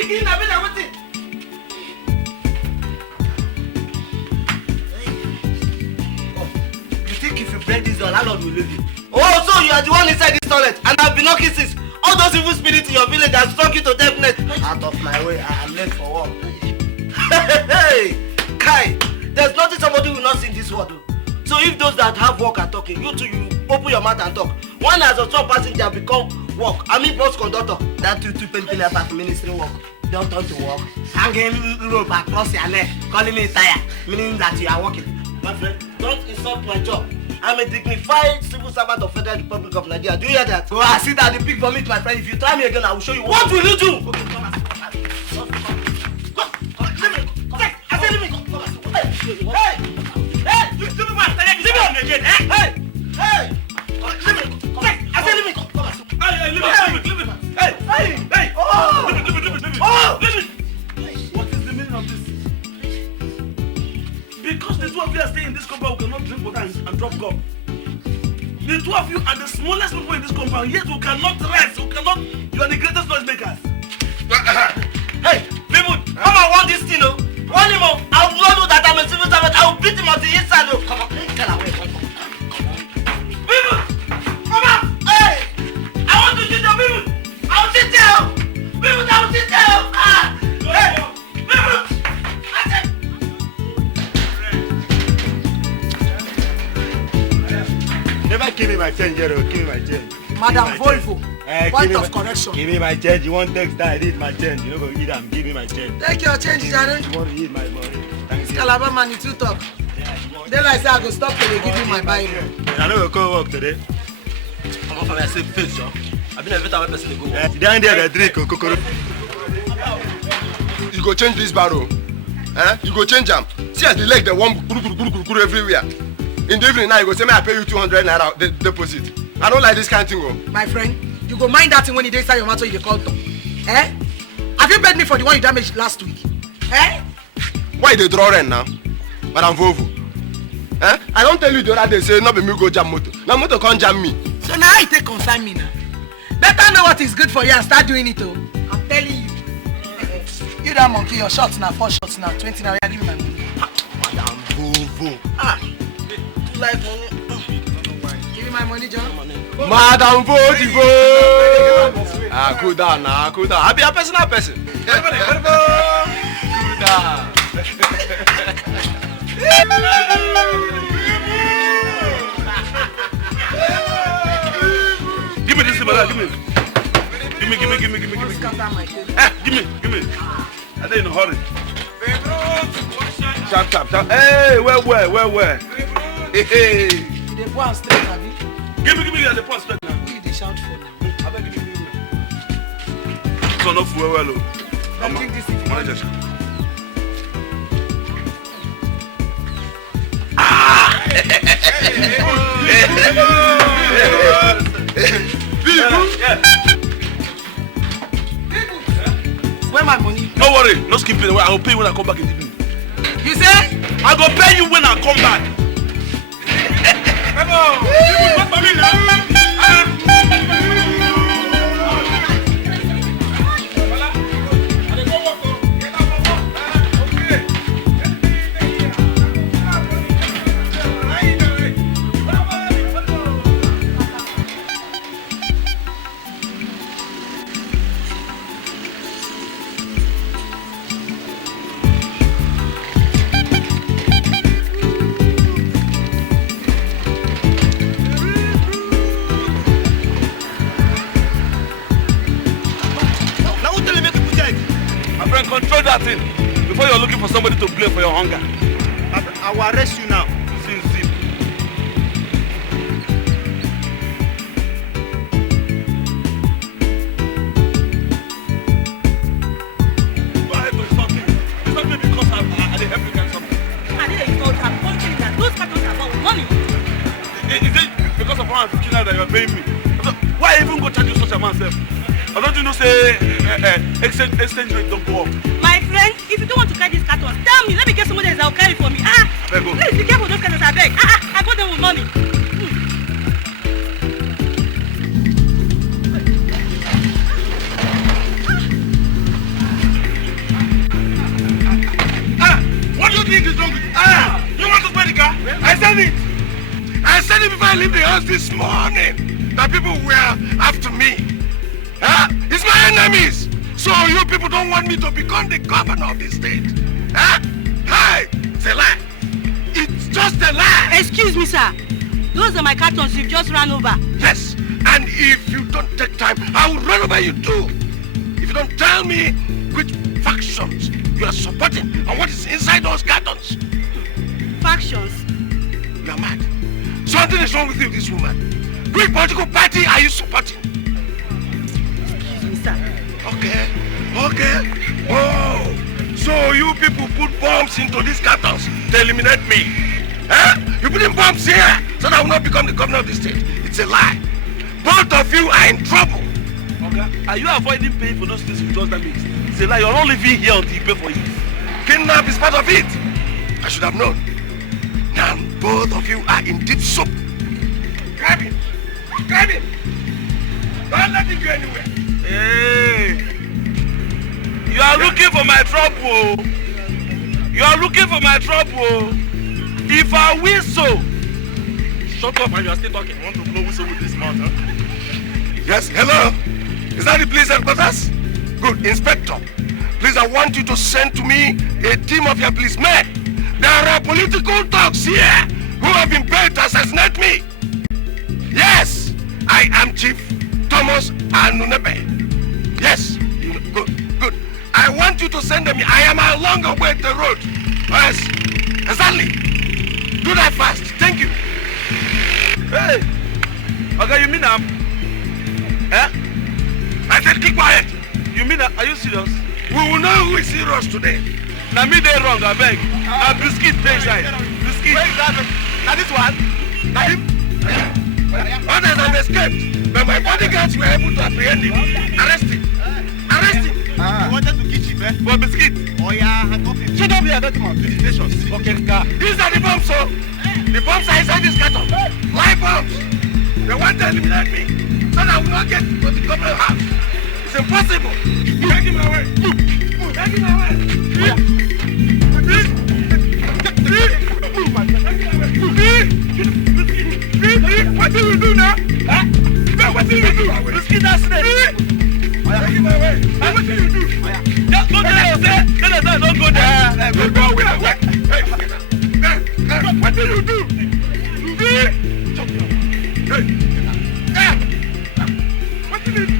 beginning, I mean everything. You think if you break this door, landlord will leave you? Oh, so you are the one inside this toilet, and I've been knocking since. All those evil spirits in your village have struck you to deafness. Out of my way, I am late for work. Hey, Kai, there's nothing somebody will not see in this world. So if those that have work are talking, you too, you open your mouth and talk. One as a top passenger become work. I mean bus conductor. That two penny about ministry work. Don't turn to work. Hanging rope across your neck, calling it tire, meaning that you are working. My friend, don't insult my job. I'm a dignified civil servant of Federal Republic of Nigeria. Do you hear that? Oh, I see that the pig vomit, my friend. If you try me again, I will show you what will you do? Okay, come and leave me. I said leave me. Hey! Leave me, man. Leave me on again, eh? Hey! Leave me. I said leave me. Leave me. Hey! Oh! Leave me. Oh! Leave me. What is the meaning of this? Because the two of you are staying in this compound, we cannot drink water and drop cup. The two of you are the smallest people in this compound, yet we cannot rest. You are the greatest noise makers. Hey, people, come on, want this thing, One him up. I will not know that I'm a civil servant. I will beat him on the inside, Come on, get away, come on. People, come on. Hey, I want to sit down, people. I will sit down. People, I will sit down. Hey, people. I said. Never give me my change, Jero. Give me my change. Madam Volvo, point of correction. Give me my change. You want text that I need my change. You know, go eat them. Give me my change. Take your change, Jare. You want to eat my money. This Calabar man, you too talk. Then I say I go stop till they give you my Bible. I know we'll go work today. I'm off my safe face, John. I've been a better person to go work. Down there, they drink kokoro. You go change this barrel. You go change them. See as the leg, they want everywhere. In the evening now, you go say, I pay you 200 naira deposit. I don't like this kind of thing, My friend, you go mind that thing when you inside your mouth so you call them. Have you paid me for the one you damaged last week? Why they draw rent now? Madam Volvo. I don't tell you the other day, say, no be me go jam motor. Now motor can't jam me. So now you take concern me now. Better know what is good for you and start doing it, I'm telling you. You that monkey, your shots now, 4 shots now, 20 now, give me my money. Madam Volvo. Like money. Give me my money, John. Madam Volvo. Cool down now, cool down. I be a personal person. Cool down. Give me this, brother. Give me. Give me. Give me. I ain't in a hurry. Shut. Hey, where? Hey. They go and straight, Abi. Give me the post now. Who you dey shout for now? I beg give me. So no fool well. I'm drink this if you want. Where my money? Don't worry, no skipping. I will pay you when I come back in the evening. You say? I go pay you when I come back. Come on, people, wait for me now. Control that thing before you're looking for somebody to blame for your hunger. I will arrest you now. See. Go ahead to insult me. It's not me because I didn't help you get something. I didn't insult her. Those cartons are about money. Is it because of 150 naira that you're paying me? Why even go charge you such a man, self? I don't you know say exchange rate don't go up. My friend, if you don't want to carry these cartons, tell me. Let me get somebody else that will carry for me. Please be careful with those cartons, I beg. I got them with money. said it. I said it before I leave the house this morning. That people were after me. Huh? It's my enemies. So you people don't want me to become the governor of this state. Huh? Hi! It's a lie. It's just a lie. Excuse me, sir. Those are my cartons you've just ran over. Yes. And if you don't take time, I will run over you too. If you don't tell me which factions you are supporting and what is inside those cartons. Factions? You are mad. Something is wrong with you, this woman. Which political party are you supporting? Excuse me, sir. Okay. Oh, so you people put bombs into these cartons to eliminate me. Huh? You putting bombs here so that I will not become the governor of the state. It's a lie. Both of you are in trouble. Okay. Are you avoiding paying for those things you just mixed? It's a lie. You're not living here until you pay for it. Kidnap is part of it. I should have known. Now both of you are in deep soup. Grab him. Grab him. Don't let him go anywhere. Hey. You are looking for my trouble. You are looking for my trouble. If I whistle, shut up and you are still talking. I want to blow whistle with this mouth, huh? Yes, hello? Is that the police headquarters? Good, Inspector. Please, I want you to send to me a team of your policemen. There are political thugs here who have been paid to assassinate me. Yes, I am Chief Thomas Anunepe. Yes, good. I want you to send them. I am along the way the road. Yes, exactly. Do that fast. Thank you. Hey! Okay, you mean Eh? I said keep quiet. You mean are you serious? We will know who is serious today. Now me they wrong, I beg. Now biscuit pay side. Biscuit. Where is that? Now this one? Now him? Others have escaped, but my bodyguards were able to apprehend him. Arrest him. Arrest him. You wanted to kill Chief, eh? For biscuit. Oh yeah, handcuff him. Shut up here, document. Felicitations. Okay, car. These are the bombs, sir. The bombs are inside this carton. Live bombs. They want to eliminate me, so that I will not get to the government house. It's impossible. Take him away. Take him away. What do we do now? Huh? What do we do? Let's get that snake. Take him away. What do you do? Just go there, don't go there. Don't go where? What do you do? Hey. What do you do?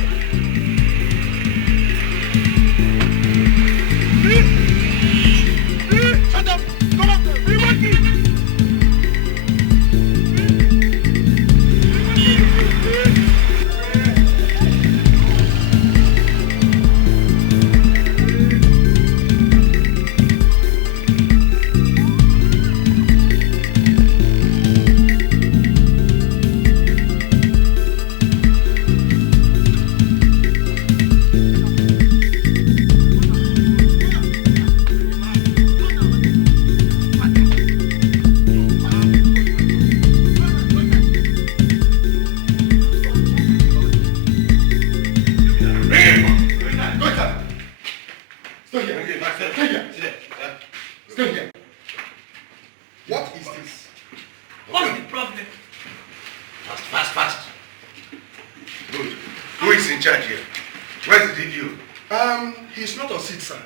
Shut up! Come on! We want you! What is this? What's the problem? Fast. Good. Who is in charge here? Where's the DPO? He's not on seat, sir.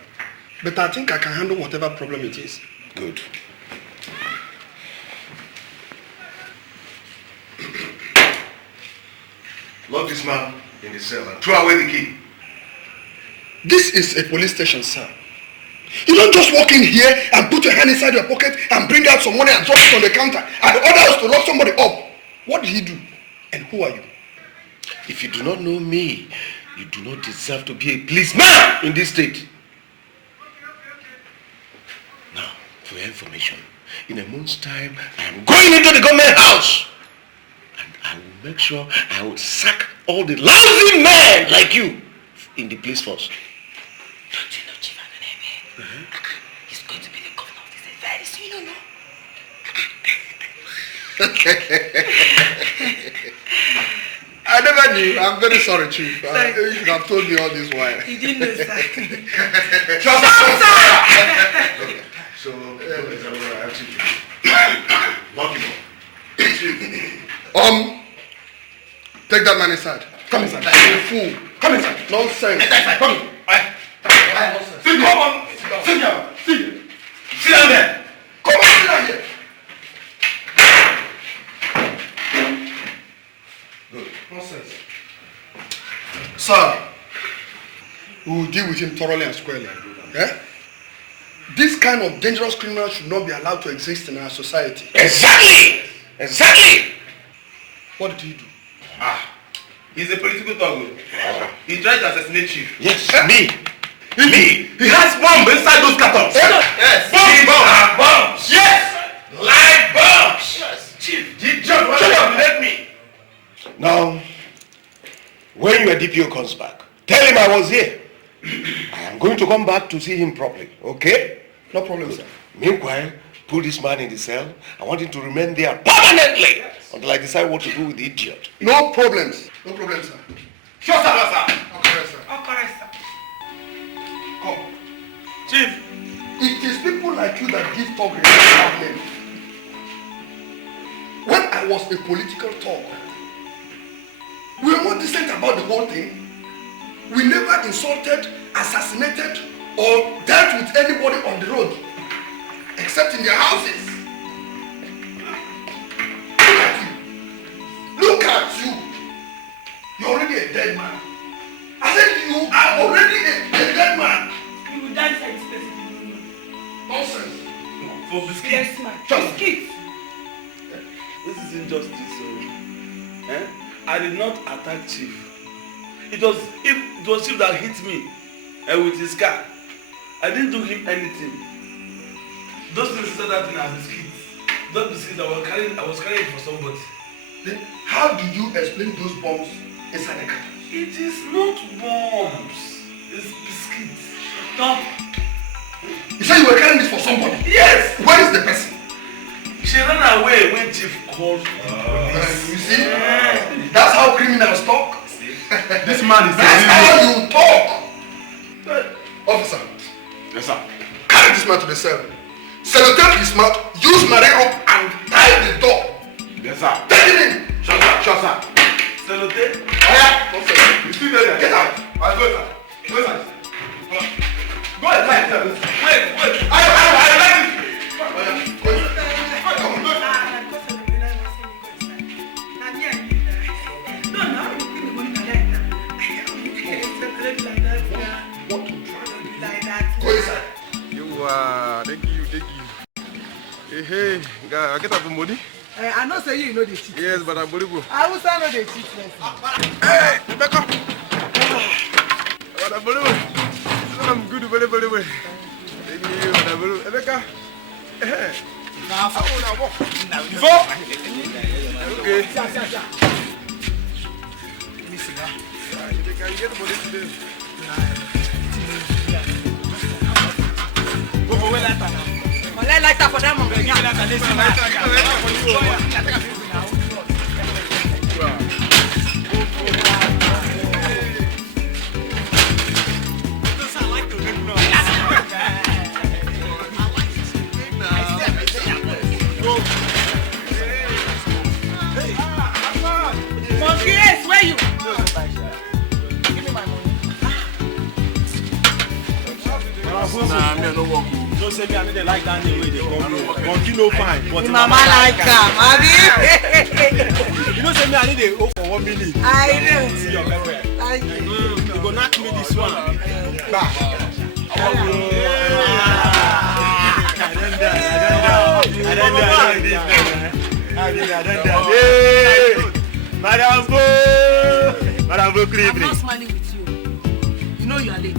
But I think I can handle whatever problem it is. Good. Lock this man in the cell and throw away the key. This is a police station, sir. You don't just walk in here and put your hand inside your pocket and bring out some money and drop it on the counter and order us to lock somebody up. What did he do? And who are you? If you do not know me, you do not deserve to be a policeman in this state. Now, for your information, in a month's time, I am going into the government house. And I will make sure I will sack all the lousy men like you in the police force. Don't you know Chief Ananeme? He's going to be the governor of this state very soon, you know? I never knew. I'm very sorry, Chief. You should have told me all this while. He didn't know, sir. So, lock him up. Take that man inside. Come inside. You're a fool. Come inside. Nonsense. Inside. Come in. Sit down. Sit down. Sit down there. Come on, sit down here. Good. Nonsense. Sir, we will deal with him thoroughly and squarely. Yeah? This kind of dangerous criminal should not be allowed to exist in our society. Exactly! Exactly! What did he do? He's a political thug. He tried to assassinate Chief. Yes, me. Me. He has bomb inside those cartons. Yes. Bombs! Yes. Live bombs! Yes. Chief, you just want to let me. Now, when your DPO comes back, tell him I was here. I am going to come back to see him properly, okay? No problem, sir. Meanwhile, put this man in the cell. I want him to remain there permanently until I decide what to do with the idiot. No problems. No problem, sir. Sure, sir. Okay, sir. Okay, sir. Come. Chief. It is people like you that give talk regarding men. When I was a political talk, we were more decent about the whole thing. We never insulted, assassinated, or dealt with anybody on the road, except in their houses. Look at you. Look at you. You're already a dead man. I said you are already a dead man. You will die inside this place. Nonsense. For biscuits. Yes, man. Just- Biscuits. This is injustice. So, I did not attack Chief. It was Chief that hit me with his car. I didn't do him anything. Those things said that thing as biscuits. Those biscuits I was carrying for somebody. Then how do you explain those bombs inside the car? It is not bombs. It's biscuits. Stop. You said you were carrying this for somebody? Yes. Where is the person? She ran away when Chief called for the police. You see? That's how criminals talk. This man is That's how you talk. Officer, Yes, sir. carry this man to the cell. Sellotape his mouth, use marine rope and tie the door. Yes, sir. Take him in. Sure, sir. Sure, sir. Sellotape. You see there? Get out. Go inside. Go inside. Go inside. Wait. I like it. Go inside. Come on. Go inside. Thank you. Hey, guy, I get up money. I know say you know the cheat. Yes, but I'm believable. I will say no the cheat. Hey, Rebecca. But I'm believable. I'm good, very. Thank you, but I'm believable. Rebecca. Hey. Now, I want to walk. Okay. Rebecca, you get the money today. Go for where that now. Let's light up for them. Monkey, yes, where you? Give me my money. Nah, me no work. No say me I no dey like that way they come here. Monkey no fine, but Mama like am, abi? you know say me I need dey go for 1 minute. I know. See your pepper. Thank you. You go knock me this one. Bah. I don't know. Hey, Madam Bo, good I'm evening. not smiling with you. You know you are late.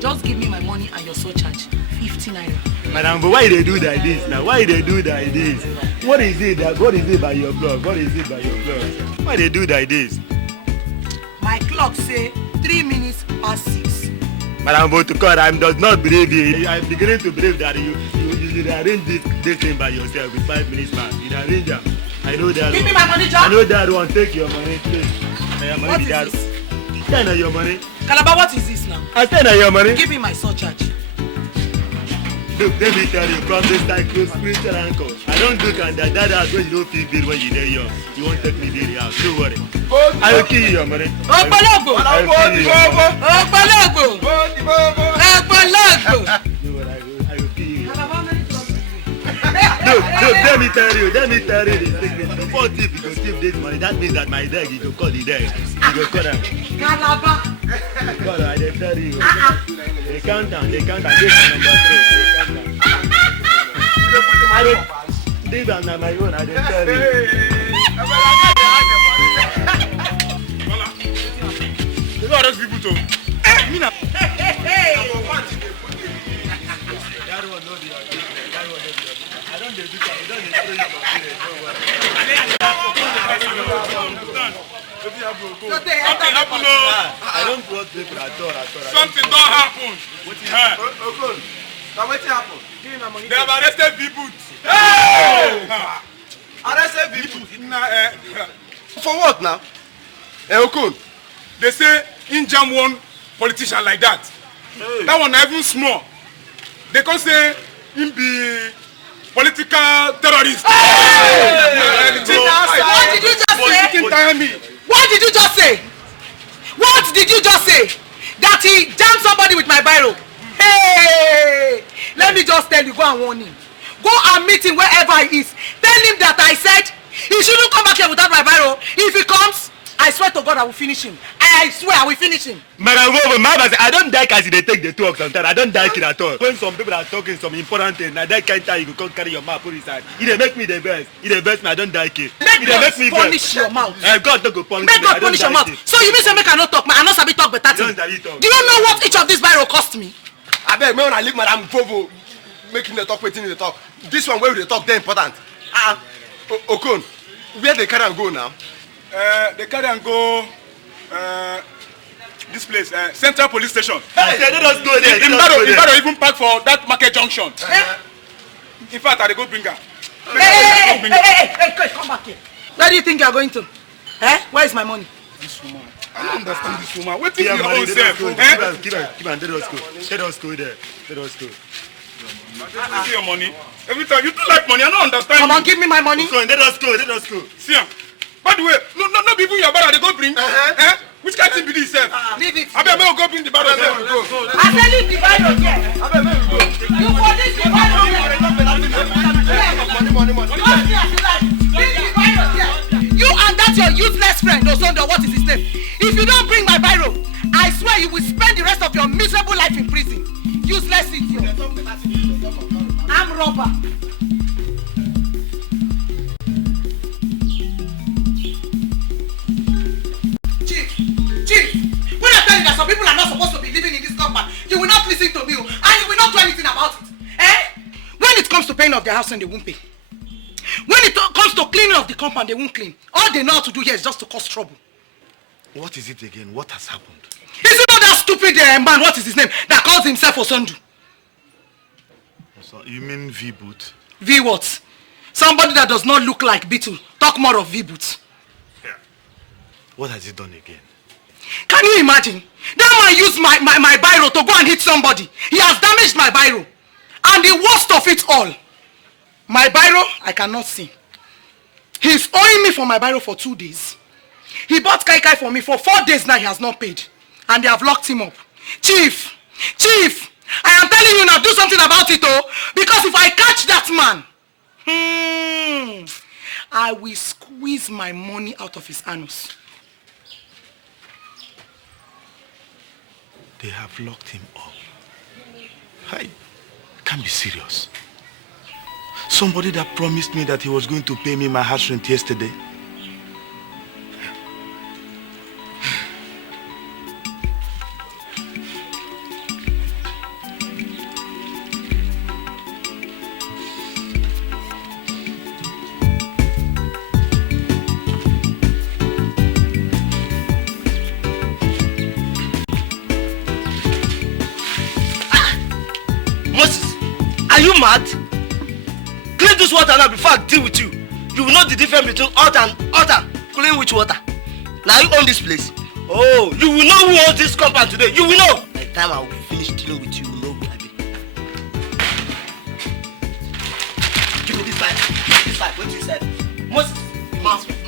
Just give me my money and your surcharge. 50 naira. Madam Bo, why they do like this now? Why they do like this? What is it by your blog? Why they do like this? My clock say 3 minutes past 6. Madam Bo, to God, I does not believe you. I'm beginning to believe that you arrange this thing by yourself with 5 minutes past. You arrange them. I know that. Give me my money, John. I know that one. Take your money, please. What is this? Stand on your money. Calabar, what is this now? I stand on your money. Give me my surcharge. Look, let me tell you, from the psycho spiritual anchor, I don't look at that house when you don't feel good when you're there young. You won't take me there house, don't worry. I will kill you, man. Opologo! I will kill you. Opologo! Opologo! I will kill you. Look, let me tell you the secret. Before thief, you go steal this money, that means that my dad, you go call the dad. You go call him. Galaba! God, I dey tell you. They count down, this is number 3. This is not my own, I dey tell you. Look at those people too. Me now. That one no be your business. That one no be your business. I don't dey do that. I don't dey throw you for business. Something happened. I don't trust people at all. Something don't happen. What is happening? Now what happened? They have arrested people. Arrested people? For what now? Okon, they say in jam one politician like that. Hey. That one not even small. They can say him be political terrorist. Hey! What did you just say? What did you just say? What did you just say? That he jammed somebody with my biro. Hey! Let me just tell you, go and warn him. Go and meet him wherever he is. Tell him that I said he shouldn't come back here without my biro. If he comes, I swear to God I will finish him. I swear I will finish him. I don't like as they take the talk sometimes. I don't like it at all. When some people are talking some important thing, I that kind of time you can carry your mouth put inside. It make me the best. It makes me I don't like it. Make God punish your mouth. God don't go punish me. Make God punish your mouth. So you mean say make I not talk? I not sabi talk better thing. Do you know what each of these biro cost me? I beg me when I leave Madam Vovo making the talk, waiting the talk. This one where they talk, they important. Okon, where they carry and go now? They carry and go this place, Central Police Station. Hey, let us go there. Imbado even park for that market junction. In fact, I go bring her. Hey, come back here. Where do you think you are going to? Where is my money? This woman. I don't understand this woman. What is your own self? Keep on, let us go. Let us go there. Let us go. See your money. Every time you do like money, I don't understand. Come on, give me my money. So let us go. See ya. By the way, no people your brother they go bring. Which kind of thing be this self? Leave it. I bet me go bring the bottle. I say leave the Bible here. I beg me go. You for this the Bible here. Money. Leave the Bible here. You and that your useless friend, Osondo, what is his name? If you don't bring my Bible, I swear you will spend the rest of your miserable life in prison. Useless idiot. I'm robber. Chief, when I tell you that some people are not supposed to be living in this compound, you will not listen to me and you will not do anything about it. When it comes to paying off their house and they won't pay. When it comes to cleaning of the compound, they won't clean. All they know how to do here is just to cause trouble. What is it again? What has happened? Is it not that stupid man, what is his name, that calls himself Osondu? You mean V-Boot? V what? Somebody that does not look like Beetle. Talk more of V-Boot. Yeah. What has he done again? Can you imagine? That man used my biro to go and hit somebody. He has damaged my biro. And the worst of it all, my biro, I cannot see. He's owing me for my biro for 2 days. He bought Kai for me for 4 days now, he has not paid. And they have locked him up. Chief, I am telling you now, do something about it, oh. Because if I catch that man, I will squeeze my money out of his anus. They have locked him up. I can't be serious. Somebody that promised me that he was going to pay me my house rent yesterday. Are you mad? Clean this water now before I deal with you. You will know the difference between hot and utter. Clean which water? Now you own this place. Oh, you will know who owns this compound today. You will know. By the time I will finish dealing with you, you will know who I be.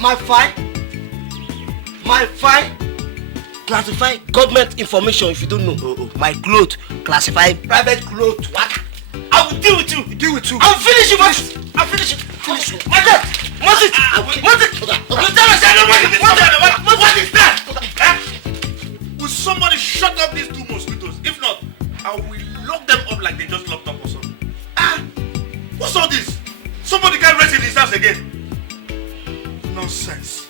My file classify government information if you don't know. My clothes classify private clothes. What? I will deal with you. Deal with you. I'll finish you, Moses. I'll finish you. Finish you. Moses! Moses! What is that? Will somebody shut up these two mosquitoes? If not, I will lock them up like they just locked up or something. What's all this? Somebody can't rest in his house again. Nonsense.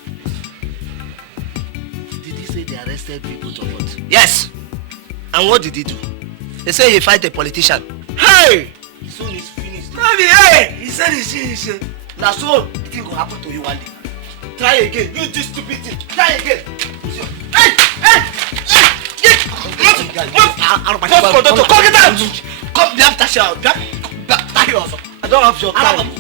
Did he say they arrested people or what? Yes. And what did he do? They say he fight a politician. Hey! His own is finished. Hey! He said he's finished. Now so, the thing will happen to you one day. Try again. You this stupid thing. Try again. Hey! Come down, Tasha. I don't have your time.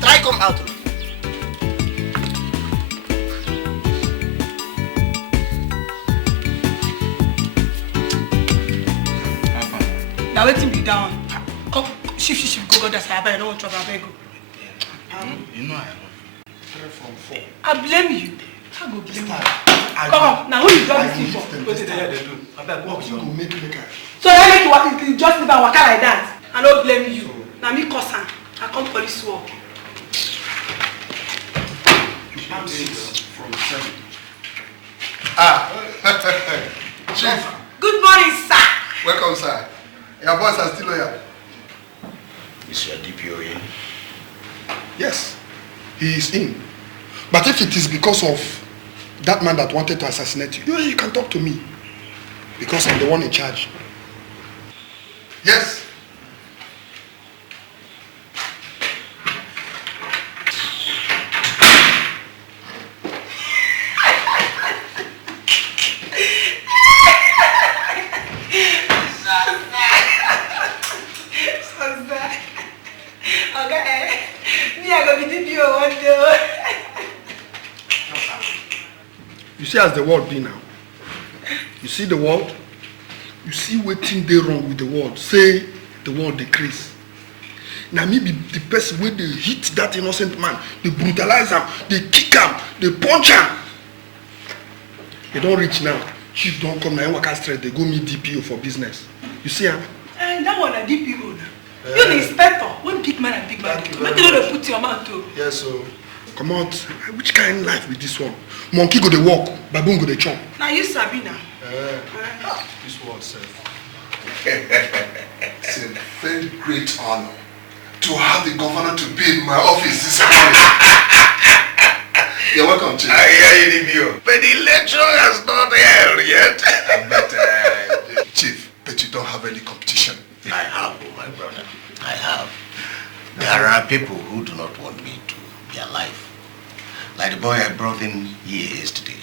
Try come out. Now let him be down. Come, shift, go, that's I don't want trouble, I beg you. You know I love you. 3 from 4. I blame you. I go blame you. Come on, now who you drop this thing for? What did they do? I beg, what you will make me care. So I make you walk, you just leave and walk out like that. I don't blame you. Now me cause her. I come police work. I'm 6 from 7. Chief. Good morning, sir. Welcome, sir. Your boys are still here. Is your DPO in? Yes, he is in. But if it is because of that man that wanted to assassinate you, you can talk to me. Because I'm the one in charge. Yes. You see as the world be now. You see the world? You see wetin dey wrong with the world. Say the world decrease. Now maybe the person wey dey hit that innocent man, they brutalize him, they kick him, they punch him. They don't reach now. Chief don't come now, waka straight, they go meet DPO for business. You see him? And that one a DPO now. You're the inspector. One big man and big man. Make you know put your mouth too. Yes, so. Come out. Which kind of life with this one? Monkey go dey walk, baboon go dey chop. Now you sabi now. This one, sir. It's a very great honor to have the governor to be in my office this morning. You're welcome, Chief. I hear you, but the election has not held yet. But, Chief, but you don't have any competition. I have, my brother. I have. There are people who do not want me to be alive. Like the boy I brought in here yesterday.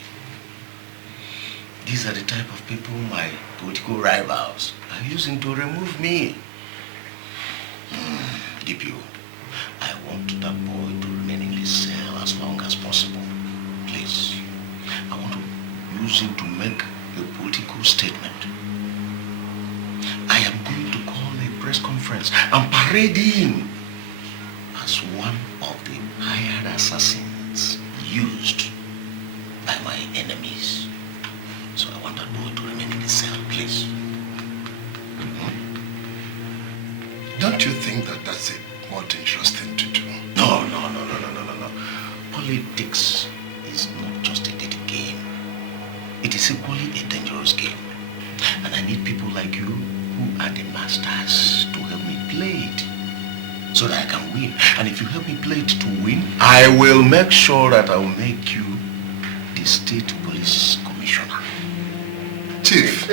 These are the type of people my political rivals are using to remove me. DPO, I want that boy to remain in this cell as long as possible. Please. I want to use him to make a political statement. I am going to call a press conference and parade him as one of the hired assassins used by my enemies. So I want that boy to remain in the cell, please. Don't you think that that's a more dangerous thing to do? No. Politics is not just a dirty game. It is equally a dangerous game. And I need people like you who are the masters to help me play it so that I can win. And if you help me play it to win, I will make sure that I will make you the state police commissioner. Chief.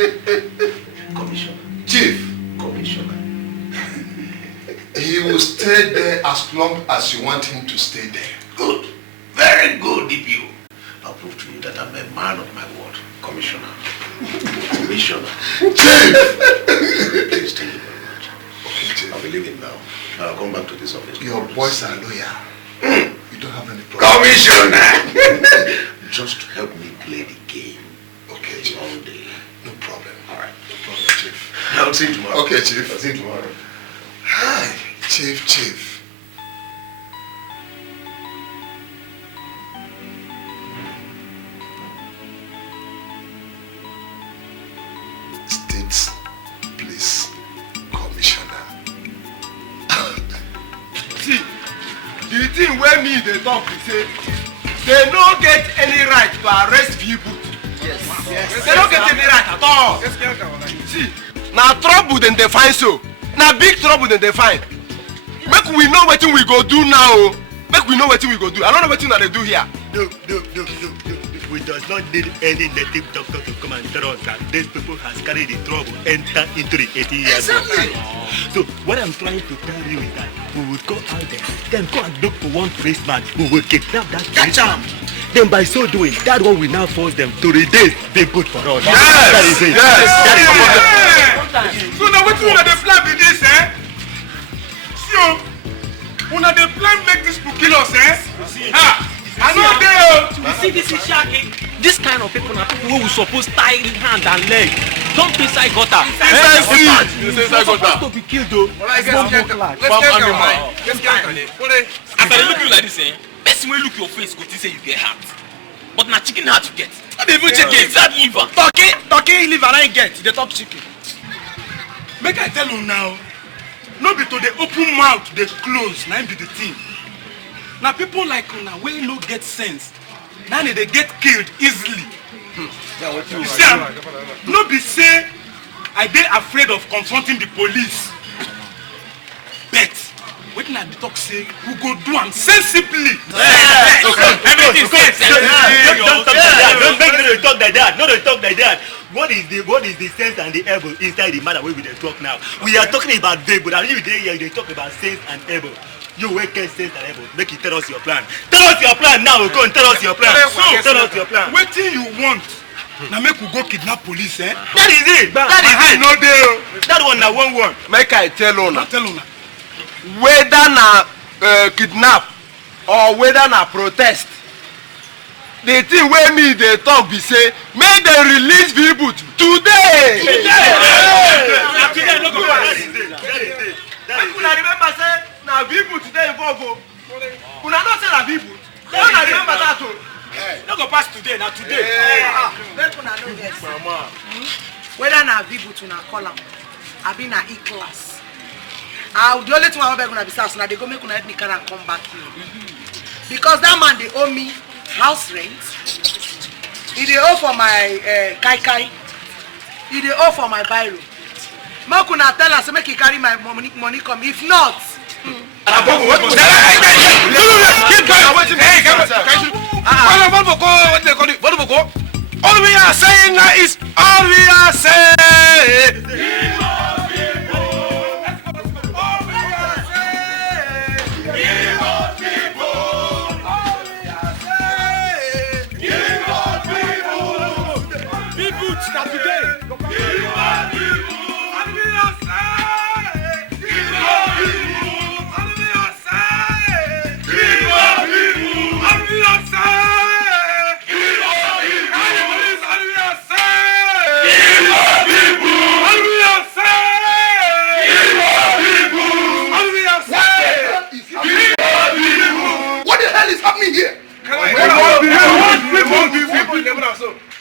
Commissioner. Chief. Commissioner. He will stay there as long as you want him to stay there. Good. Very good, DPO. I'll prove to you that I'm a man of my word. Commissioner. Commissioner. Chief! Please, thank you very much. Okay, Chief. I'll be leaving now. I'll come back to this office. Your boys are loyal. You don't have any problem. Commissioner! Just help me play the game. Okay, Chief. All day. No problem. All right. No problem, Chief. I'll see you tomorrow. Okay, Chief. I'll see you tomorrow. Hi, Chief. thing where me they talk be say they no get any right to arrest people. Yes. They don't get any right at all. See, now trouble then they find so. Now big trouble then they find. Make we know what we go do now. Make we know what we go do. I don't know what they do here. No. We does not need any native doctor to come and tell us that these people has carried the trouble enter into the 18 years old. So what I'm trying to tell you is that we will go out there, then go and look for one policeman who will kidnap that policeman. Then by so doing, that one will now force them to release the good for us. Yes! That is it. Yes! That is it. So now what you want to plan with this, eh? So, una dey plan make this people kill us, eh? Ha! I know they. You see this is shocking. This kind of people are people who suppose tie hand and leg. Don't be inside gutter. Inside supposed to be killed though. Let's get animal. As I look you like this, eh? Best way look your face, go to say you get heart. But na chicken heart you get. I dey even check inside liver. Turkey liver I get. They talk chicken. Make I tell you now. No be to the open mouth, they close. Now be the thing. Now people like una wey no get sense. Now they get killed easily. You see, no be say I dey afraid of confronting the police. But wetin I dey talk say we go do am sensibly. Everything sense. Don't talk like that. Don't make me talk like that. No, don't talk like that. What is the sense and the able inside the matter where we dey talk now? We are talking about able, and you dey here they talk about sense and able. You wake up sense and able. Make you tell us your plan. Tell us your plan now. Go and tell us your plan. Tell us your plan. Wetin you want? Now make we go kidnap police, eh? That is it. That is it. No dey. That one na 1-1. Make I tell una. Tell una. Whether na kidnap or whether na protest, the thing wey me dey talk be say make dem release people today. Today no go pass. That is it. Una remember say na people today involve o. Una know say na people. Una remember that o. No go pass today, na today. Make una know this. Whether na Vibu to na call am, abi na E-class. The only thing I want to beg una be say na they go make una help me carry and come back here. Because that man they owe me house rent. He dey owe for my kai. He dey owe for my biro. Make una tell us make he carry my money come. If not, all we are saying now is all we are saying.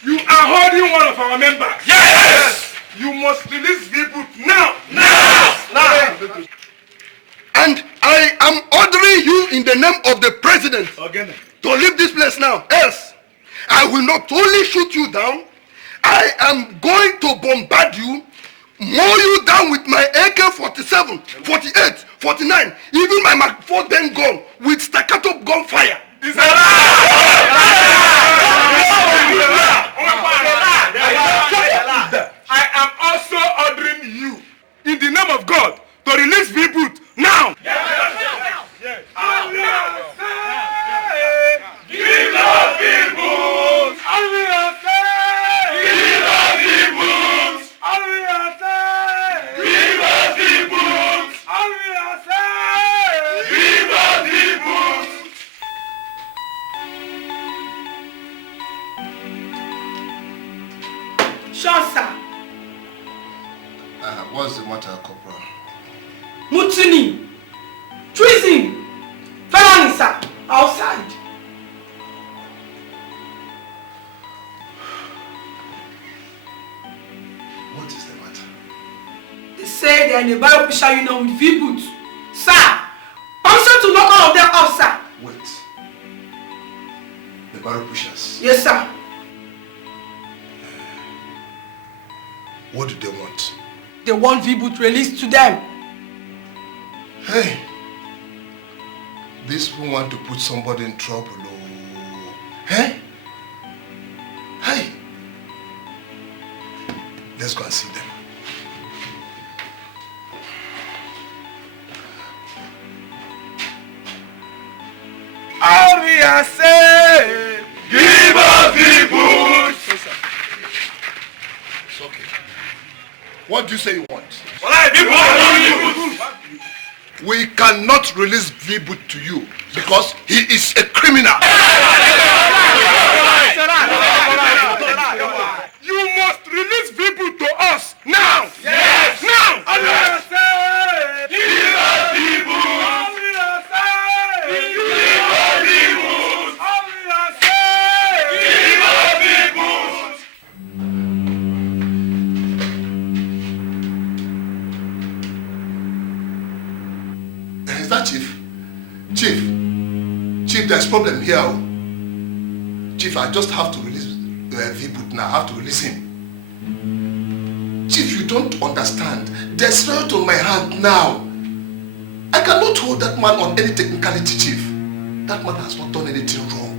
You are holding one of our members. Yes! You must release people now. And I am ordering you in the name of the president to leave this place now. Else, I will not only shoot you down, I am going to bombard you, mow you down with my AK-47, 48, 49, even my Mark 4 then gun with staccato gunfire. I am also ordering you, in the name of God, to release people now. sure, sir. What's the matter, Corporal? Mutiny, treason, felony, sir, outside. What is the matter? They say they are in a bioficial union with V-Boot. Sir, permission to knock all of them up, sir. barrel pushers? Yes, sir. What do they want? They want V-Boot released to them. Hey, these people want to put somebody in trouble. Oh. Hey? Hey! Let's go and see them. Aria say, give us the boots. It's okay. What do you say you want? We cannot release V-Boot to you because he is a criminal. You must release V-Boot to us now. Yes. Now. Aria say, give us the boots. Is that Chief? Chief, there's a problem here. Chief, I just have to release V-Boot now. I have to release him. Chief, you don't understand. There's threat on my hand now. I cannot hold that man on any technicality, Chief. That man has not done anything wrong.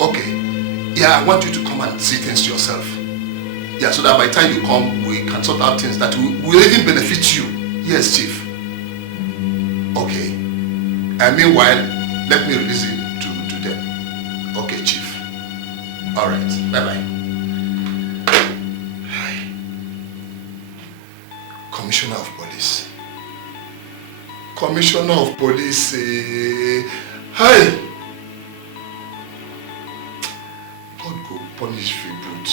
Okay. Yeah, I want you to come and see things yourself. Yeah, so that by the time you come, we can sort out things that will even benefit you. Yes, Chief. Okay. And meanwhile, let me release him to them. Okay, Chief. All right. Bye-bye. Commissioner of Police. Commissioner of Police. Hi. God go punish V-Boot.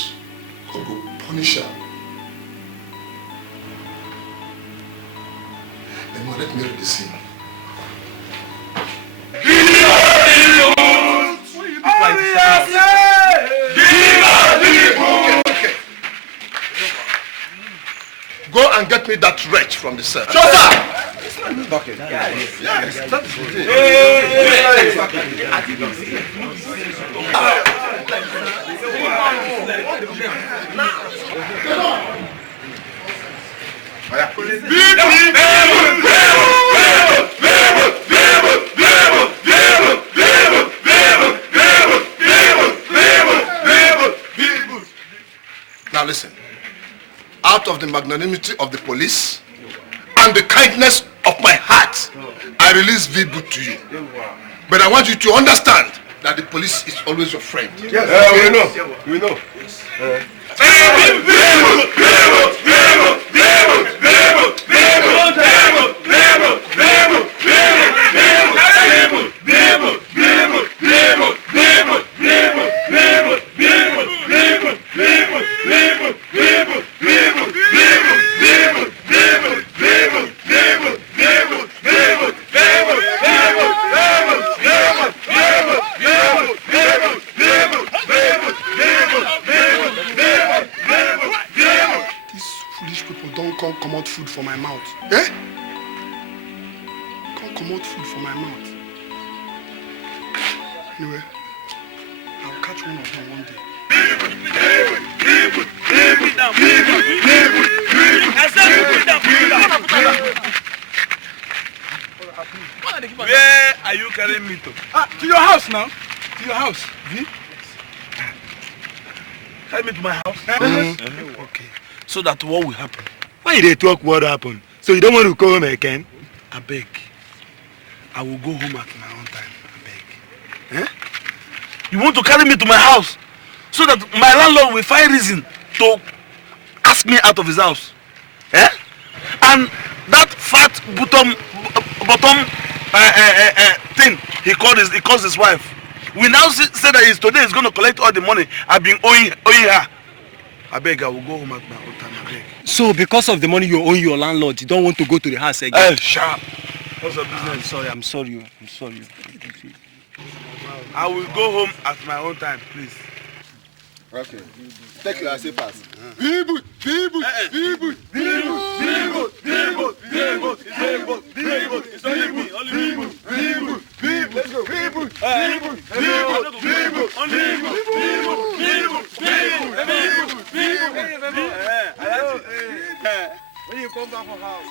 God go punish her. Let me release him. Go and get me that wretch from the cell. Sure, sir! Yes, that is Now listen, out of the magnanimity of the police and the kindness of my heart, I release V-Boot to you. But I want you to understand that the police is always your friend. Yes, we know. Yes. Come out food for my mouth. Eh? Come out food for my mouth. Anyway, I'll catch one of them one day. Where are you carrying me to? To your house now. To your house. Carry me to my house. Okay. So that what will happen? Why they talk what happened? So you don't want to go home again? I beg. I will go home at my own time. I beg. You want to carry me to my house so that my landlord will find reason to ask me out of his house? And that fat bottom thing he calls his wife. We now say that today he's going to collect all the money I've been owing her. I beg, I will go home at my own time. I beg. So because of the money you owe your landlord, you don't want to go to the house again? Sharp. What's your business? I'm sorry. I will go home at my own time, please. Okay. Take your slippers. It's only me. Let's go. When you come back from house.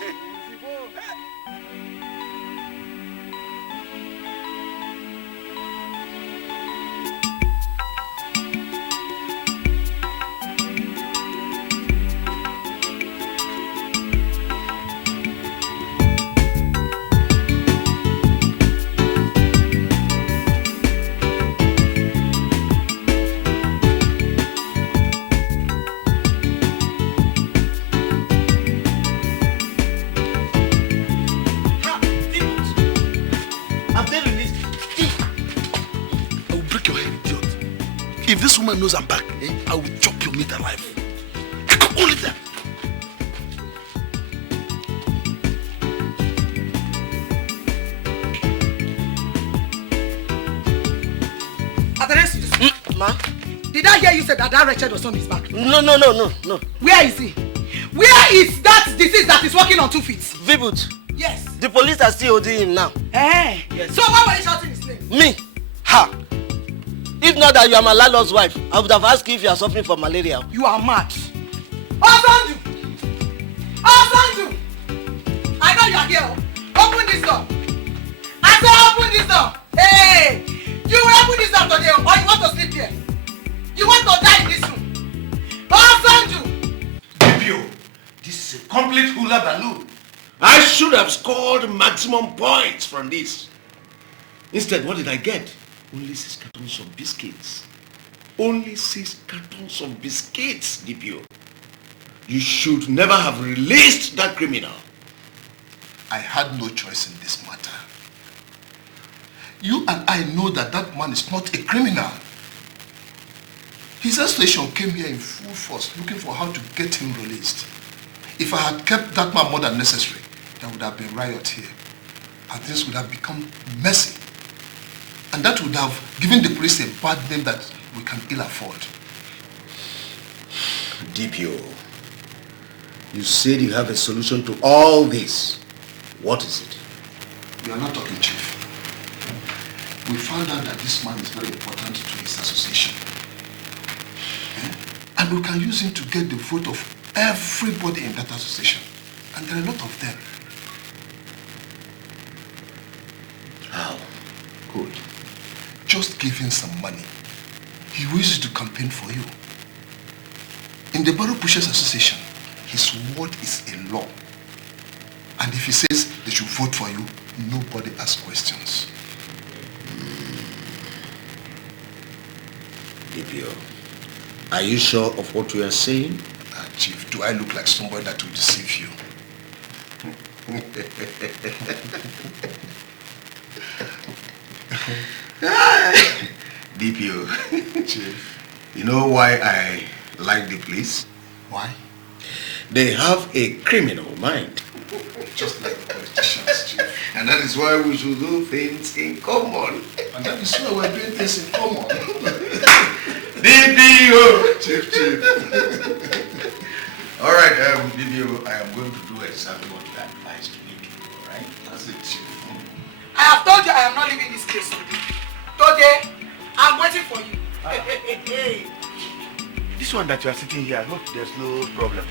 If this woman knows I'm back, I will chop your meat alive. I can only tell. Ma? Did I hear you say that wretched was on his back? No. Where is he? Where is that disease that is walking on 2 feet? Vibut. Yes. The police are still holding him now. Yes. So why were you shouting his name? Me? Ha! If not that you are my landlord's wife, I would have asked you if you are suffering from malaria. You are mad. Osanju! I know you are here. Open this door. I said open this door. Hey! You will open this door today or you want to sleep here? You want to die in this room? Osanju! Dipio, this is a complete hula balloon. I should have scored maximum points from this. Instead, what did I get? Only 6 cartons of biscuits. Only 6 cartons of biscuits, Dipio. You should never have released that criminal. I had no choice in this matter. You and I know that that man is not a criminal. His association came here in full force looking for how to get him released. If I had kept that man more than necessary, there would have been riot here. And things would have become messy. And that would have given the police a bad name that we can ill afford. DPO, you said you have a solution to all this. What is it? You are not talking, Chief. We found out that this man is very important to his association. And we can use him to get the vote of everybody in that association. And there are a lot of them. How? Good. Just give him some money. He will use it to campaign for you. In the Borough Pushers Association, his word is a law. And if he says they should vote for you, nobody asks questions. DPO, are you sure of what you are saying? Chief, do I look like somebody that will deceive you? DPO, Chief, you know why I like the police? Why? They have a criminal mind. Just like the politicians, Chief. And that is why we should do things in common. And that is why we're doing things in common. DPO! Chief. All right, DPO, I am going to do exactly what you advised me to do, all right? That's it, Chief. I have told you I am not leaving this place today. Today, I'm waiting for you. This one that you are sitting here, I hope there's no problem.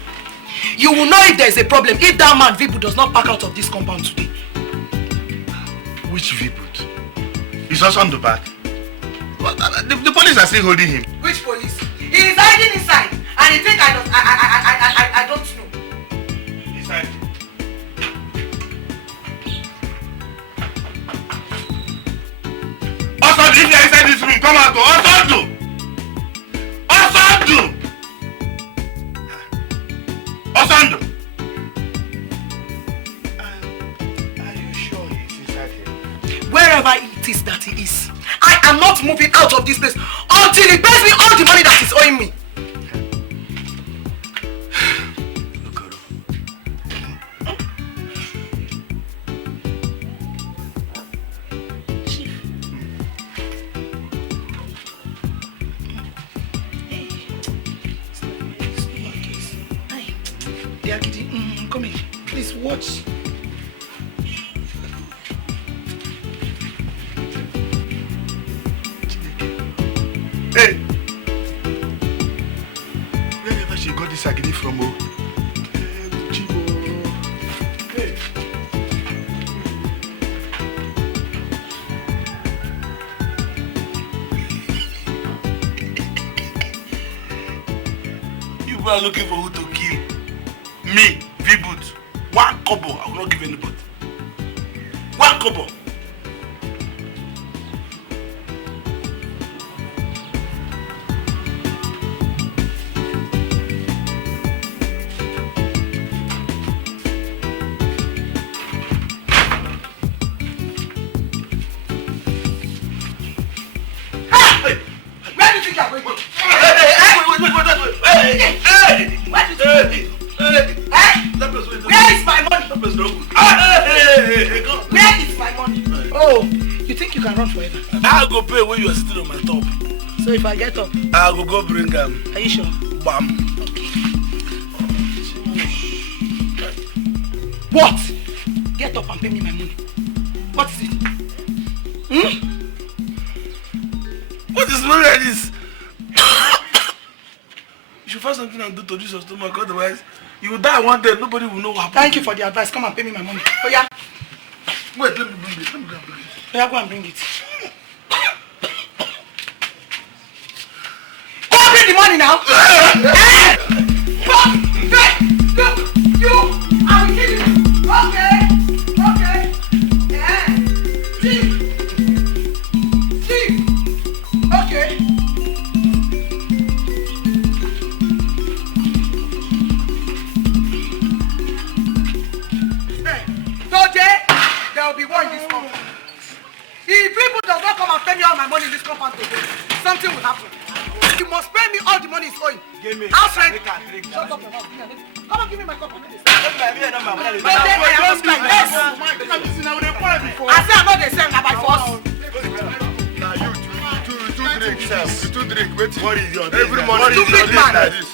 You will know if there is a problem if that man Vipu does not back out of this compound today. Which Viput? He's also on the back. The police are still holding him. Which police? He is hiding inside and he think I don't know. Inside. Osando, if you are inside this room, come out. Osando! Osando! Are you sure he's inside here? Wherever it is that he is, I am not moving out of this place until he pays me all the money that is owing me. Agidi, come here. Please watch. Hey! Wherever she got this Agidi from, oh. Hey! You are looking for who to kill. Me, V-Boot. 1 kobo, I will not give anybody. 1 kobo. You are sitting on my top. So if I get up, I will go bring them. Are you sure? Bam. What? Get up and pay me my money. What is it? What is money like this? You should find something and do to reduce your stomach, otherwise you will die one day. Nobody will know what happened. Thank you for the advice. Come and pay me my money. Oh yeah. Wait, let me bring it. Let me go and bring it. Oh yeah, go and bring it. The money now. Look, you, I will kill you. Okay. Yeah. Chief. Okay. Hey, today there will be war in this compound. If people does not come and pay me all my money in this compound today, something will happen. You must pay me all the money it's owing. Give me. Outside. Shut up. Come and give me my cup of this. I say I'm not the same now by force. Now you two drink. Wait. What is your Every business? morning.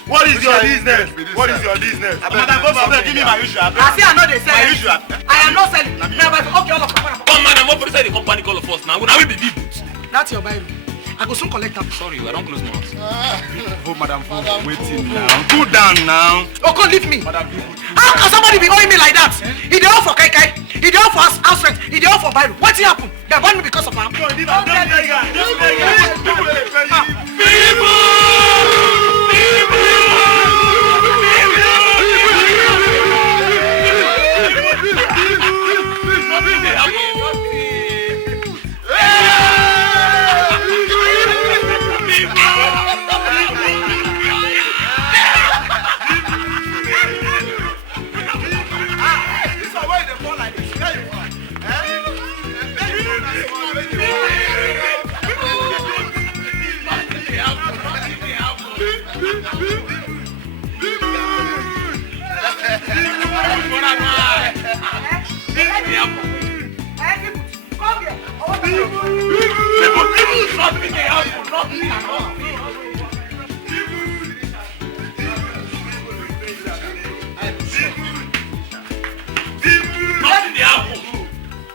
What is your business? What is your business? Madam, give me my usual. I say I'm not the same. My usual. I am not selling. Now by okay, all of you. Come madam, what inside the company call of us now? Now we be people. That's your Bible. I go soon collect them. Sorry, I don't close my mouth. Madam, waiting now. Go down now. Oh, come leave me. How can somebody be owing me like that? He dey owe for Kai. He dey owe for house rent. He dey owe for Bible. What happened? They burn me because of him.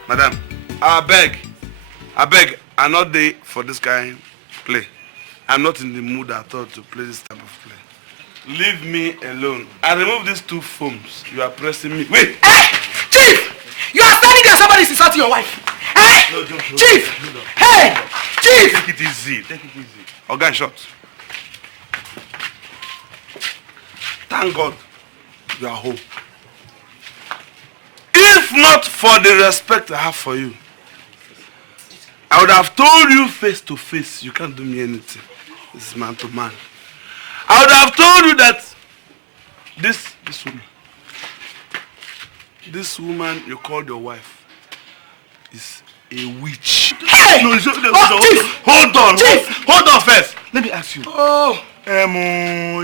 Madam, I beg, I'm not there for this kind of play. I'm not in the mood at all to play this type of play. Leave me alone. I remove these 2 phones. You are pressing me. Wait! Hey! Chief! You are standing there, somebody is insulting your wife. Hey! No, Chief! Hey! Chief! Take it easy. Okay, shot. Thank God you are home. If not for the respect I have for you, I would have told you face to face, you can't do me anything. This is man to man. I would have told you that this woman you called your wife is a witch. Hey! No, hold on first. Let me ask you. Oh.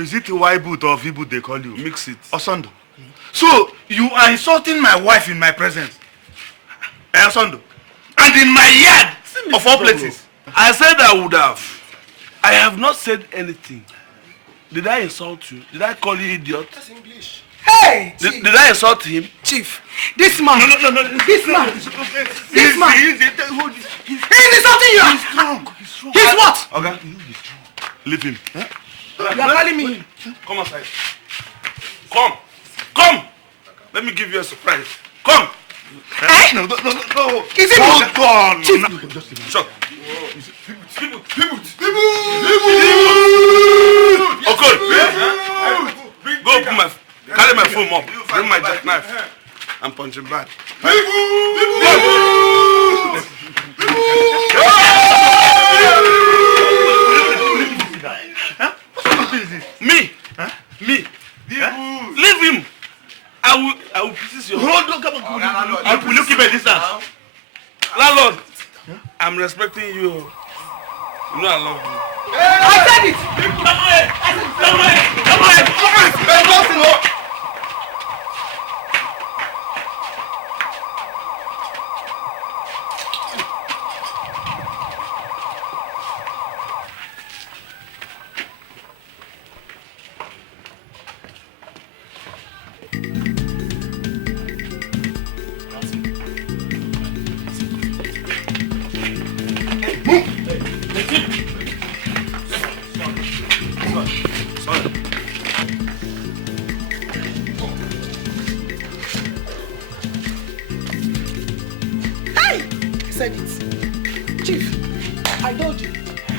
Is it a Y boot or V boot they call you? Mix it. Osondo. So you are insulting my wife in my presence. Osondo. And in my yard of all places. I said I would have. I have not said anything. Did I insult you? Did I call you idiot? Hey! Hey! Did I insult him? Chief, this man. No. This man. This man. He's insulting you. He's strong. He's what? Okay. Leave him. Huh? You are calling me. Come outside. Come. Let me give you a surprise. Come. Eh? No. Is it hold on. Chief. Shut. People. Oh, good. Go carry my phone up. Bring my jackknife. I'm punching bad. Me. Leave him. I will pieces your. Hold on, come on. Will you keep a distance? Landlord, I'm respecting you. You know I love you. I said it. Come on.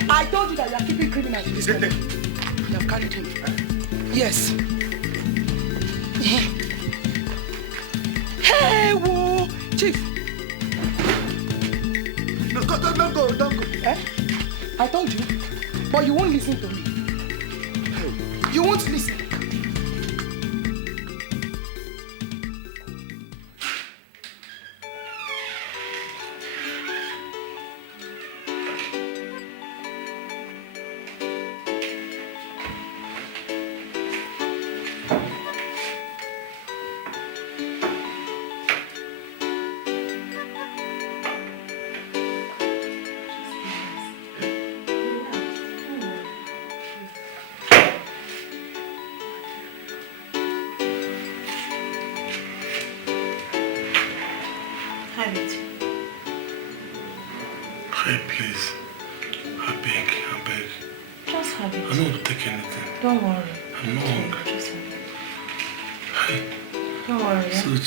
I told you that you are keeping criminals in this country. You have carried him. Yes. Hey, whoa, Chief. No, don't go. Eh? I told you, but you won't listen to me. You won't listen.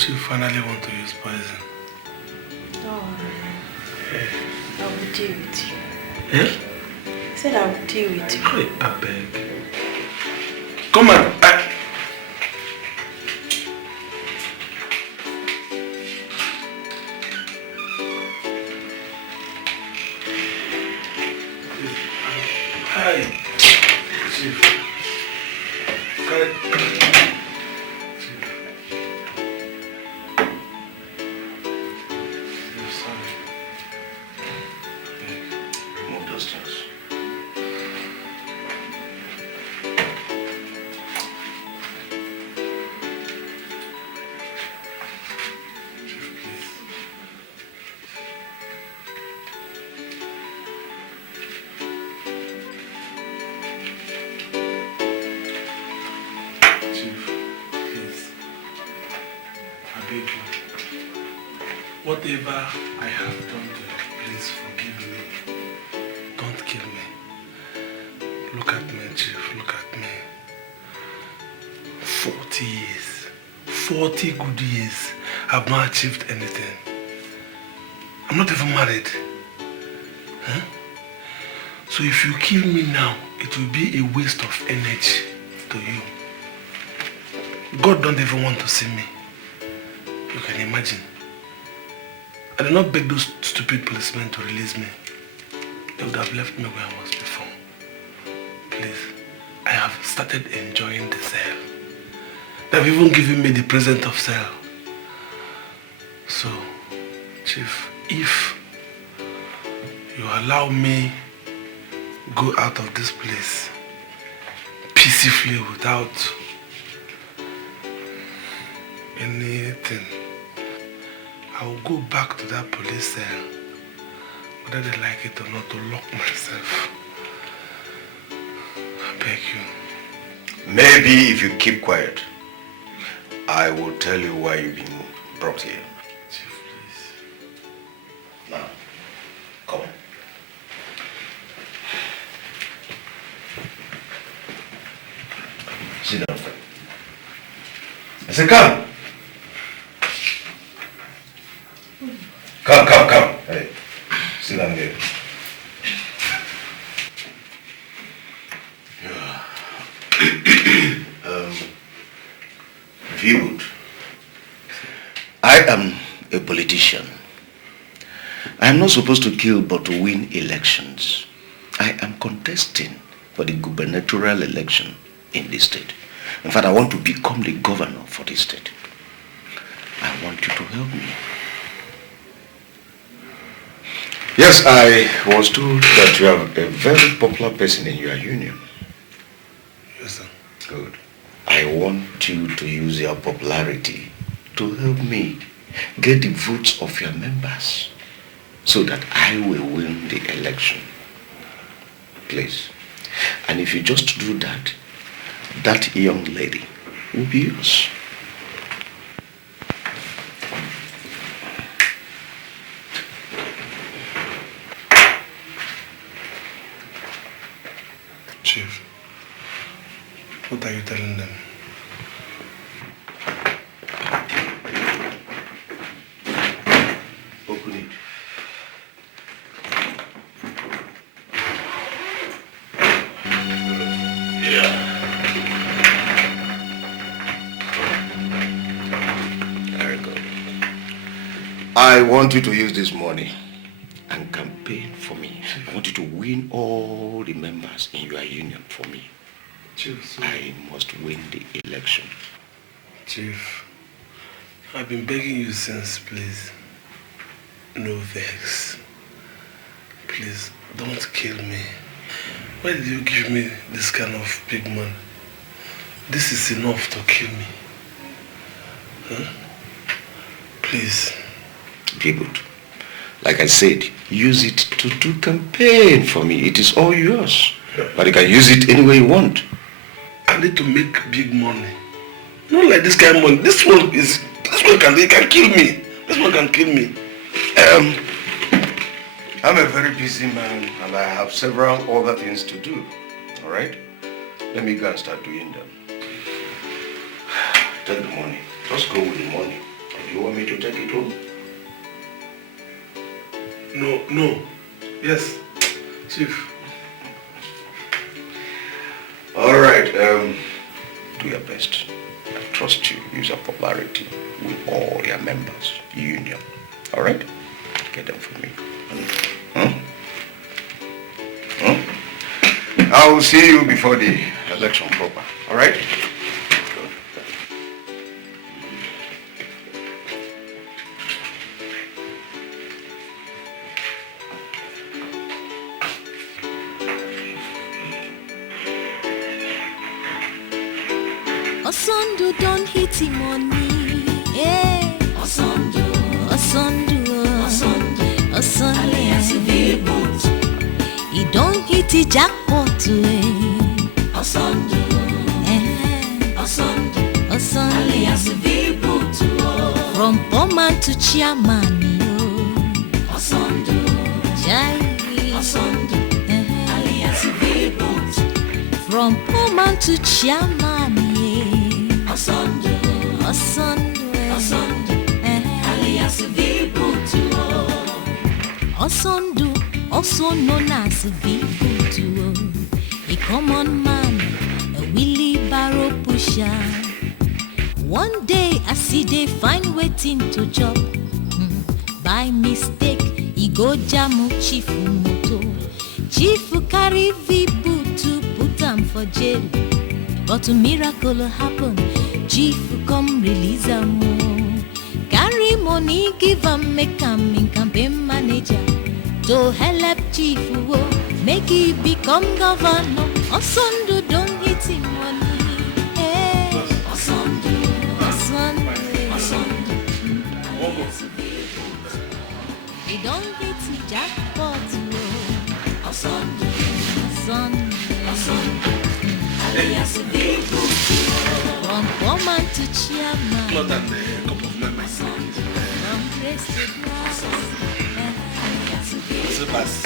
You finally want to use poison. Don't worry. I will deal with you. Eh? I said I will deal with you. I beg. Come on. Hi. Chief. Whatever I have done to you, please forgive me. Don't kill me. Look at me, Chief. Look at me. 40 years. 40 good years. I've not achieved anything. I'm not even married. Huh? So if you kill me now, it will be a waste of energy to you. God don't even want to see me. You can imagine. I did not beg those stupid policemen to release me. They would have left me where I was before. Please, I have started enjoying the cell. They have even given me the present of cell. So, Chief, if you allow me go out of this place peacefully without anything, I will go back to that police cell, whether they like it or not, to lock myself. I beg you. Maybe if you keep quiet, I will tell you why you've been brought here. Chief, please. Now, come on. Sit down. I said, come. Come. Hey, sit down here. Viewed. I am a politician. I am not supposed to kill but to win elections. I am contesting for the gubernatorial election in this state. In fact, I want to become the governor for this state. I want you to help me. Yes, I was told that you are a very popular person in your union. Yes, sir. Good. I want you to use your popularity to help me get the votes of your members so that I will win the election. Please. And if you just do that, that young lady will be yours. Chief, what are you telling them? Open it. Very good. I want you to use this money and campaign for me. I want you to win all the members in your union for me. Chief, I must win the election. Chief, I've been begging you since, please. No vex. Please, don't kill me. Why did you give me this kind of big money? This is enough to kill me. Huh? Please. Be good. Like I said, use it to do campaign for me. It is all yours. But you can use it any way you want. I need to make big money. Not like this kind of money. This one can kill me. This one can kill me. I'm a very busy man and I have several other things to do. Alright? Let me go and start doing them. Take the money. Just go with the money. Do you want me to take it home? No. Yes, Chief. Alright, do your best. I trust you. Use your popularity with all your members, union. Alright? Get them for me. I will see you before the election proper. Alright? Osondu don't hit him money. Yeah. Osondu. He don't hit the jackpot. Osondu. From poor man to chairman. Osondu. From poor man to chairman. Osondu. Osondu, also known as Vibutu, a common man, a wheelbarrow pusher. One day I see they find waiting to job. By mistake, he go jamu Chief moto. Chief carry Vibutu, put him for jail. But a miracle happen, Chief come release him. Carry money, give him, make him in campaign manager. To help Chief, make he become governor. Osondu don't hit him money. Hey. Osondu. He don't hit the jackpot. Osondu. From poor poor man to chairman. Not that cup of my From grace to grace.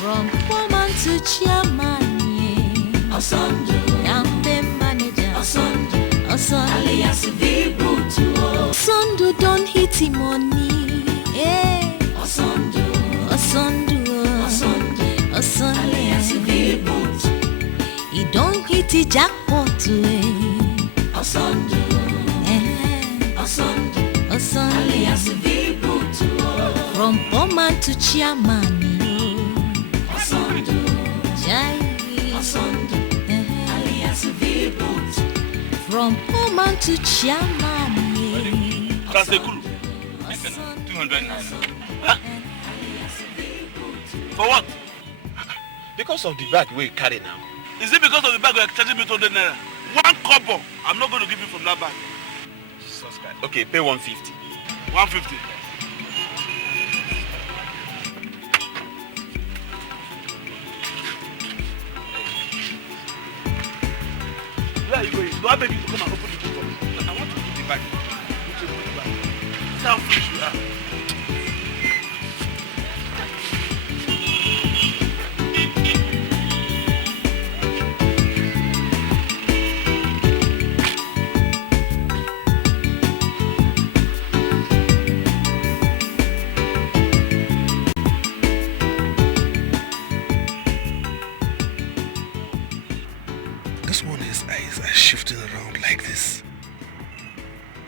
From poor man to chairman, yeah. I'm the manager. Alias Osondu don't hit him money. Yeah. Osondu. Alias he don't hit the jackpot. Osondu. Alias from poor man to chairman. From poor man to chairman. That's the cool. 200 naira. Huh? For what? Because of the bag we carry now. Is it because of the bag you are charging me 200 naira? 1 kobo. I'm not going to give you from that bag. Jesus Christ. Okay, pay 150. 150. Where are you going? Do I beg you to come and open the book for me? I want to put the bag. Put the bag. See how fresh you are. This one, his eyes are shifting around like this.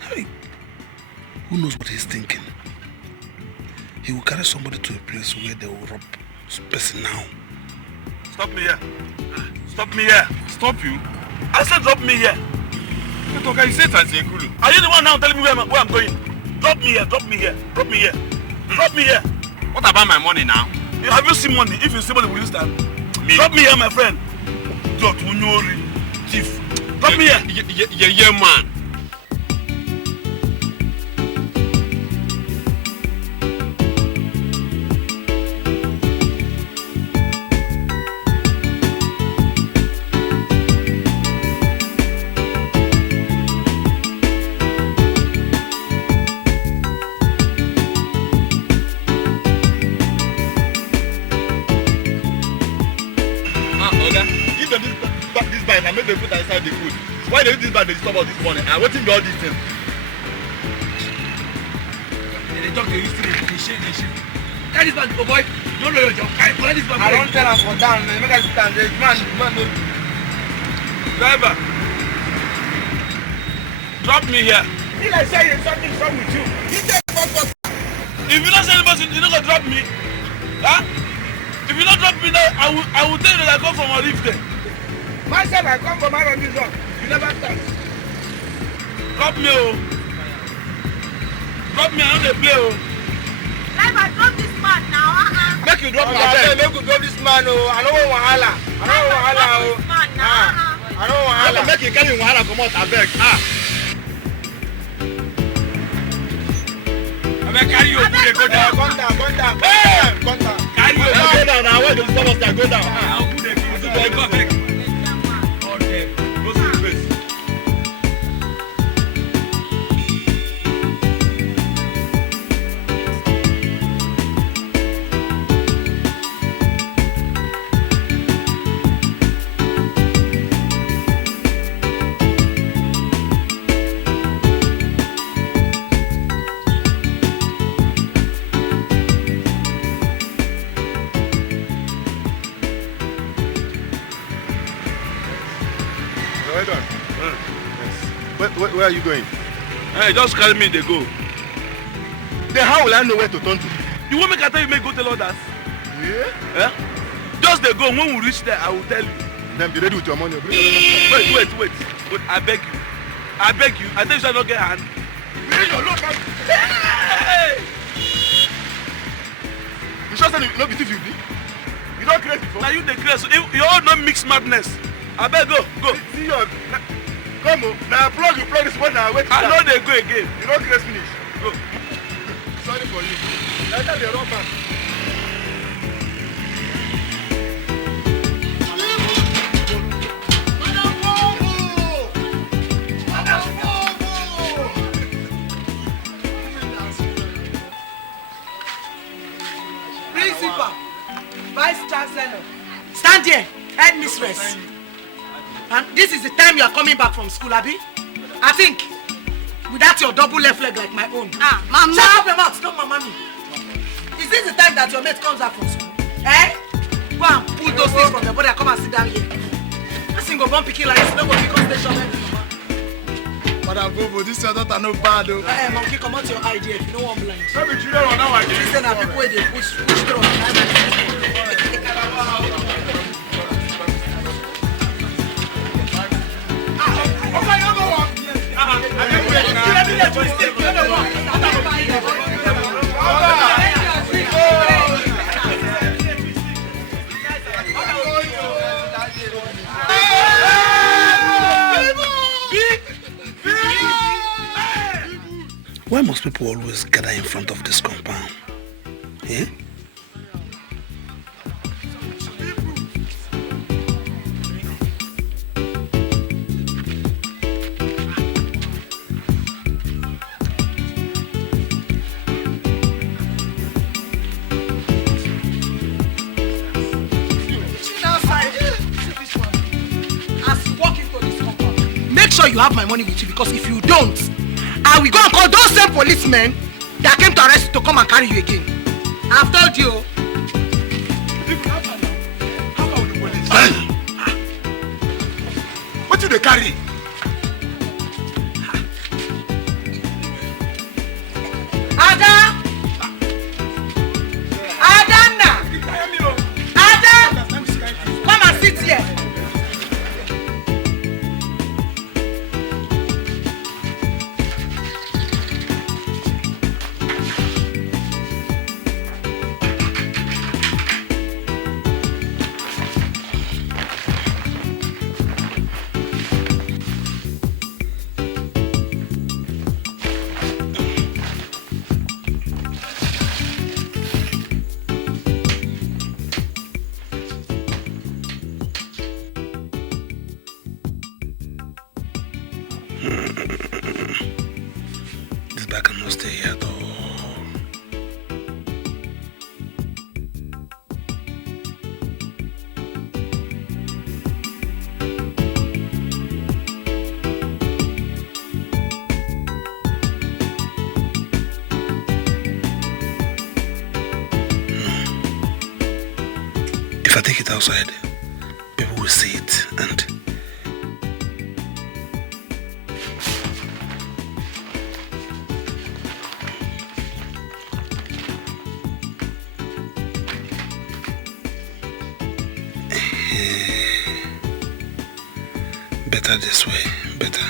Hey, who knows what he's thinking? He will carry somebody to a place where they will rob this person now. Stop me here. Stop me here. Stop you? I said drop me here. Okay, you said Tansi Nkulu. Are you the one now telling me where I'm going? Drop me here, drop me here, drop me here. Drop me here. What about my money now? Have you seen money? If you see money, will you stand? Me. Drop me here, my friend. Thief. Drop me here. Yeah, man. This bag, I made them put inside the food. Why they use this bag? They stop all this morning. I'm waiting for all these things. They talk to you, they shake. Carry this bag, oh boy. You don't know your job. Carry this bag. I don't tell him for down. Make us stand there. Man. Driver. Drop me here. If I say something wrong with you, you take photos. If you don't say anything, you're not going to drop me. Huh? If you don't drop me now, I will tell you that I come from a rift there. Myself, I come from my religion. You never start. Drop me, oh. Drop me, I don't play, oh. Driver, drop this man now, Make you drop me, make you drop this man, oh. I don't want wahala. I don't want wahala, oh. I don't want wahala. Make you carry wahala come out, I beg. I beg carry your food, go down. Come down. Carry your food. Go down now. Where the stop us there? Go down. I'll put the go back. Okay, go to the place. Where are you going? Hey, just carry me, they go. Then how will I know where to turn to? You want me to tell you, make go tell others? Yeah? Just they go. When we reach there, I will tell you. Then be ready with your money. Wait. I beg you. I tell you, shall not get hand. Hey! You sure say you no be thief you be? You don't crazy before? Now you the crazy. You all not mix madness. I beg go. See your... Come on. Now plug this one now. Wait. I know they go again. You don't crazy finish. Go. Sorry for you. Enter the rubber. Madam, And this is the time you are coming back from school, Abi? I think, without your double left leg like my own. Mama! Shut up your mouth, don't mama me. Is this the time that your mate comes back from school? Eh? Go and pull those things from your body and come and sit down here. This thing go bump picking like this, no go pick on station. Madam Bobo, this your daughter no bad though. Hey, monkey, come out your idea if you don't want blind. Let me children on now again. Listen, now people where they push through. Why must people always gather in front of this compound? Eh? Make sure you have my money with you, because if you don't, I will go and call those same policemen that came to arrest you to come and carry you again. I've told you. What do they carry? Ada! Ada! Ada! Come and sit here. This bag cannot stay here at all. If I take it outside, people will see it and better this way, better.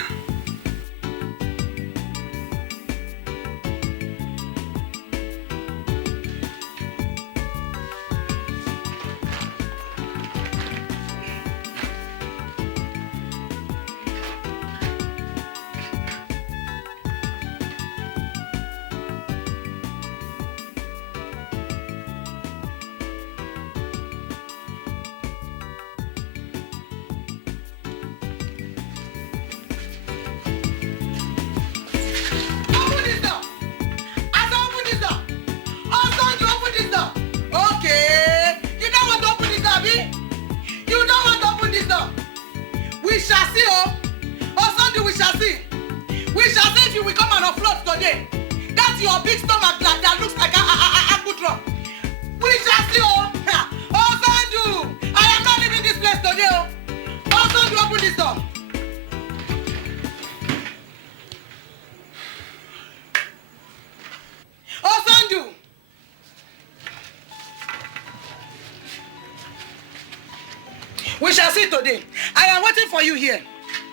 We shall see today. I am waiting for you here.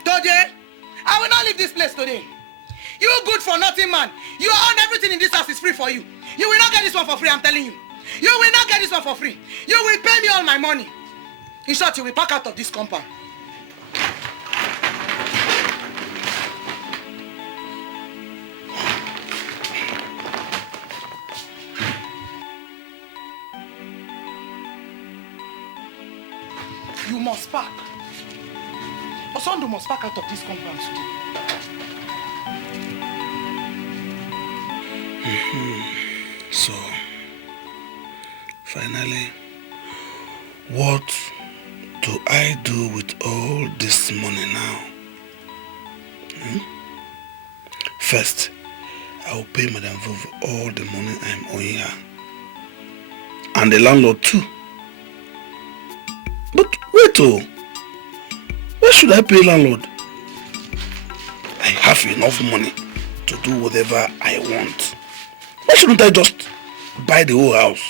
Today, I will not leave this place today. You good for nothing, man. You own everything in this house is free for you. You will not get this one for free, I'm telling you. You will not get this one for free. You will pay me all my money. In short, you will pack out of this compound. You must pack. Osondu must pack out of this compound today. So, finally, what do I do with all this money now? First, I will pay Madame Veuve all the money I am owing her. And the landlord too. But wait, why should I pay landlord? I have enough money to do whatever I want. Why shouldn't I just buy the whole house?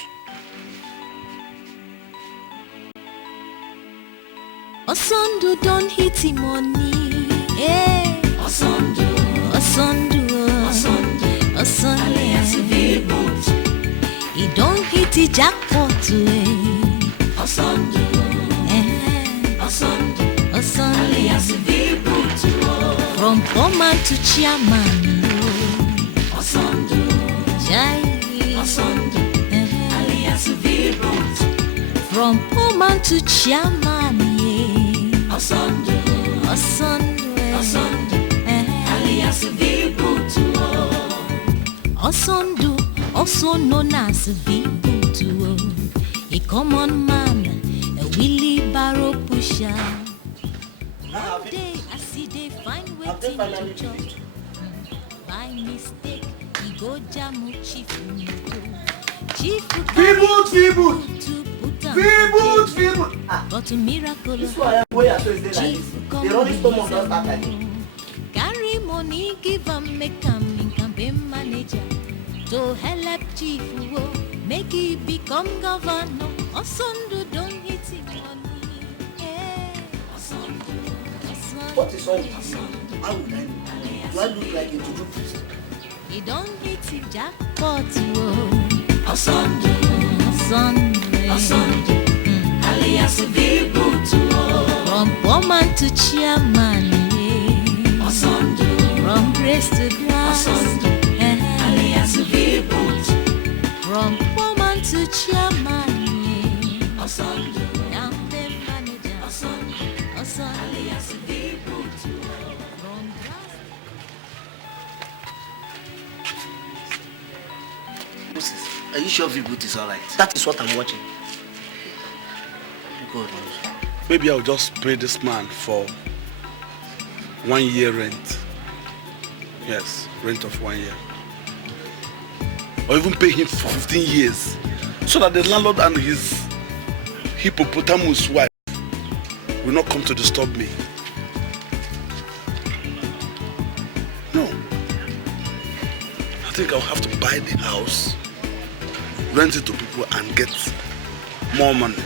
Osondu don't hit him money. Yeah. Osondu. He don't hit the jackpot. Osondu. From poor man to chairman. Osondu. From poor man to chairman. Osondu. Osondu, also known as Vibutu, a common man, a wheelbarrow pusher. One day I see they find waiting to church. By mistake, he go jamu chief. But a miracle, carry money, give him, make him campaign manager. To help chief, make he become governor. Osondu don't hit him money. What is all this? How would I know? Do I look like a juju priest? He don't hit him jackpot. Osondu. Alias Vibutu. From poor man to chairman. Osondu. From grace to grace. Alias Vibutu. From poor man to chairman. Osondu. Campaign manager. Osondu. Alias Vibutu. From Moses, are you sure Vibutu is alright? That is what I'm watching. God knows. Maybe I'll just pay this man for 1 year rent. Yes, rent of 1 year. Or even pay him for 15 years. So that the landlord and his hippopotamus wife will not come to disturb me. No. I think I'll have to buy the house, rent it to people and get more money.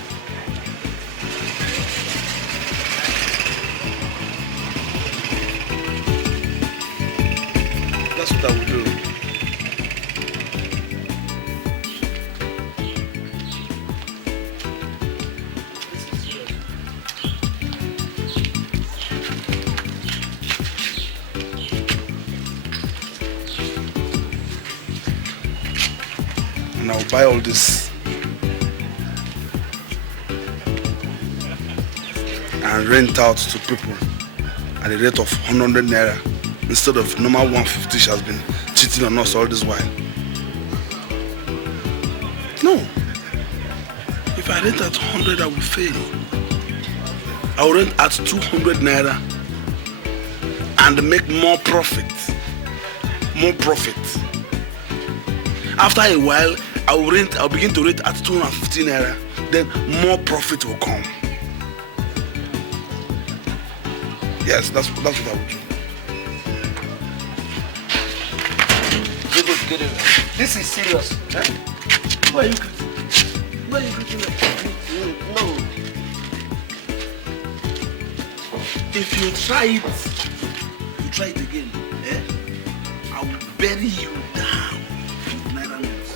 That's what I will do. And I'll buy all this and rent out to people at the rate of 100 naira. Instead of normal 150, she has been cheating on us all this while. No. If I rent at 100, I will fail. I will rent at 200 naira and make more profit. More profit. After a while, I'll begin to rent at 250 naira. Then more profit will come. Yes, that's what I will do. Good. This is serious. Huh? Why are you greeting me? No. If you try it again, I will bury you down with naira notes.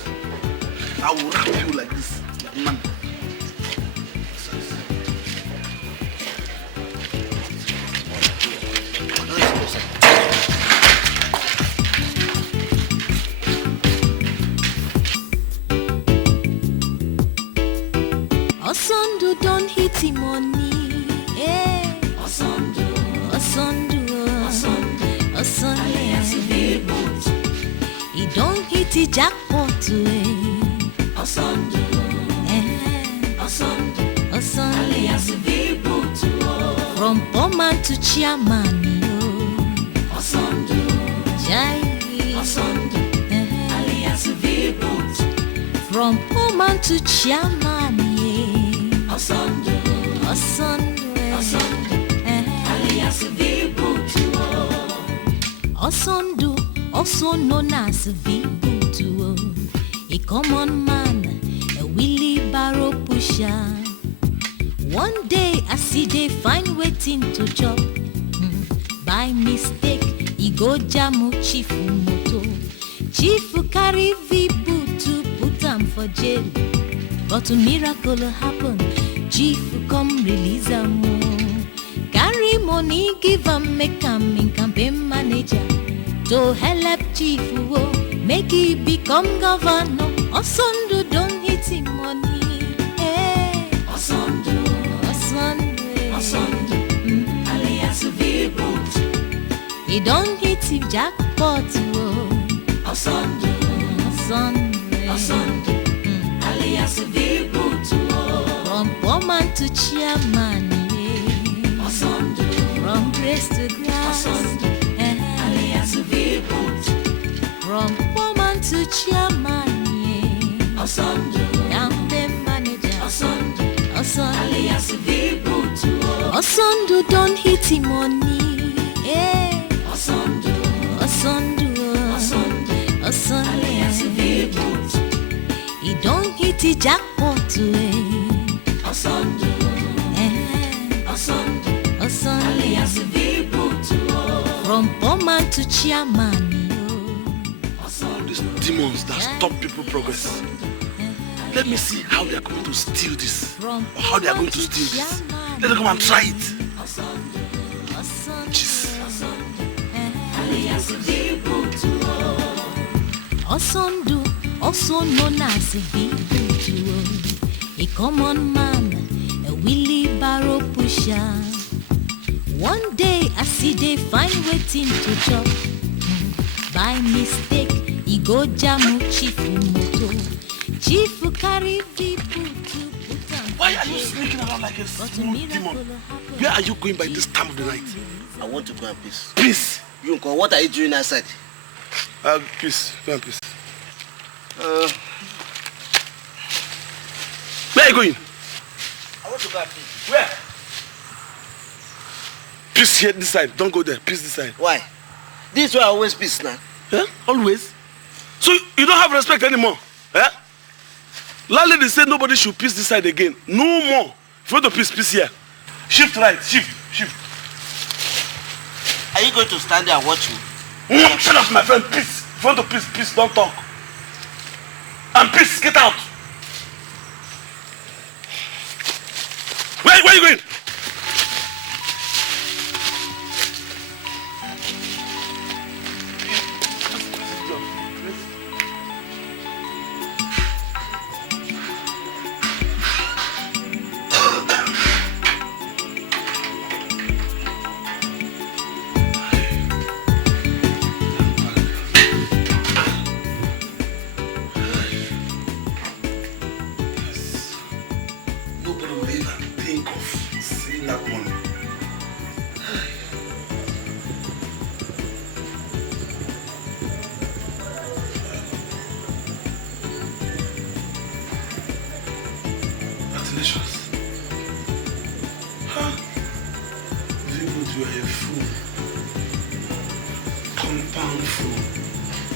I will wrap you like this, like man. Osondu don't hit him money. Osondu. He don't hit the jackpot. Osondu. Alias Vibu. woman to chairman, yo. Osondu, Jai, Osondu, alias V-Boot. From woman to chairman, yeah. Osondu, Osondu, Osondu, alias V-Boot. Osondu, also known as V-Boot, a common man, a wheelbarrow pusher. One day I see they find waiting to chop. By mistake, he go jamu Chifu moto. Chifu carry V-Boot to put him for jail. But a miracle happen. Chifu come release him. Carry money, give him, make him in campaign manager. To help Chifu, make he become governor. Osondu don't hit him money. Hey. Osondu, Osondu, alias V-Boot. He don't hit him jackpot. Osondu, Osondu, alias V-Boot. From poor man to chairman, yeah. Osondu, from grace to grass. Osondu, alias V-Boot. From poor man to chairman, yeah. Osondu, campaign manager. Osondu, alias V-Boot. Osondu don't hit him money. Yeah. Osondu, alias V-Boot. He don't hit the jackpot. Osondu, alias V-Boot. From poor man to chairman. These demons that stop people progress. Let me see how they are going to steal this. Or how they are going to steal this. Let them come and try it. Jeez. Osondu, also known as V-Boot, a common man, a wheelbarrow pusher. One day I see they find waiting to chop. By mistake, he go jamu Chifu moto. Chifu carry V-Boot to put him. Why are you sneaking around like a small demon? Where are you going by this time of the night? I want to go and peace. Peace? Yunko, what are you doing outside? Peace. Go and peace. Where are you going? I want to go and peace. Where? Peace here this side. Don't go there. Peace this side. Why? This is where I always peace now. Yeah? Always? So you don't have respect anymore? Yeah? Landlady said nobody should peace this side again. No more. If you want to peace here. Shift right. Shift. Are you going to stand there and watch me? Shut up, my friend. Peace. If you want to peace, don't talk. And peace, get out. Where are you going?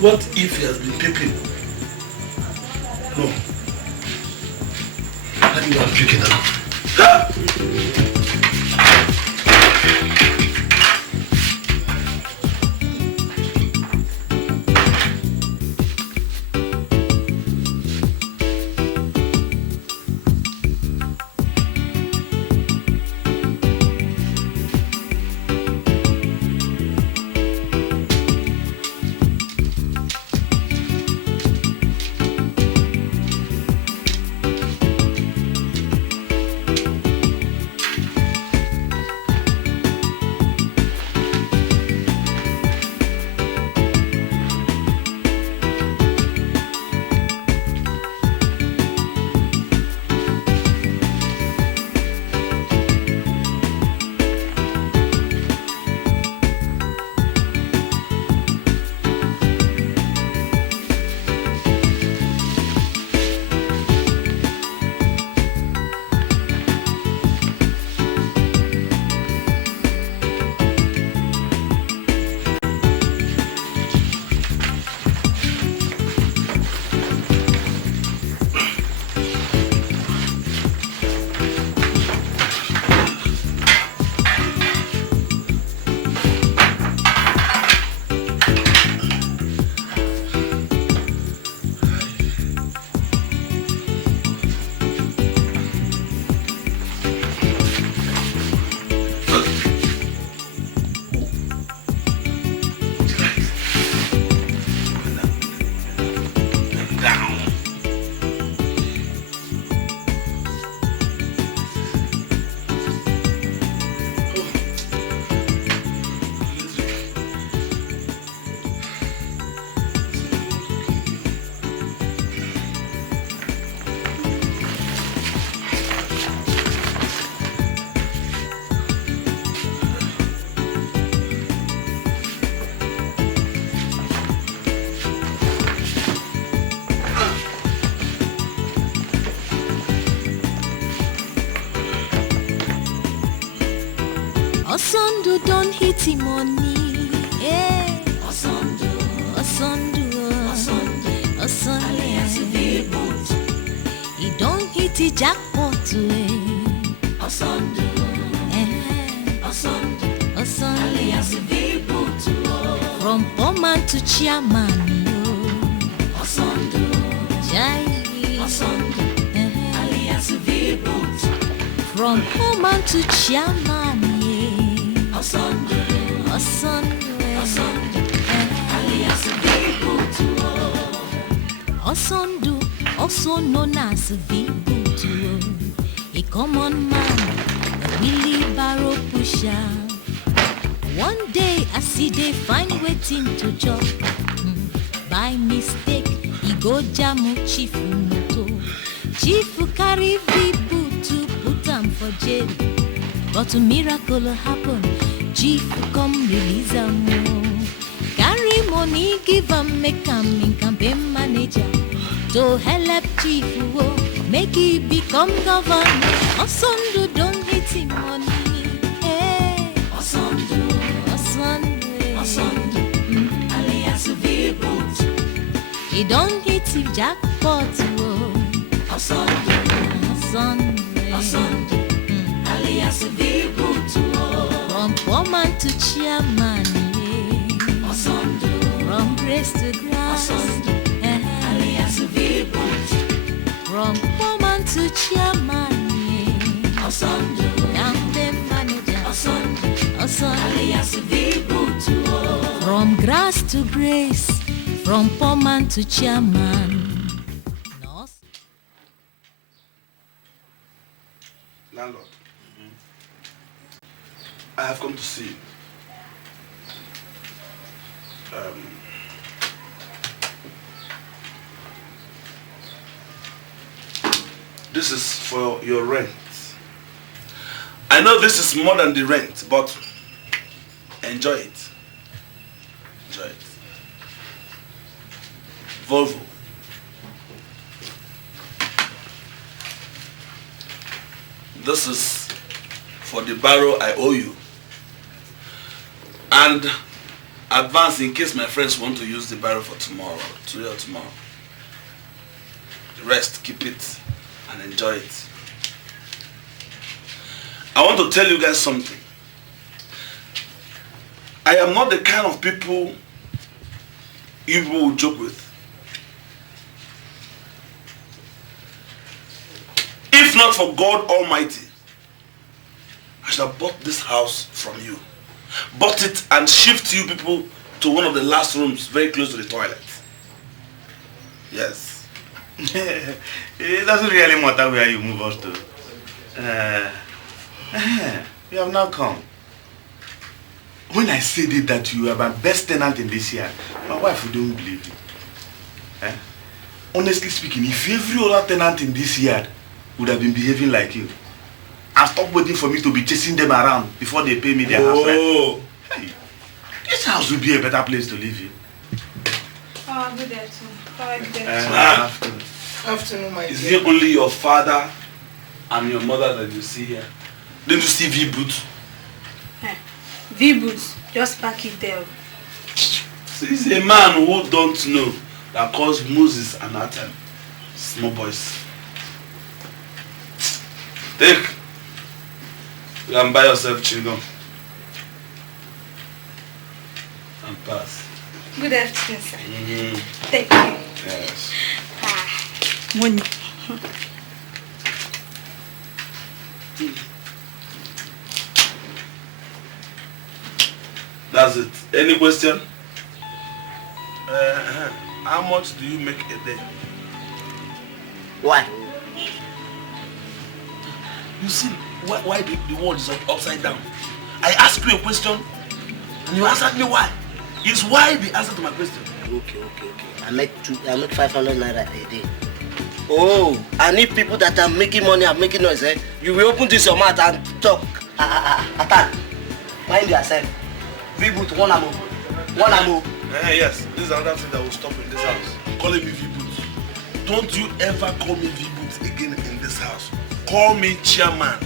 What if he has been peeping? No. Let me go and pick it up. Osondu don't hit him money. Yeah. Osondu. Alias V-Boot. He don't hit the jackpot. Osondu. Alias V-Boot. From poor man to chairman. Osondu. Jai. Osondu. Alias V-Boot. From poor man to chairman. Osondu. Alias V-Boot. Osondu, also known as V-Boot. A common man, a wheelbarrow pusher. One day I see they find waiting to chop. By mistake, he go jam Chief Moto. Chief carry V-Boot to put him for jail. But a miracle happen. Chief come release him. Carry money, give him, make him in campaign manager. To help Chief, make he become governor. Osondu don't hit him money. Hey. Osondu. Alias V-Boot. He don't hit him jackpot. Osondu. Alias V-Boot. From poor man to chairman. Osondu. From grace to grass. Alias V-Boot. From poor man to chairman. Osondu. Campaign manager. Osondu. Alias V-Boot. From grass to grace. From poor man to chairman. Landlord, I have come to see you. This is for your rent. I know this is more than the rent, but enjoy it. Enjoy it. Volvo. This is for the barrow I owe you. And advance in case my friends want to use the barrow for tomorrow, today or tomorrow. The rest, keep it and enjoy it. I want to tell you guys something. I am not the kind of people you will joke with. If not for God Almighty, I should have bought this house from you. Bought it and shift you people to one of the last rooms very close to the toilet. Yes. It doesn't really matter where you move us to. You have now come. When I said it that you are my best tenant in this yard, my wife wouldn't believe you. Honestly speaking, if every other tenant in this yard would have been behaving like you, and stop waiting for me to be chasing them around before they pay me their house rent. Hey, this house will be a better place to live in. Oh, I'll be there too. Afternoon, my Is dear. it only your father and your mother that you see here? Didn't you see V-Boot? V-Boot, just pack it there. So he's a man who don't know that calls Moses and Nathan small boys. Take. You can buy yourself chewing-gum. And pass. Good afternoon, sir. Mm-hmm. Thank you. Yes. Money. That's it. Any question? How much do you make a day? Why? You see, why the world is upside down? I asked you a question and you answered me why. It's why the answer to my question. Okay. I make 500 naira a day. Oh, and if people that are making money are making noise, you will open this your mouth and talk. Attack. Mind yourself. V-Boot, one amo. Yes, this is another thing that will stop in this house. Calling me V-Boot. Don't you ever call me V-Boot again in this house. Call me chairman.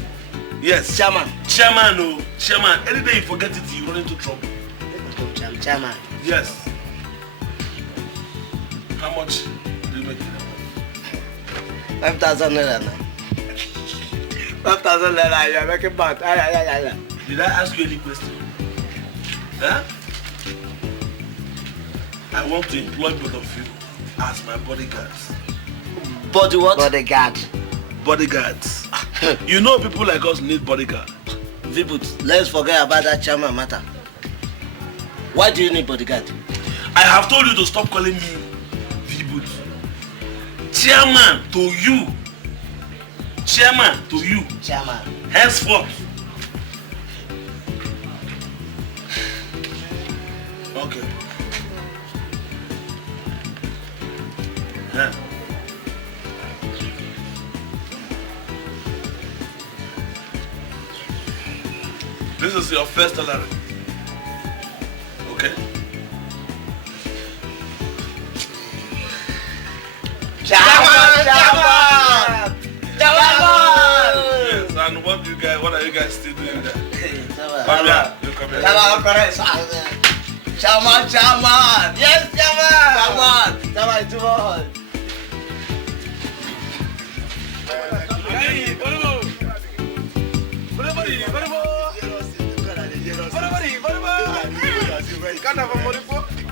Yes. Chairman. Chairman, no. Chairman. Any day you forget it, you run into trouble. Chairman. Yes. How much do you make it? 5,000 naira now. 5,000 naira, you are making bad. Did I ask you any question? Huh? I want to employ both of you as my bodyguards. Body what? Bodyguard. Bodyguards. You know people like us need bodyguards. Vibut, let's forget about that chairman matter. Why do you need bodyguard? I have told you to stop calling me Vibut. Chairman to you. Chairman to you. Chairman. Henceforth. Okay. Yeah. This is your first salary. Okay? Chairman! Yes, and what are you guys still doing there? Come here. You come here. Chairman! Yes, Chairman! Chairman, too much.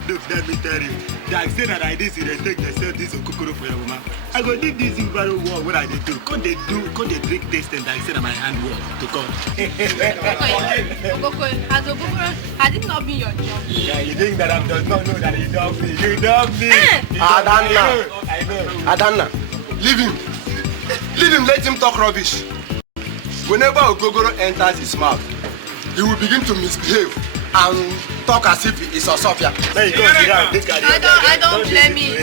Look, let me tell you. They say that I did see they take the sell this okokoro for your woman. I go leave this very war. What I do? Could they drink this and I said my hand work to come. Has okokoro, has it not been your job? Yeah, you think that I does not know that you dog me. You dog me. Adanna, leave him. Leave him, let him talk rubbish. Whenever Ogogoro enters his mouth, he will begin to misbehave and talk as if he is a Sophia. There you go, sit down. This guy. I don't blame me.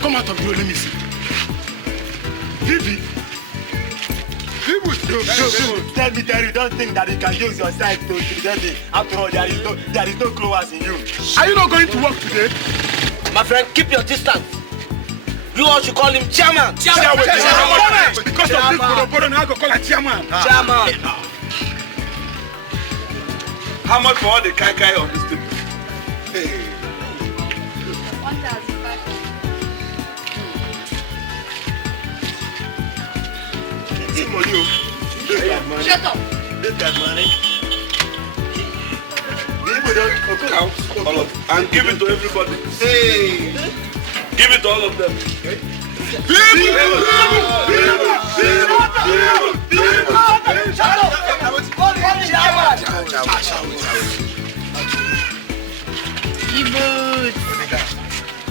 Come out of here, let me see. Tell me, don't think that you can use your side to defend me. After all, there is no growers in you. Are you not going to work today? My friend, keep your distance. You all should call him chairman. Chairman. Because of this, Boro now go call a chairman. Chairman. How much for all the kai on this table? Hey. 1,500. Shut up. Look at money. Count all of them and give it to everybody. Hey. Give it to all of them.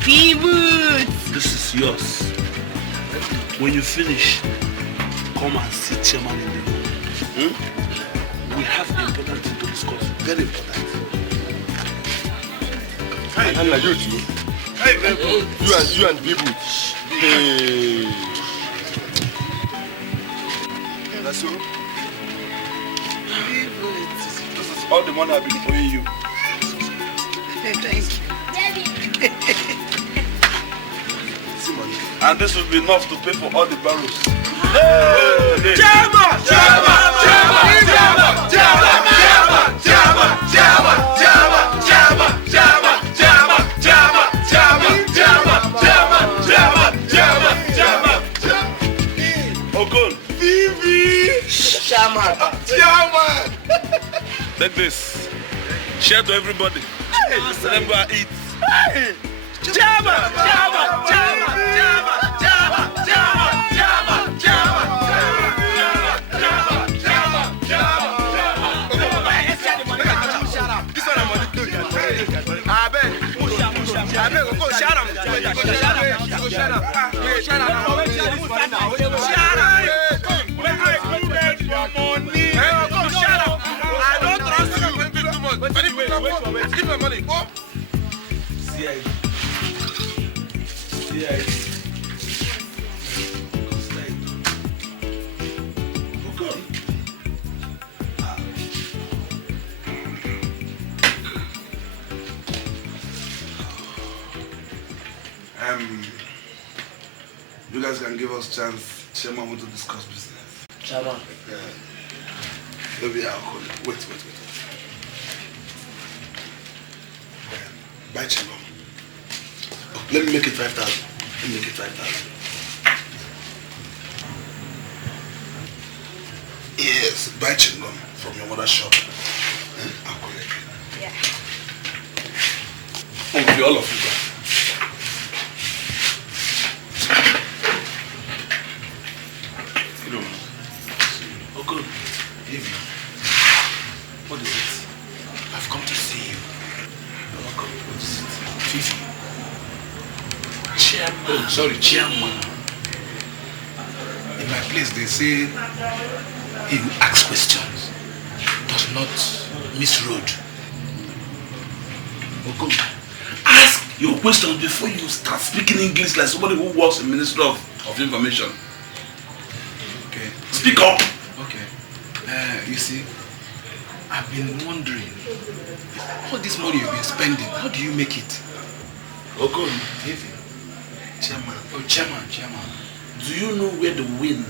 Pivot. This is yours. When you finish, come and sit chairman in the room. We have an important thing to discuss. Very important. Hey, and like you too. Hey, baby. You and people. Hey. That's all. This is all the money I've been owing you. And this will be enough to pay for all the barrels. Hey! Chairman! Okon. Chairman. Take this. Share to everybody. Let them go and eat. Give my money. Go. See, guys can give us chance, Chairman, want to discuss business. Chairman. Yeah. Maybe I'll call you. Wait. Buy Chairman. Oh, let me make it 5,000. Let me make it 5,000. Yes, buy chewing-gum from your mother's shop. I'll collect it. Yeah. Thank you, all of you guys. You know, oh good. Evie, what is it? I've come to see you. Oh God, what is it? Fifi. Chairman. Oh, sorry, Chairman. In my place, they say he who asks questions does not miss road. Okay. Ask your questions before you start speaking English like somebody who works in Ministry of Information. Okay. Speak up. Okay. You see, I've been wondering, all this money you've been spending, how do you make it? Okay. Chairman. Oh, Chairman. Do you know where the wind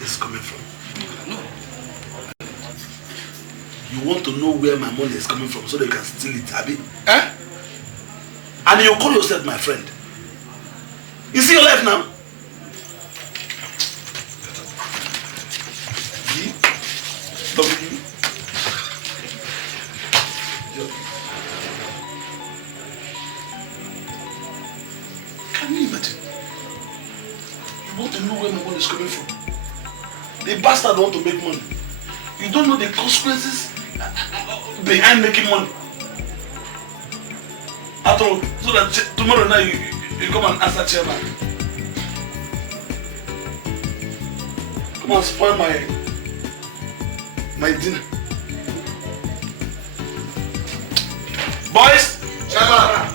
is coming from? No. You want to know where my money is coming from so that you can steal it, Abby? Eh? And you call yourself my friend. You see your life now? W. Can you imagine? You want to know where my money is coming from? The bastard want to make money. You don't know the consequences behind making money. At all. So that tomorrow night you come and answer Chairman. Come and spoil my dinner. Boys! Chairman!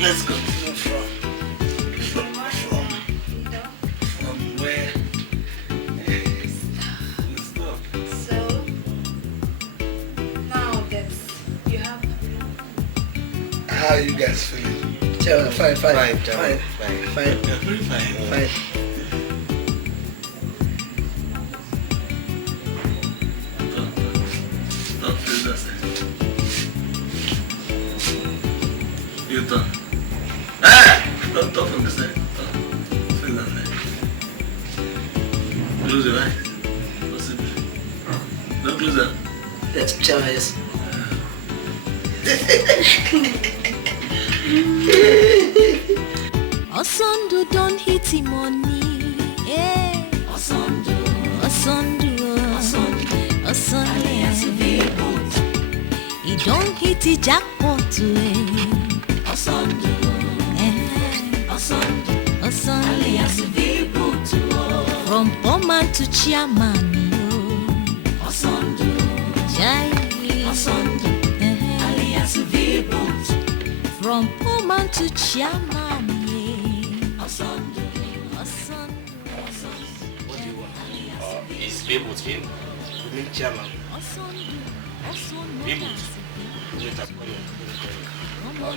Let's go from where we stop. So now that you have. How are you guys feeling? Fine. Very fine. Don't feel that side. You done. Don't talk from the side. Feel that side. Close your eyes. Possibly. Don't close them. Let's put your eyes. Osondu don't hit him money. Yeah. Osondu. He don't hit the jackpot. Osondu. From poor man to chairman. Osondu. From poor man to chairman. What do you want? Is Beirut in? We need Chairman. Beirut.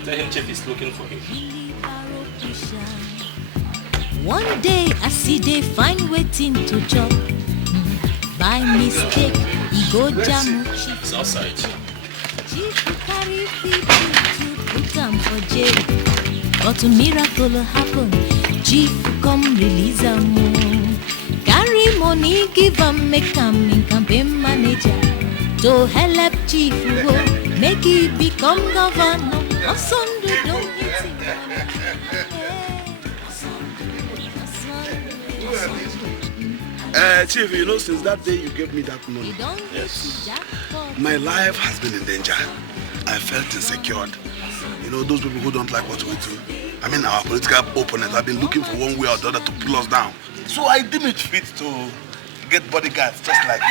Tell him Chief is looking for him. One day I see they find waiting to job. By mistake, he go jam. It's outside. Chief will carry people to put them for jail. But a miracle happen. Chief come release them. Carry money, give them, make them in campaign manager. To help Chief go, make he become governor. Or Sunday don't hit him. Chief, you know, since that day you gave me that money, yes, my life has been in danger. I felt insecure. You know, those people who don't like what we do. I mean, our political opponents have been looking for one way or the other to pull us down. So I deem it fit to get bodyguards just like you.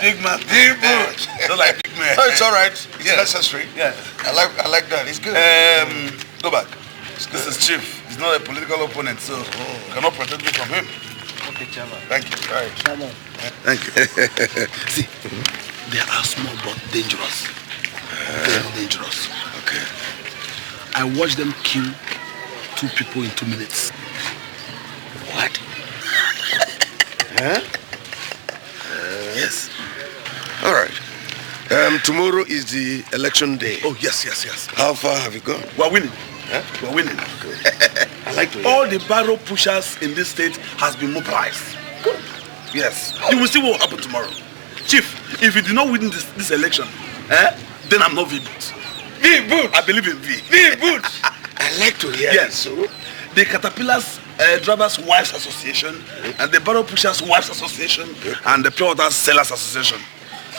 Big man. Big man. Just like big man. No, it's all right. It's necessary. Yeah. I like that. It's good. Go back. This is Chief. He's not a political opponent, so you cannot protect me from him. Okay, Chairman. Thank you. Right. Chairman. Thank you. See, they are small but dangerous. Very dangerous. Okay. I watched them kill 2 people in 2 minutes. What? Huh? Yes. All right. Tomorrow is the election day. Oh, yes. How far have you gone? We're winning. We're winning. I like to hear. All the barrel pushers in this state has been mobilized. Good. Yes. You will see what will happen tomorrow. Chief, if you do not win this election, then I'm not V-Boot. V-Boot? I believe in V. V-Boot? I like to hear. Yes. So, the Caterpillars Drivers Wives Association and the Barrel Pushers Wives Association and the Pure Water Sellers Association,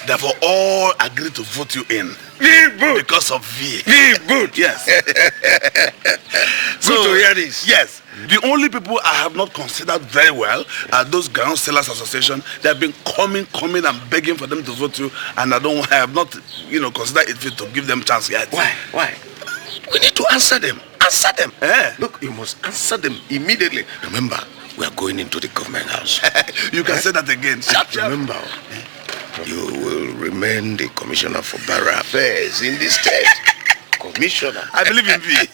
therefore all agreed to vote you in. V-Boot? Because of V. V-Boot? Yes. Good to hear this. Yes. The only people I have not considered very well are those Ground Sellers Association. They have been coming and begging for them to vote you, and I have not, considered it fit to give them chance yet. Why? We need to answer them. Answer them. Look, you must answer them immediately. Remember, we are going into the government house. You can say that again. Remember, you will remain the Commissioner for Barra Affairs in this state. Commissioner. I believe in V.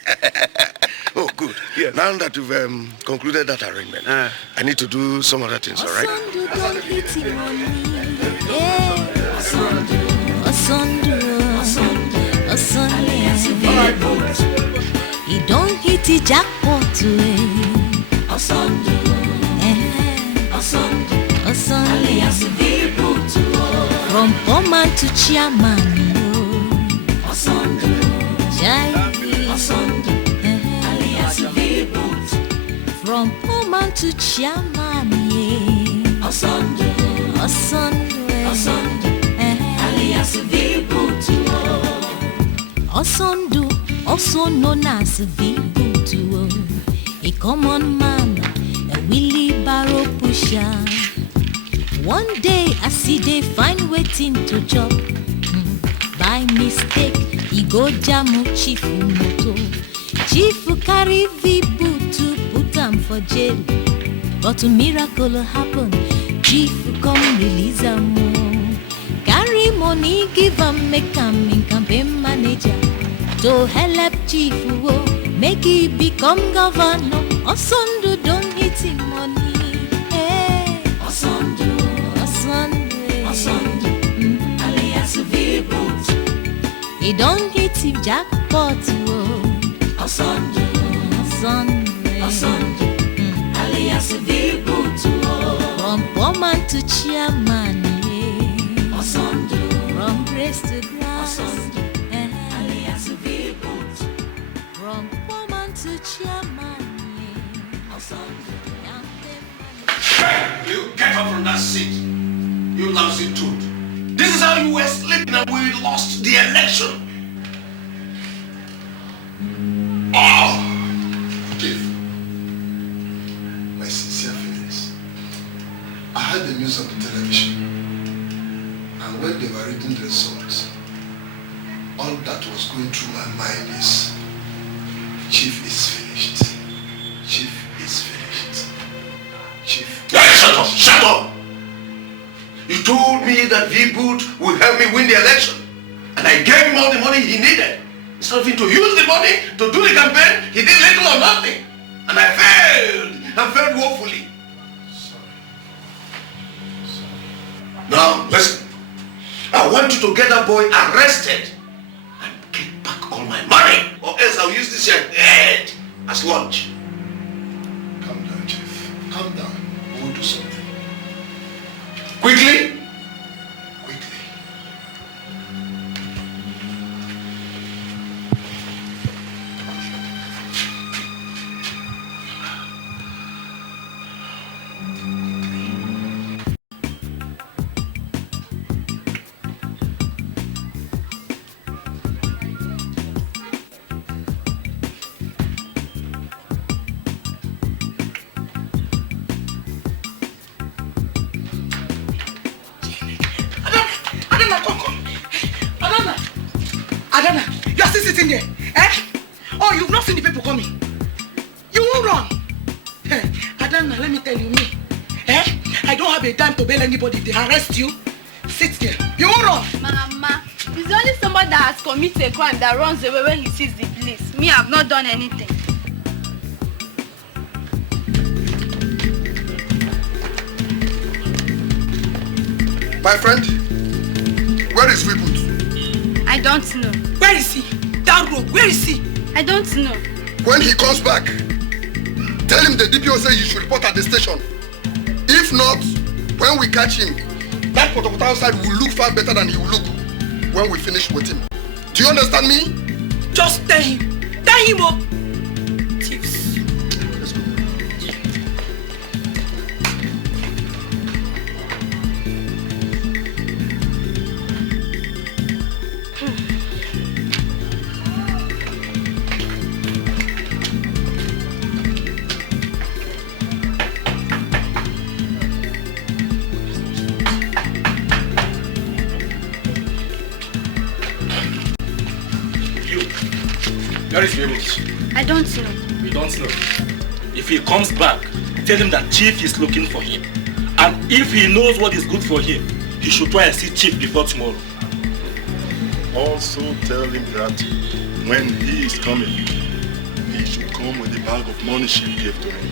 Oh, good. Yes. Now that you've concluded that arrangement, I need to do some other things, all right? He don't hit the jackpot from poor man to chairman. From poor man to chairman, Osondu, also known as V-Boot, a common man, a wheelbarrow pusher. One day I see they find waiting to chop. By mistake, he go jamu Chief moto. Chief carry V-Boot to put him for jail. But a miracle happen. Chief come release him. Carry money, give him, make him in campaign manager. To help Chief, make he become governor. Osondu don't hit him money. Hey. Osondu, alias V-Boot. He don't hit him jackpot. Osondu, alias V-Boot. From poor man to chairman. From grace to grass. Alias V-Boot. From poor man to chairman. You get up from that seat. You lousy dude. This is how you were sleeping and we lost the election. Oh! Chief, my sincere feelings. I heard the news on the television, and when they were reading the results, all that was going through my mind is, Chief is finished. Chief is finished. Chief. Yeah, shut up! You told me that V-Boot would help me win the election, and I gave him all the money he needed. Instead of him to use the money to do the campaign, he did little or nothing. And I failed woefully. Now, listen. I want you to get that boy arrested and get back all my money, or else I'll use this your head as lunch. Calm down, Chief. Calm down. We will do something. Quickly? Adana, you are still sitting there, eh? Oh, you've not seen the people coming. Madam, now let me tell you me. I don't have a dime to bail anybody. If they arrest you, sit there. You won't run. Mama, it's only somebody that has committed a crime that runs away when he sees the police. Me, I've not done anything. My friend, where is Reboot? I don't know. Where is he? Down road, where is he? I don't know. When he comes back, tell him the DPO says you should report at the station. If not, when we catch him, that photo outside will look far better than he will look when we finish with him. Do you understand me? Just tell him. Tell him up. Thieves. Let's go. Where is Reboot? I don't know. We don't know. If he comes back, tell him that Chief is looking for him. And if he knows what is good for him, he should try and see Chief before tomorrow. Also tell him that when he is coming, he should come with the bag of money she gave to him.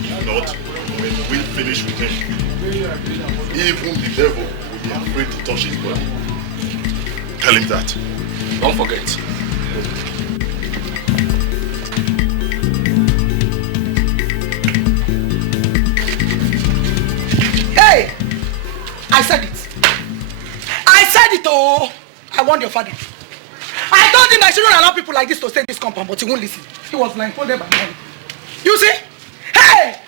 If not, when we finish with him, even the devil will be afraid to touch his body. Tell him that. Don't forget. Hey! I said it. I said it, oh! I warned your father. I told him I shouldn't allow people like this to stay in this compound, but he won't listen. He was blindfolded by me. You see? Hey!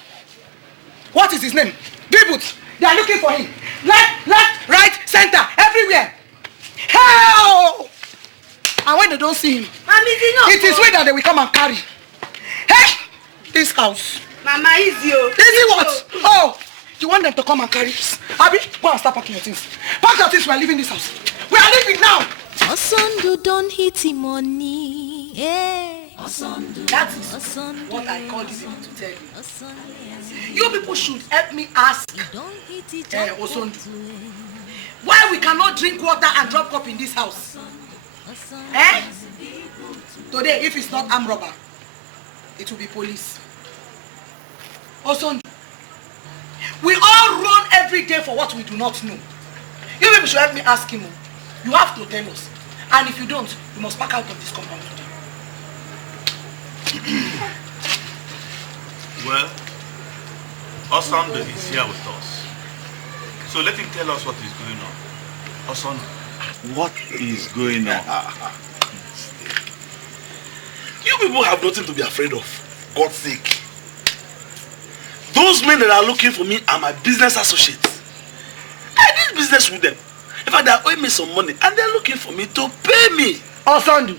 What is his name? Reboot. They are looking for him. Left, right, center, everywhere. Hell! And when they don't see him, it is way that they will come and carry. Hey! This house. Mama, easy. Easy what? Oh! You want them to come and carry this? Abby, go and start packing your things. Pack your things, we are leaving this house. We are leaving now! Osondu don't hit him money. Hey. Osondu. That is what I called you to tell you. You people should help me ask Osondu why we cannot drink water and drop cup in this house. Eh? Today, if it's not armed robber, it will be police. Osondu, we all run every day for what we do not know. You people should help me ask him. You have to tell us. And if you don't, you must pack out of this compound today. Well, Osondu is here with us. So let him tell us what is going on. Osondu, what is going on? You people have nothing to be afraid of. God's sake. Those men that are looking for me are my business associates. I did business with them. In fact, they are owing me some money and they are looking for me to pay me. Osondu,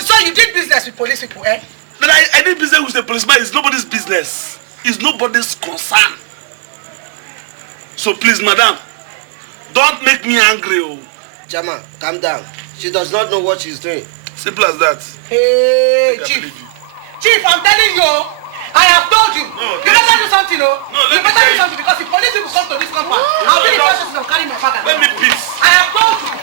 so you did business with police people, eh? That I did business with the policeman. It's nobody's business. It's nobody's concern. So please, madam, don't make me angry. Oh. Jama, calm down. She does not know what she's doing. Simple as that. Hey, Chief. Chief, I'm telling you, I have told you. No, you better do something, oh. No, you better do something because if police people come to this compound, I'll be the person to carry my bag. Let me peace. I have told you.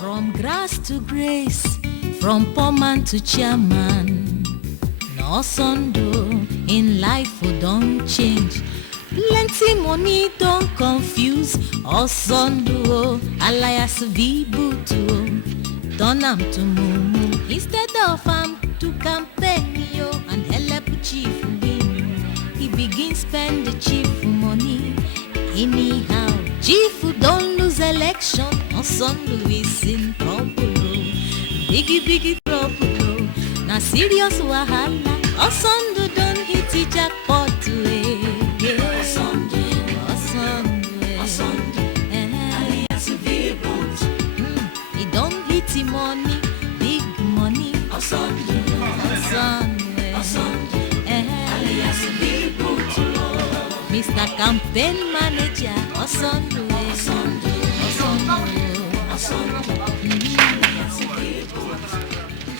From grass to grace, from poor man to chairman. No Osondu in life don't change. Plenty money don't confuse. Osondu alias Vibutu. Turn am to mumu instead of am to campaign yo and help chief win. He begin spend the chief money anyhow. Chief don't lose election. Osondu is in trouble. Biggie trouble. Na serious wahala. Osondu don't hit the jackpot. Osondu. Alias Viboot. He don't hit the money, big money. Osondu. Alias Viboot. Mr. Campaign Manager, Osondo,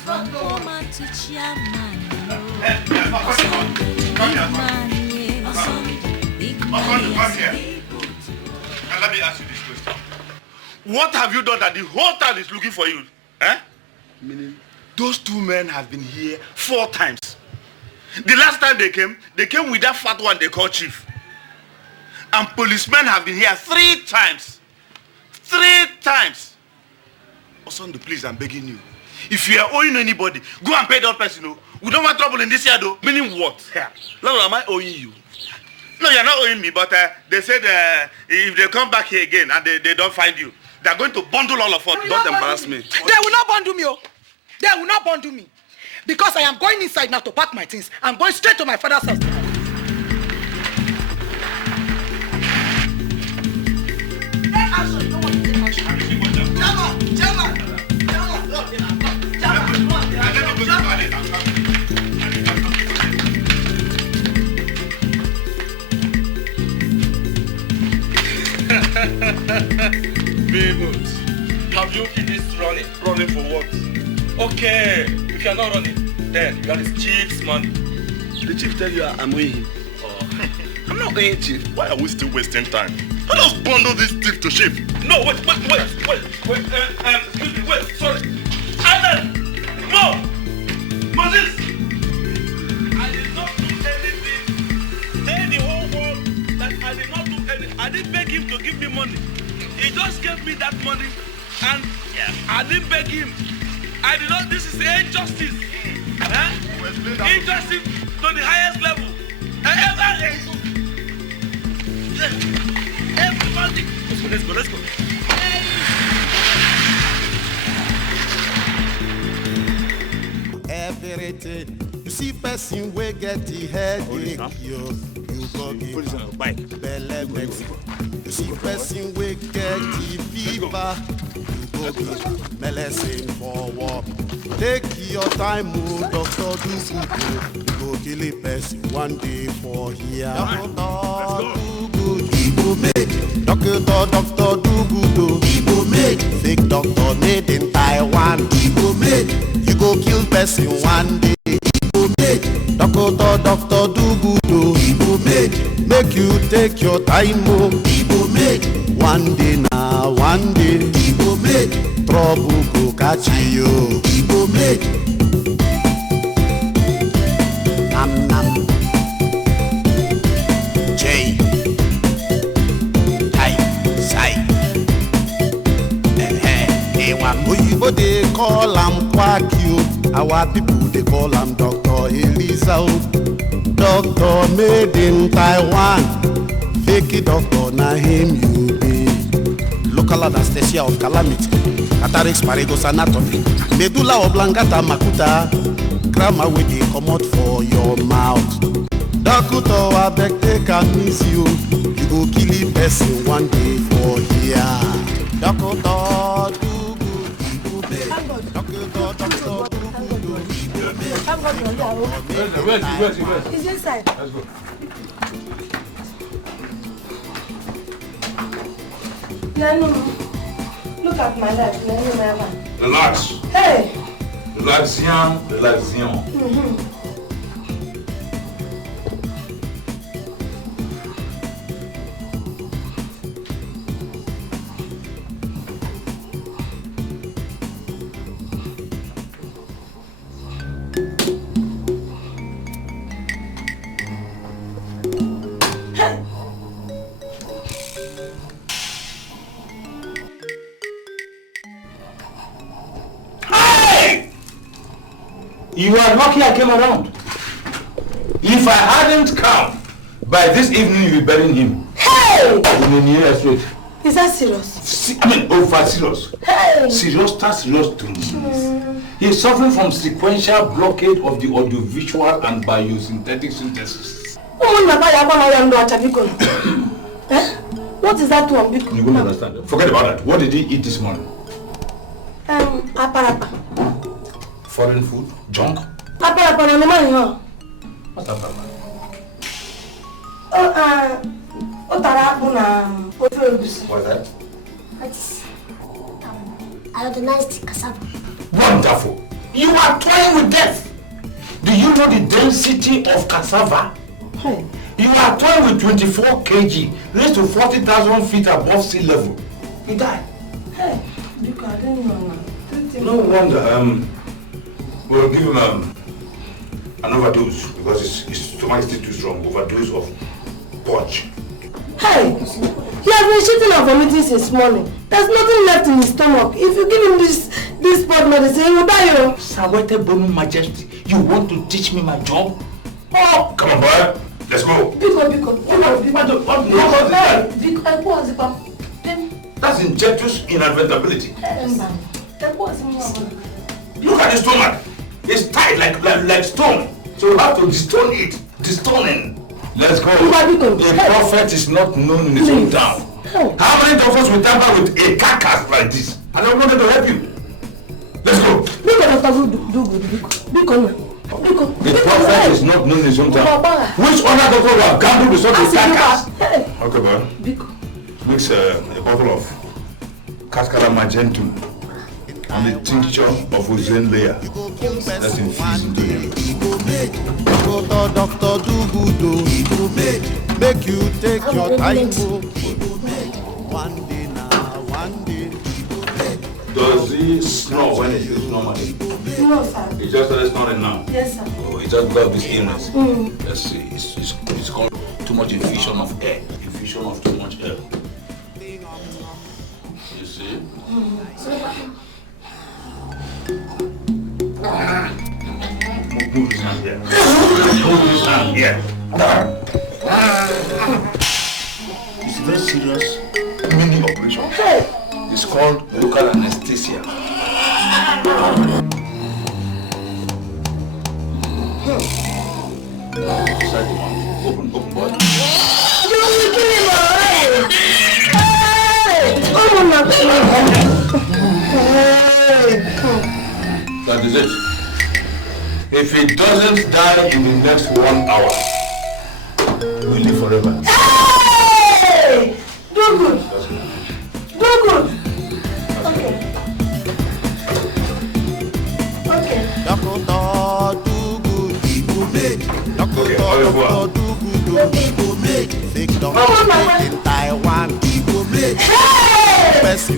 from woman to chairman, big man, And let me ask you this question. What have you done that the whole town is looking for you? Eh? Meaning, those two men have been here 4 times. The last time they came with that fat one they call Chief. And policemen have been here 3 times. 3 times. Osondo, please, I'm begging you. If you are owing anybody, go and pay that person. No? We don't want trouble in this year, though. Meaning what? Yeah. No, am I owing you? No, you're not owing me, but they said if they come back here again and they don't find you, they're going to bundle all of us. Don't embarrass me. They will not bundle me, oh. They will not bundle me. Because I am going inside now to pack my things. I'm going straight to my father's house. Beboot, have you finished running? Running for what? Okay, if you're not running, then you are the chief's money. The chief tell you I'm owing him. Oh. I'm not owing chief. Why are we still wasting time? Let us bundle this thief to chief. No, wait, excuse me, wait, sorry. Alan! No! Moses! I did not do anything. Tell the whole world that I did not do anything. I didn't beg him to give me money. He just gave me that money and I didn't beg him. I did not, this is injustice. Injustice to the highest level. Everybody. Let's go. Everything. You see person we get the headache, you go give belle medicine. You see person we get the fever, you go give medicine for work. Take your time, move, doctor, do good. You go kill a person one day for here. Doctor, do good. Igbo make. Doctor, do good. Igbo make. Fake doctor made in Taiwan. Igbo make. You go kill person one day. Igbo make. Doctor, do good. Igbo make you take your time, oh. Igbo make. One day now, one day. Igbo make. Trouble go catch you. Igbo make. Nam nam. J. I. Sai. Oyibo they call am quack you. Our people they call am Dr. Elisa. Doctor made in Taiwan. Fake doctor na him you be. Local anesthesia of calamity. Cataracts, paragos, anatomy. Medulla oblongata makuta. Grammar wey dey comot for your mouth. Doctor abeg take am miss you. You go kill a person one day for here. Doctor do good. Doctor do good. He's inside. Let's go. Nanu, look at my life. Nanu, my man. Relax. Hey. Relaxion. You are lucky I came around. If I hadn't come, by this evening you'll be burying him. Hey! In the nearest rate. Is that serious? Over serious. Hey! Serious, that's serious to me. He is suffering from sequential blockade of the audiovisual and biosynthetic synthesis. What is that one? You won't understand. Forget about that. What did he eat this morning? Aparapa. Foreign food? Junk? Aparapa, no man, What's aparapa? What's that? That's iodinized cassava. Wonderful. You are toying with death. Do you know the density of cassava? Hey. You are toying with 24 kg, raised to 40,000 feet above sea level. You die. Hey, because I didn't know. No wonder. We'll give him an overdose because his stomach is still too strong. Overdose of porch. Hey, he has been shitting and vomiting since morning. There's nothing left in his stomach. If you give him this spot medicine, he will die. Sawete Bonu Majesty, you want to teach me my job? Oh, come on, boy. Let's go. That's injectus inadvertibility. Look at the stomach. It's tight like stone. So you have to destone it. Destoning. Let's go. A prophet is not known in his own town. How many of us will tamper with a carcass like this? I don't want to help you. Let's go. The prophet is not known in his own town. Which other doctor will have gambled with such a carcass? Okay, boy. Mix a bottle of cascara magentum and a tincture of ozone layer. That's infused into him. Doctor do good, make you take your time. One day now, one day. Does he snore when he is normally? No, sir. He just started snoring now? Yes, sir. Oh, he just got this illness. Let's see, it's called too much infusion of air. Infusion of too much air. You see? Move his hand here. Move his hand here. It's very serious mini operation. It's called local anesthesia. Inside the mouth. Open, boy. You will kill him already. That is it. If he doesn't die in the next 1 hour, we'll live forever. Hey! Do good. Do good. Okay. Okay. Doctor do good, he will make. Doctor do good, he will make. Big doctor in Taiwan, he will make. Person,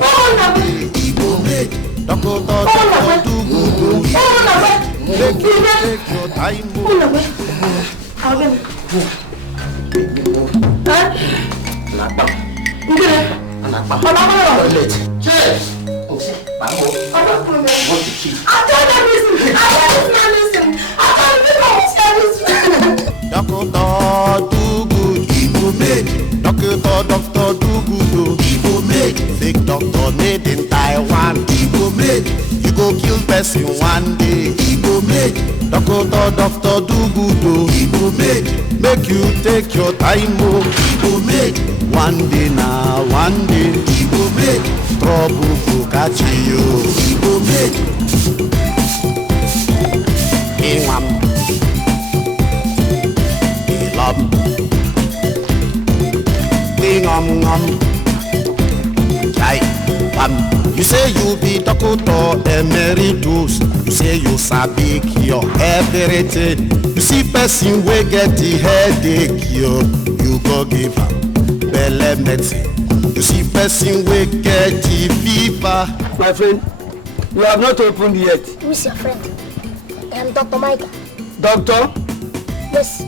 he will make. Doctor do good, he will make. Make you take your time. Doctor do good, he will make. Doctor do good, he will make. Fake doctor made in Taiwan, he will make. You go kill person one day, he will make. Doctor do good, he will make. Make you take your time, oh, he will make. One day now, one day, he will make. Trouble go catch you, he will make. He love. You say you be doctor emeritus. You say you sabi cure everything. You see person wey get the headache, you go give am belle medicine. You see person wey get the fever. My friend, you have not opened yet. Who is your friend? I am Dr. Micah. Doctor? Yes.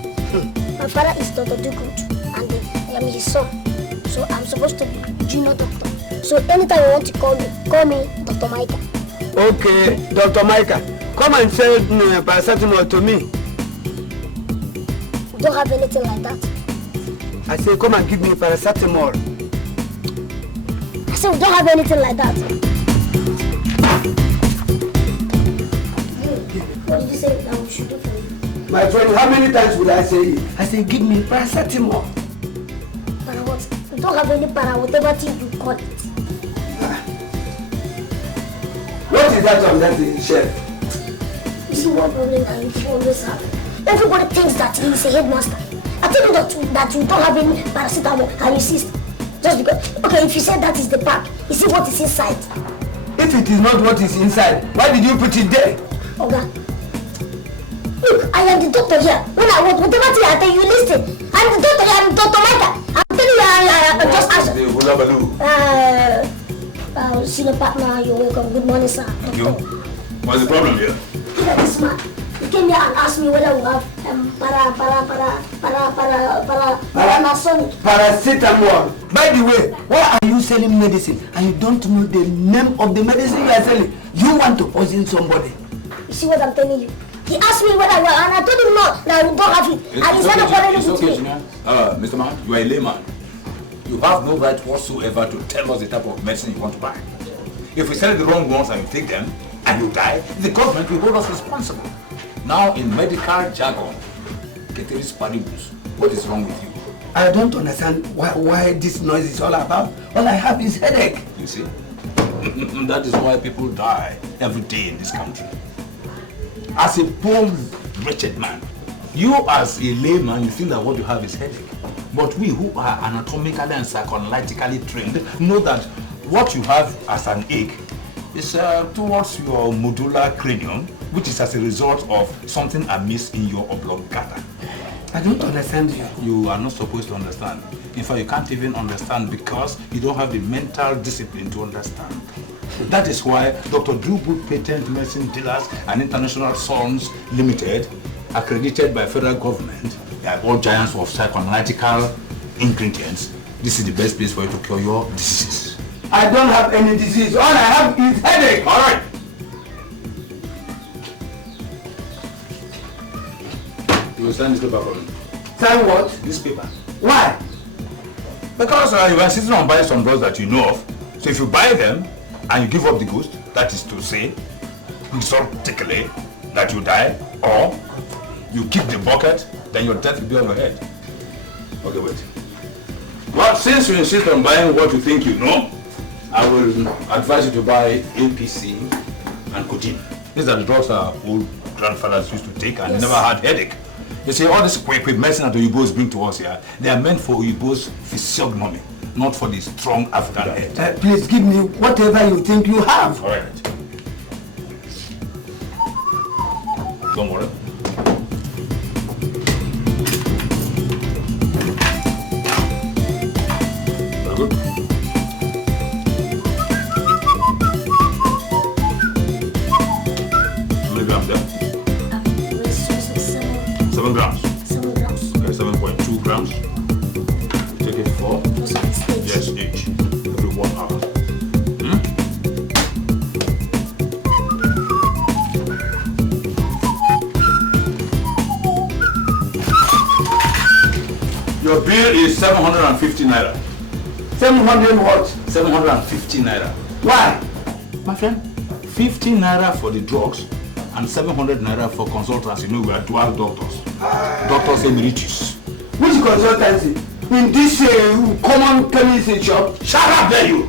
My father is Dr. Dugood and I am his son. So I'm supposed to be junior doctor. So anytime you want to call me Dr. Micah. Okay, Dr. Micah, come and send paracetamol to me. You don't have anything like that. I say come and give me paracetamol. I said we don't have anything like that. What did you say that we should do for you? My friend, how many times will I say it? I say give me paracetamol. Para what? We don't have any para, whatever thing you call it. What is that on that shelf? You see what problem that you always have? Everybody thinks that he is a headmaster. I told you that you don't have any paracetamol and you insist. Just because. Okay, if you said that is the pack, is it what is inside? If it is not what is inside, why did you put it there? Okay. Look, I am the doctor here. When I want whatever thing I tell you, listen. I'm the doctor here. I'm Dr. Micah. I'm telling you, I'm just answer. Senior partner, you're welcome. Good morning, sir. Thank you. What's the problem here? Yeah, this man. He came here and asked me whether we have paracetamol. By the way, why are you selling medicine and you don't know the name of the medicine you are selling? You want to poison somebody. You see what I'm telling you? He asked me whether I want, and I told him no, that I don't have it. And he's not It's okay, Mr. Man, you are a layman. You have no right whatsoever to tell us the type of medicine you want to buy. If we sell the wrong ones and you take them and you die, the government will hold us responsible. Now in medical jargon, ceteris paribus, what is wrong with you? I don't understand why this noise is all about. All I have is headache. You see? That is why people die every day in this country. As a poor, wretched man, you as a layman, you think that what you have is headache. But we who are anatomically and psychoanalytically trained know that what you have as an ache is towards your medulla cranium, which is as a result of something amiss in your oblongata. I don't understand you. You are not supposed to understand. In fact, you can't even understand because you don't have the mental discipline to understand. That is why Dr. Dugood Patent Medicine Dealers and International Sons Limited, accredited by federal government, they are all giants of psychoanalytical ingredients. This is the best place for you to cure your diseases. I don't have any disease. All I have is headache. All right. You will sign this paper for me. Sign what? This paper. Why? Because you are insisting on buying some drugs that you know of. So if you buy them and you give up the ghost, that is to say, exotically, that you die, or you kick the bucket, then your death will be on your head. Okay, wait. Well, since you insist on buying what you think you know, I will advise you to buy APC and codeine. These are the drugs our old grandfathers used to take and they never had headache. You see, all this quick medicine that Oyibos bring to us here, they are meant for Oyibos physiognomy, not for the strong African head. Please give me whatever you think you have. All right. Don't worry. Very good. How many grams there? 7 grams. 7 grams. Okay, 7.2 grams. Take it 4. Yes, each. Every 1 hour. Your bill is 750 naira. 700 what? 750 naira. Why? My friend, 50 naira for the drugs and 700 naira for consultants. You know, we are dual doctors. Doctors emeritus. Which consultancy? In this common chemistry shop? Shut up there, you!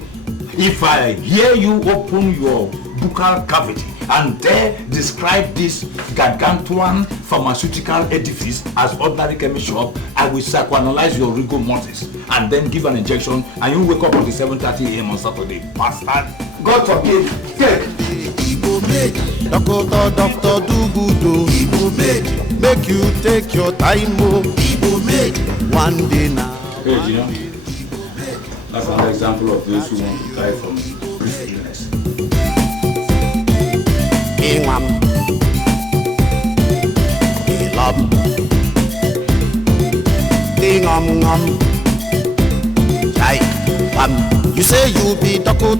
If I hear you open your buccal cavity and dare describe this gargantuan pharmaceutical edifice as ordinary chemist shop, I will psychoanalyze your rigor mortis and then give an injection and you wake up at 7:30 a.m. on Saturday. Bastard! God forbid. Take. Igbo make, Dr. Dugudo. Igbo make you take your time, oh. Igbo make, one day now. Hey, Gina. That's another example of those who want to die from brief illness. Ingam, Ilam, Ingam, Jai, You say you be doctor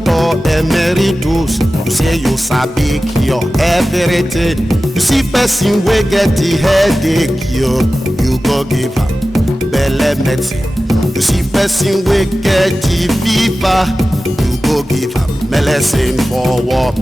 emeritus. You say you sabi cure everything. You see person wey get the headache, you go give am belle medicine. You see person wey get the fever, you go give am medicine for work.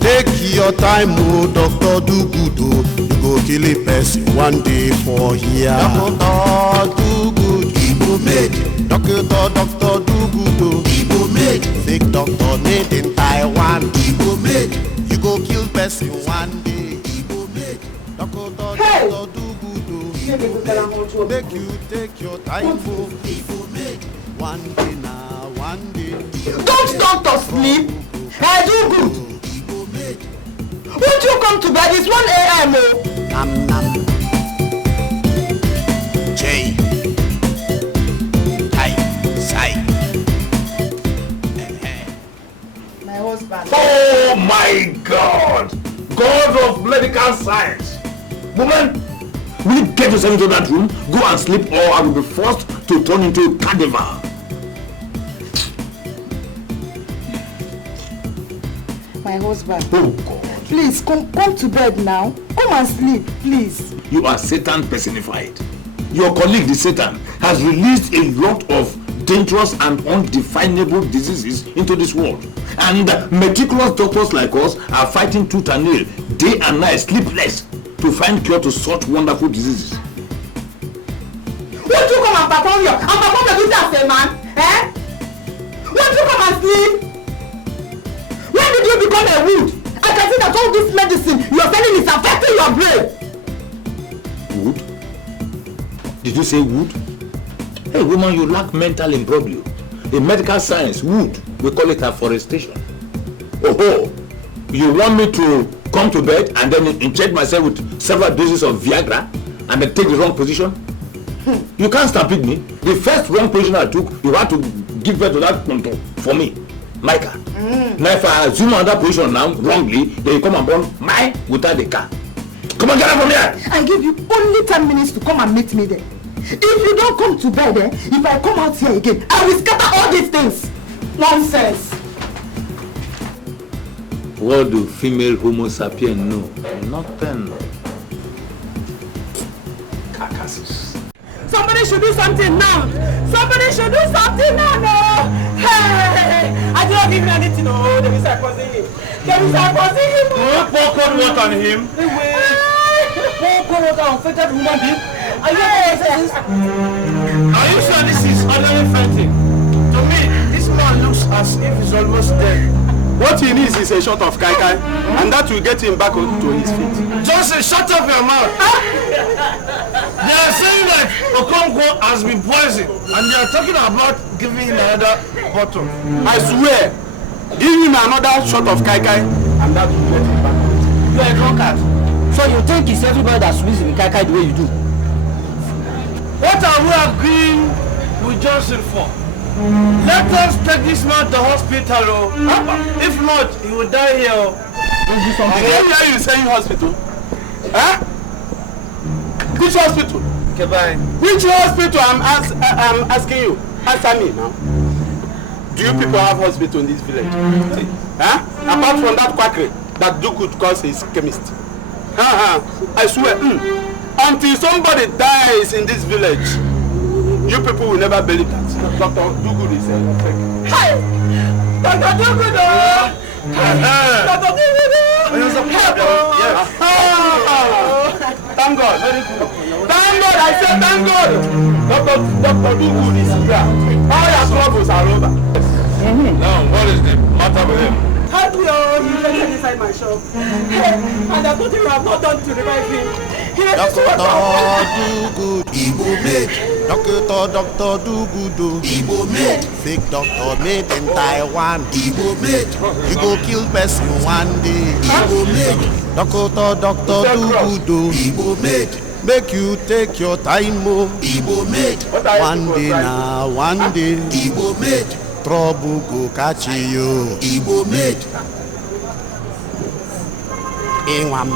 Take your time, oh, Dr. Dugudo. You go kill a person one day for here. Dr. Dugudo, Igbo make. Dr. Dugudo, Igbo make. Fake doctor made in Taiwan, Igbo make. You go kill person one day, Igbo make. Dr. Dugudo, Igbo make. Make you take take your time, move. One day now, one day. Don't doctor sleep. I do good. Won't you come to bed? It's 1 a.m. Nam nam. J. I. Sai. My husband. Oh my God! God of medical science! Woman, will you get yourself into that room, go and sleep, or I will be forced to turn into a cadaver. My husband. Oh God. Please, come to bed now. Come and sleep, please. You are Satan personified. Your colleague, the Satan, has released a lot of dangerous and undefinable diseases into this world. And meticulous doctors like us are fighting tooth and nail, day and night, sleepless, to find cure to such wonderful diseases. Won't you come and perform your duty as a man? Eh? Won't you come and sleep? When did you become a wood? I can see that all this medicine you are selling is affecting your brain. Wood? Did you say wood? Hey woman, you lack mental imbroglio. In medical science, wood, we call it afforestation. Oh, you want me to come to bed and then inject myself with several doses of Viagra and then take the wrong position? You can't stampede me. The first wrong position I took, you had to give birth to that tonto for me, Micah. Now if I assume another position now, wrongly, then you come and burn mine without the car. Come on, get out from here! I give you only 10 minutes to come and meet me there. If you don't come to bed, if I come out here again, I will scatter all these things. Nonsense. What do female Homo sapien know? Nothing. Carcasses. Somebody should do something now. Somebody should do something now. No. Hey, I do not give me anything. Oh, there is a cousin him. There is a cousin him. Pour cold water on him. Pour cold water on fated human being. Are you sure this is ordinary fighting? To me, this man looks as if he's almost dead. What he needs is a shot of kai kai, and that will get him back to his feet. Johnson, shut up your mouth. They are saying that Okonkwo has been poisoned, and they are talking about giving him another bottle. I swear, give him another shot of kai kai, and that will get him back. You are a drunkard. So you think it's everybody that swims in kai kai the way you do? What are we agreeing with Johnson for? Let us take this man to hospital. If not, he will die here. Did you hear you saying hospital? Huh? Which hospital? Goodbye. Which hospital? I'm asking you. Answer me now. Do you people have hospital in this village? Huh? Apart from that quackery that do good cause his chemist. I swear, until somebody dies in this village, you people will never believe that. Dr. Dugood is fake. Hey! Dr. Dugood! Dr. Dugood! Yes. Thank God. Very good. Thank God. I said thank God. Dr. Dugood is here. All your troubles are over. Now, what is the matter with him? Help me, he went inside my shop. And I told him I have not done to revive him. Dr. Dugood, Igbo made. Dr. Dugood, Igbo made. Fake doctor made in Taiwan. Igbo made. You go kill person one day. Igbo made. Dr. Dugood, Igbo made. Make you take your time, oh. Igbo made. One day now, one day. Igbo made. Trouble go catch you. Igbo made. Ingwam.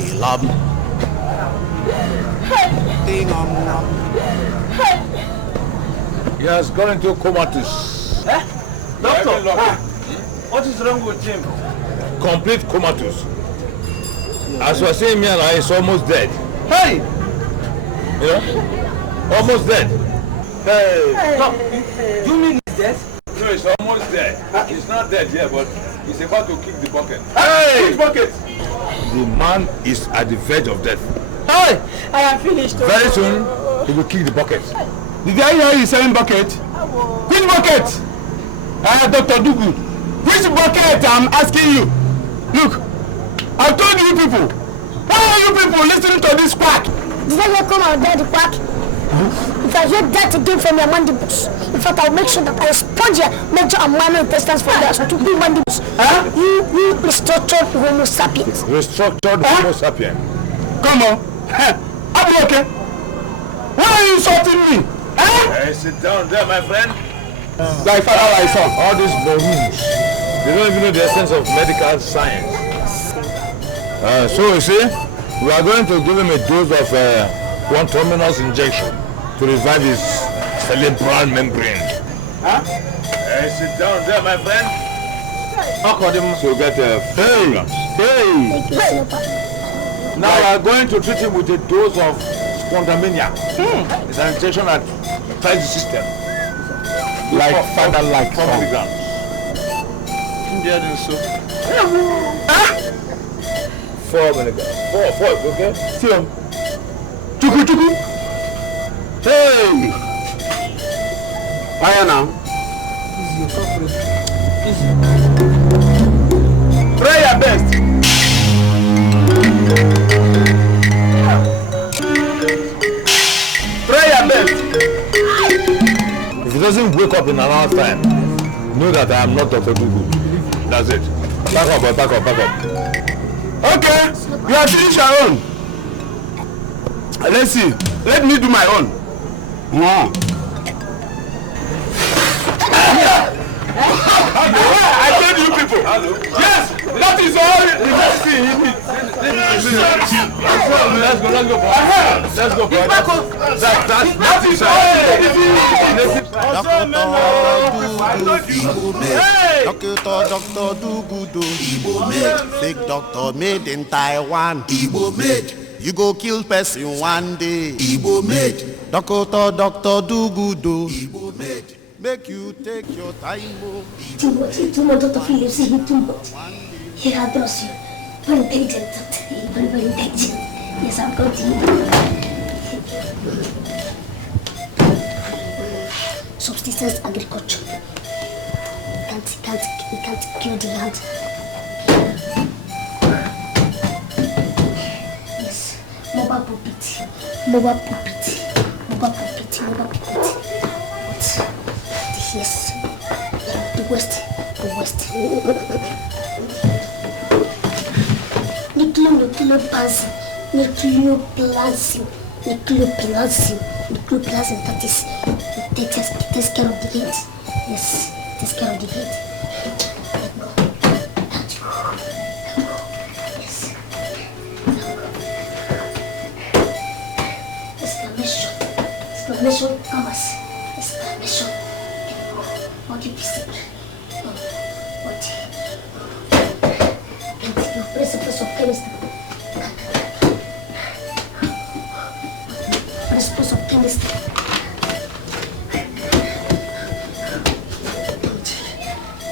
Ilam. He has gone into comatose. Doctor, what is wrong with him? Complete comatose. As we are saying, Miala is almost dead. Hey! You know? Almost dead. Hey! No, you mean he's dead? No, he's almost dead. He's not dead yet, but he's about to kick the bucket. Hey! Which bucket? The man is at the verge of death. Hey! I am finished. Very soon, he will kick the bucket. Did I hear you saying bucket? Which bucket? Dr. Dugood. Which bucket? I'm asking you. Look, I told you people. Why are you people listening to this quack? Did I hear come out there the quack? If I hear that again from your mandibles, in fact, I'll make sure that I sponge your major and minor intestines from their stupid mandibles. You restructured Homo sapiens. Restructured Homo sapiens? Come on. I'll be okay. Why are you insulting me? Hey, sit down there, my friend. Thy father, thy son. All these balloons, they don't even know the essence of medical science. So you see, we are going to give him a dose of one terminus injection to revive his cerebral membrane. Hey, sit down there, my friend. So get hey. Now we are going to treat him with a dose of spontamania. It's an injection that ties the system. Like father, like 4 milligrams. Indian so. 4 milligrams. 4, okay? See him. Chuku. Hey! Fire now. Try your best. Try your best. If he doesn't wake up in an hour's time, know that I am not Dr. Dugu. That's it. Back up. Okay, you have finished your own. Let's see. Let me do my own. I told you people. Hello. Yes, that is all. Let's go. That is all. Doctor Dugudo. Fake doctor made in Taiwan. Igbo made. You go kill person one day. Igbo made. Doctor Dugudo. Igbo made. Make you take your time. Too much of you see him too much. He had lost you. Very intelligent. Very intelligent. Yes, I'm going to you. Subsistence agriculture. You can't kill the land. Yes. Mobile property. Yes. The West. Nucleoplasm, that is, it takes care of the heat. Yes, it takes care of the heat. Yes. Exclamation, commas. Exclamation. What you see? What? The principles of chemistry. Principles of chemistry.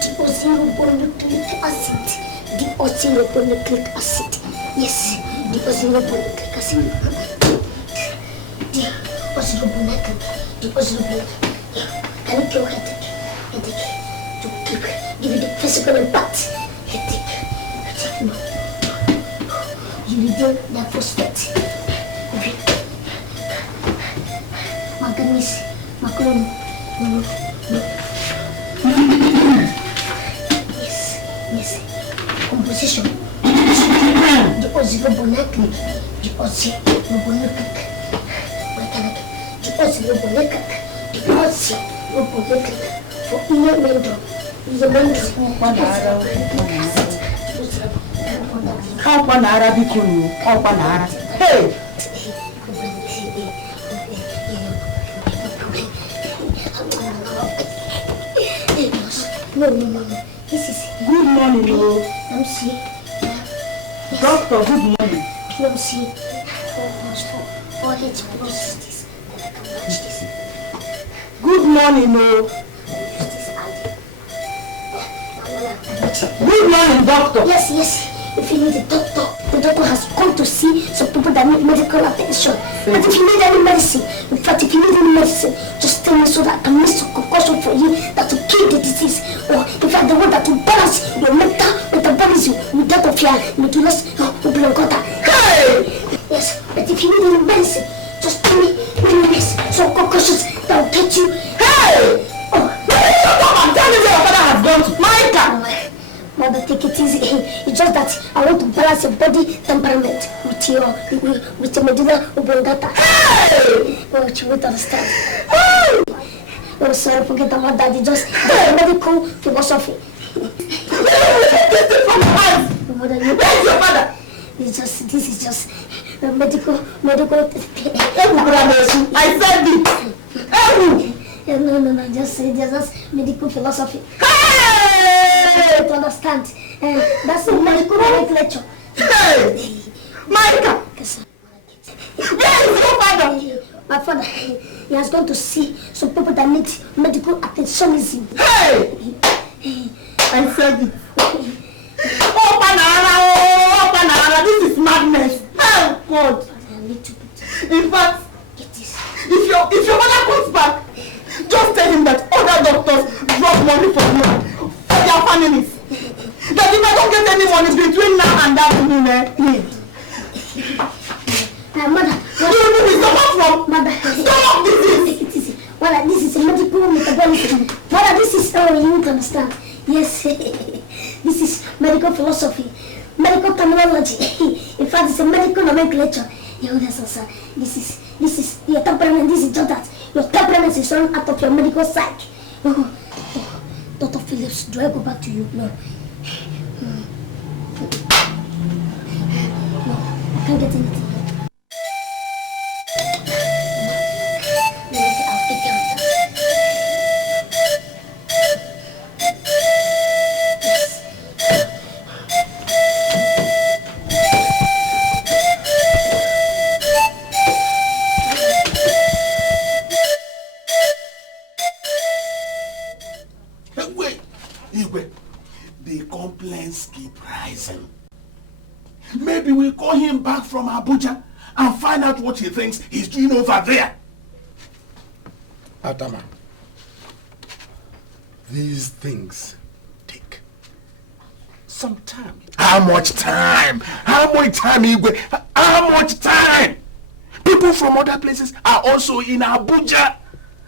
Deoxyribonucleic acid. Deoxyribonucleic acid. Yes, deoxyribonucleic acid. Deoxyribonucleic. Can you cure headache? To give you the physical impact. Headache. No. You reveal the phosphate. Manganese. Macaroni. No. Yes. Composition. Deoxyribonucleic. For inner mental. Hey! No. This is good morning, I'm see. Doctor, good morning. I'm see. 4H plus this. Good morning, Good morning, doctor. Yes. If you need a doctor, the doctor has come to see some people that need medical attention. But if you need any medicine, in fact, if you need any medicine, just tell me so that I can make some concussion for you that will kill the disease. Or in fact, the one that will balance your mental metabolism with that of your medullus oblongata. Hey! Yes, but if you need any medicine, just tell me this. Some concussions that will get you. Hey! Oh, I'm telling you, your father has gone to Micah. Mother, take it easy. It's just that I want to balance your body temperament with your medicinal oblongata. Hey! Oh, you won't understand. Hey! Oh, sorry, forget about that. It's just medical philosophy. Mother, where's your father? This is just medical. I said it. No, just medical philosophy. Hey! To understand. That's a medical nomenclature. Hey! Micah! Where is your father? My father, he has gone to see some people that need medical attentionism. Hey! I said it. Oh, banana, this is madness. Oh, God. In fact, if your mother comes back, just tell him that other doctors drop money for their families. That if I don't get any money between now and that Mother, where do you suffer from? Mother, stop disease. Take it easy. Mother, this is a medical metabolism. Mother, this is you need to understand. Yes, this is medical philosophy, medical terminology. In fact, it's a medical nomenclature. You understand? This is your temperament. This is just that. Your temperament is run out of your medical psych. Oh, Dr. Phillips, do I go back to you? No. No, I can't get anything. The complaints keep rising. Maybe we'll call him back from Abuja and find out what he thinks he's doing over there. Adama, these things take some time. How much time? How much time, Igwe? How much time? People from other places are also in Abuja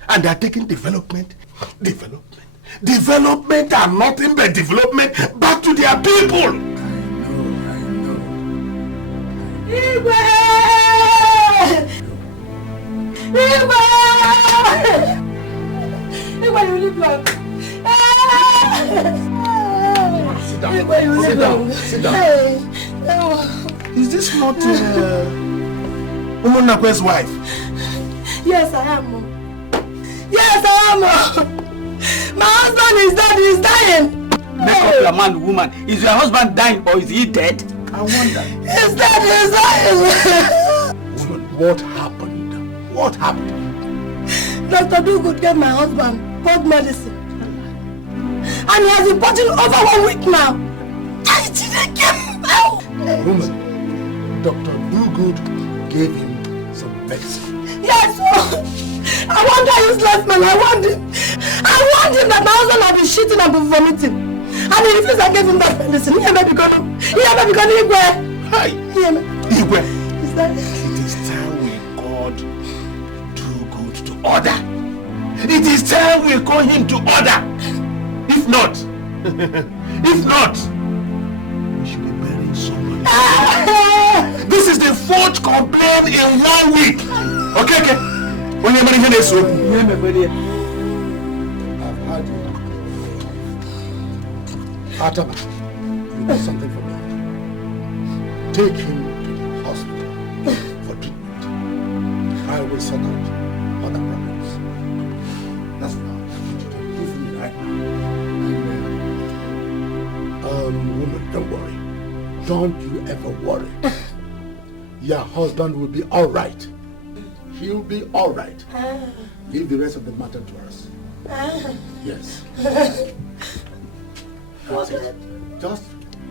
and they're taking development and nothing but development back to their people. I know. Igwe, you live long. Sit down. Is this not Umunakwe's wife? Yes, I am. Yes, I am. My husband is dead. He's dying. Make up your man, woman. Is your husband dying or is he dead? I wonder. He's dead. He's dying. Woman, what happened? What happened? Dr. Dugood gave my husband cold medicine. And he has been putting over 1 week now. I didn't get him out. Woman, Dr. Dugood gave him some medicine. Yes, I want that useless man. I want him that my husband has been shitting and been vomiting. And he refused I gave him that medicine. He may be gone. Igwe. Hi. Igwe. Is that it? It is time we called Dugood to order. It is time we call him to order. If not, we should be burying someone. This is the 4th complaint in 1 week. Okay. When you're marrying this one, I've heard you. Atama, you do something for me. Take him to the hospital for treatment. I will sort out other problems. That's not what you do for me right now. Woman, don't worry. Don't you ever worry. Your husband will be all right. He'll be all right. Leave the rest of the matter to us. Yes. Okay. Just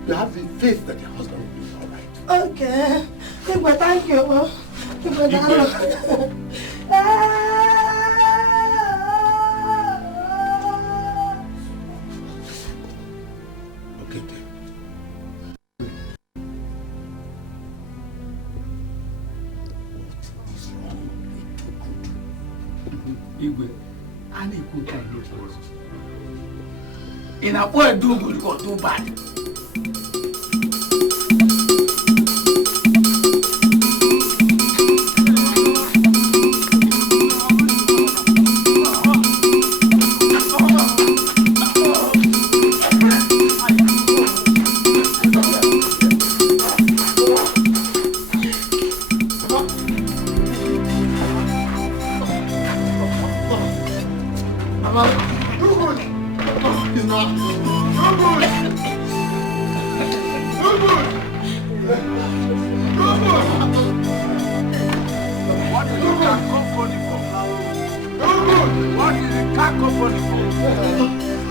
you have the faith that your husband will be all right. Okay. Igwe, thank you. Okay, dear. Igwe, I need to get this. In a word, do good or do bad.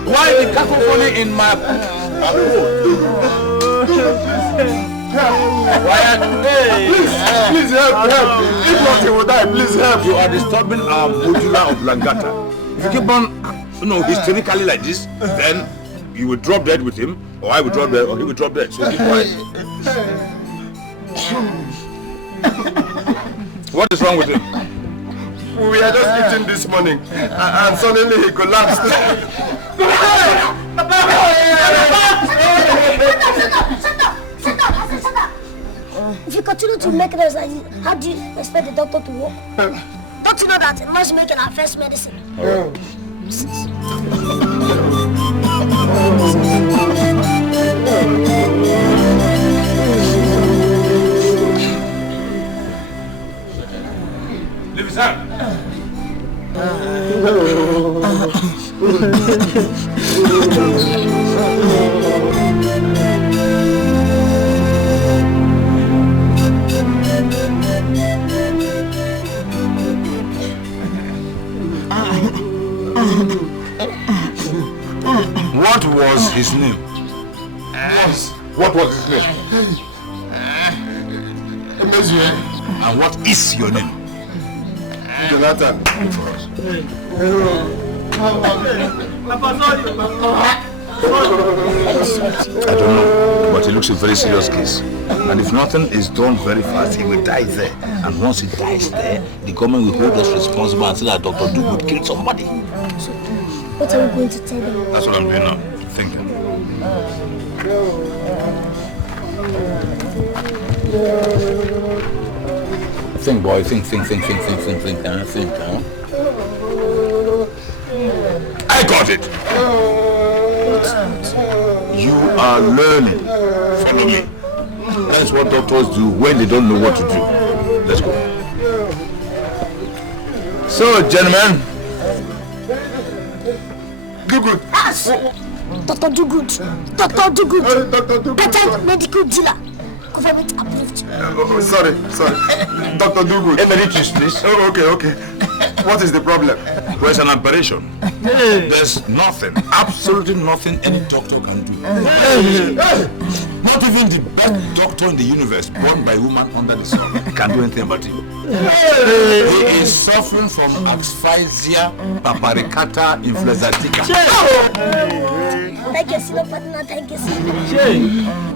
Why the cacophony in my Please help. If not, he will die. Please help. You are disturbing our modular of Langata. If you keep on, hysterically like this, then you will drop dead with him, or I will drop dead, or he will drop dead. So keep quiet. What is wrong with him? We are just eating this morning, and suddenly he collapsed. If you continue to make noise like this, how do you expect the doctor to work? Don't you know that noise making our first medicine? Leave his hand. What was his name? What was his name? And what is your name? Jonathan. I don't know, but it looks a very serious case. And if nothing is done very fast, he will die there. And once he dies there, the government will hold us responsible until that Dr. Dugood killed somebody. What are we going to tell them? That's what I'm doing now, thinking. Think, boy, think, huh? I got it! You are learning. Follow me. That's what doctors do when they don't know what to do. Let's go. So, gentlemen. Dugood. Yes. Dr. Dugood. Dr. Dugood. Patent medical dealer. Government approved. Sorry. Dr. Dugood. Emeritus, please. Okay. What is the problem? There's an operation. There's nothing, absolutely nothing any doctor can do. Not even the best doctor in the universe, born by a woman under the sun, can do anything about it. He is suffering from asphyxia paparicata influenzatica.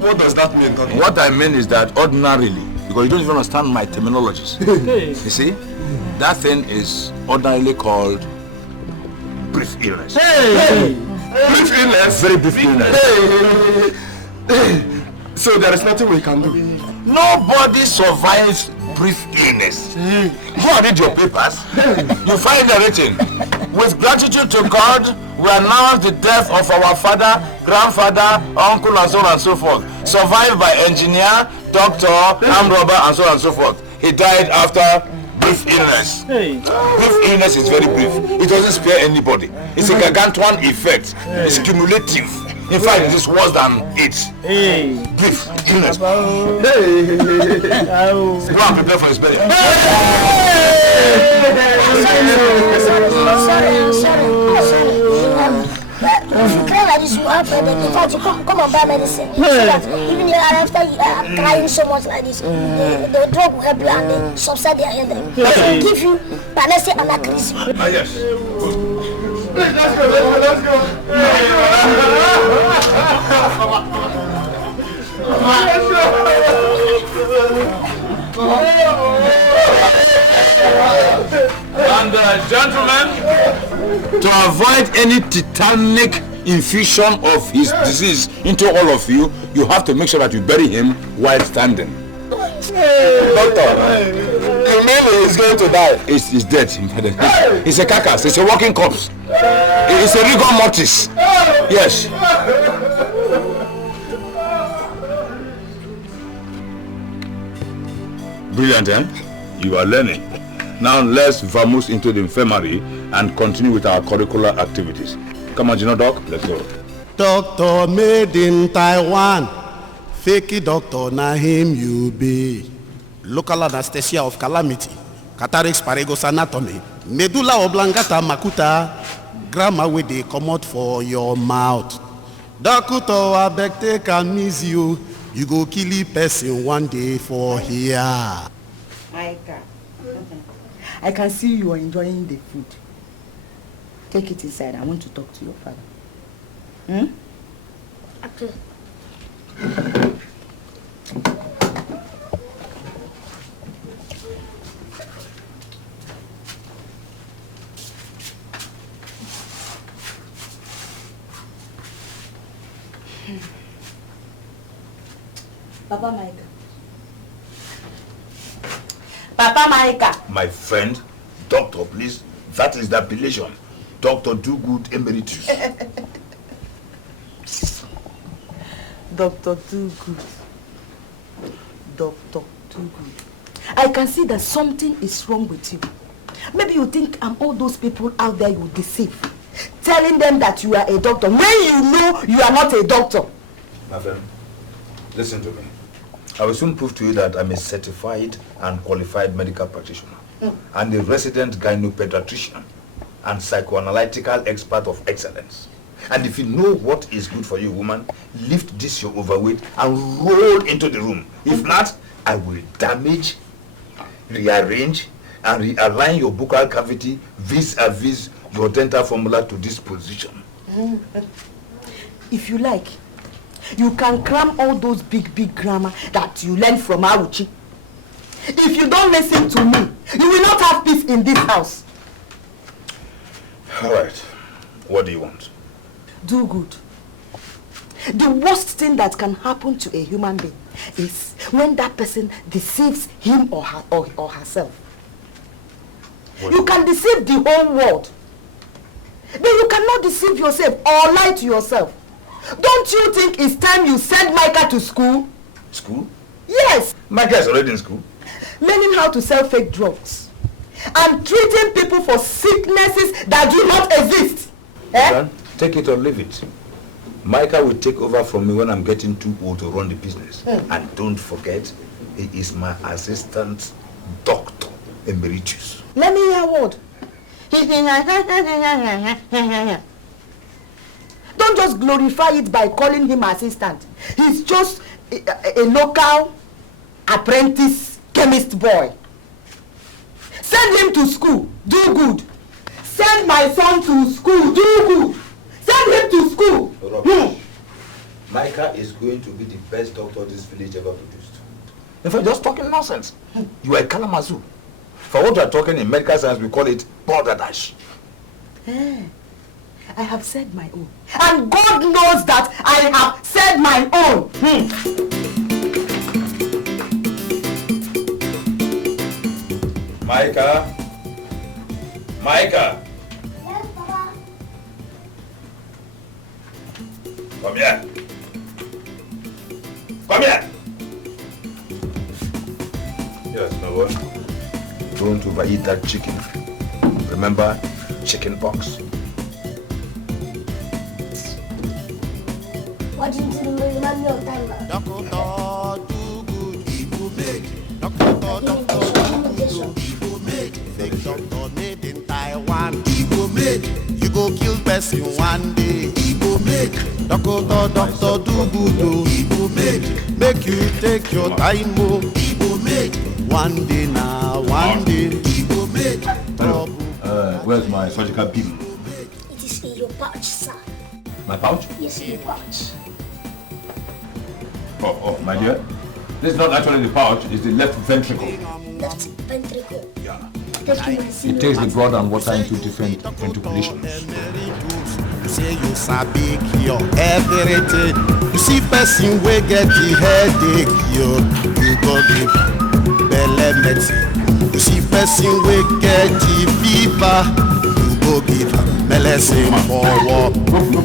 What does that mean, Doctor? What I mean is that ordinarily, because you don't even understand my terminologies, you see, that thing is ordinarily called brief illness. Brief illness? Very brief illness. So there is nothing we can do? Nobody survives brief illness. Go and read your papers. You find the written. With gratitude to God, we announce the death of our father, grandfather, uncle, and so on and so forth. Survived by engineer, doctor, armed robber, and so on and so forth. He died after brief illness. Brief illness is very brief. It doesn't spare anybody. It's a gargantuan effect. It's cumulative. In fact, it is worse than it. Brief illness. Go and prepare for his burial. Sorry. If you cry like this, you have headache. In fact, you come and buy medicine. So that even after you are crying so much like this, the drug will help you and they subside their headache. They give you Panacea and Acris. Yes. Let's go. And gentlemen, to avoid any tetanic infusion of his disease into all of you, you have to make sure that you bury him while standing. Doctor, you mean he's going to die? He's dead. He's a carcass. It's a walking corpse. It's a rigor mortis. Yes. Brilliant, eh? You are learning. Now let's vamoose into the infirmary and continue with our curricular activities. Come on, Gino Doc, let's go. Doctor made in Taiwan. Fakey doctor, na him you be. Local anesthesia of calamity. Cataracts, Paragos anatomy. Medulla oblongata makuta. Grammar wey dey comot for your mouth. Doctor, abeg take am easy you. You go kill a person one day for here. Micah, I can see you are enjoying the food. Take it inside. I want to talk to your father. Okay. Papa Micah. Papa Micah. My friend, doctor, please. That is the appellation. Dr. Do-Good Emeritus. Dr. Do-Good. Dr. Do-Good. I can see that something is wrong with you. Maybe you think I'm all those people out there you deceive. Telling them that you are a doctor when you know you are not a doctor. My friend, listen to me. I will soon prove to you that I'm a certified and qualified medical practitioner and a resident gynopediatrician and psychoanalytical expert of excellence. And if you know what is good for you, woman, lift this your overweight and roll into the room. If not, I will damage, rearrange, and realign your buccal cavity vis-a-vis your dental formula to this position. If you like, you can cram all those big grammar that you learned from Auchi. If you don't listen to me, you will not have peace in this house. All right. What do you want? Do good. The worst thing that can happen to a human being is when that person deceives him or herself. You can deceive the whole world, but you cannot deceive yourself or lie to yourself. Don't you think it's time you send Micah to school? School? Yes. Micah is already in school. Learning how to sell fake drugs and treating people for sicknesses that do not exist. Eh? Take it or leave it. Micah will take over from me when I'm getting too old to run the business. And don't forget, he is my assistant doctor emeritus. Let me hear a word. Don't just glorify it by calling him assistant. He's just a local apprentice chemist boy. Send him to school. Do good. Send my son to school. Do good. Send him to school. Micah is going to be the best doctor this village ever produced. In fact, just talking nonsense. You are a Kalamazoo. For what you are talking in medical science, we call it border dash. I have said my own. And God knows that I have said my own. Micah? Micah? Yes, Papa. Come here. Come here. Yes, my boy. Don't overeat that chicken. Remember, chicken pox. What did you remind me of time? Doctor, do good. People make. Doctor, fake doctor made in Taiwan. Igbo make. You go kill person one day. Igbo make. Doctor, do good. Igbo make. Make you take your time. Igbo make. One day now, one day. Igbo make. Where's my surgical beam? It is in your pouch, sir. My pouch? Yes, in your pouch. Oh, my dear. This is not actually the pouch, it's the left ventricle. Left ventricle. Yeah. It takes the blood and water into different conditions. Say you sabi cure everything. You see person wey get the headache, you go give belle medicine. You see person wey get the fever, you go give medicine for work.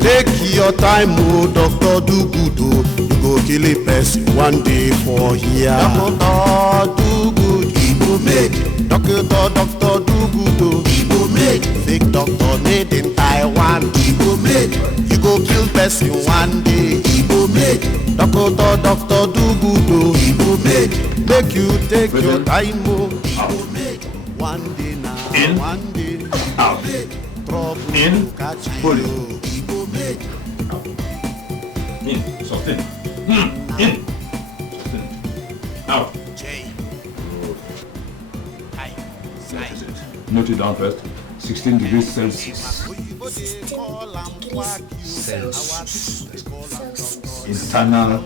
Take your time, oh, doctor do good, oh. You go kill a person one day for here. Doctor do good, he go make. Doctor do good, oh. He go make. Fake doctor made in Taiwan, he go make. You go kill person one day, he go make. Doctor do good, oh. He go make. Make you take your time, oh. He go make. One day now, one day out. Trouble In, catch pull you, he go make. In, something. In, something. Out. Note it down first. 16 degrees Celsius. Internal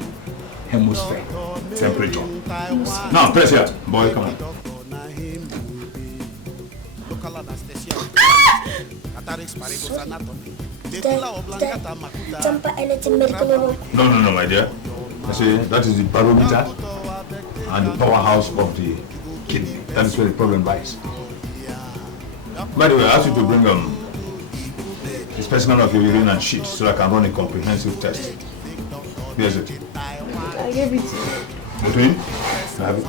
hemisphere temperature. Now press here. Boy, come on. No, my dear. I say that is the barometer and the powerhouse of the kidney. That is where the problem lies. By the way, I asked you to bring a specimen of your urine and shit so I can run a comprehensive test. Here's it. I gave it to you. Between? I have it.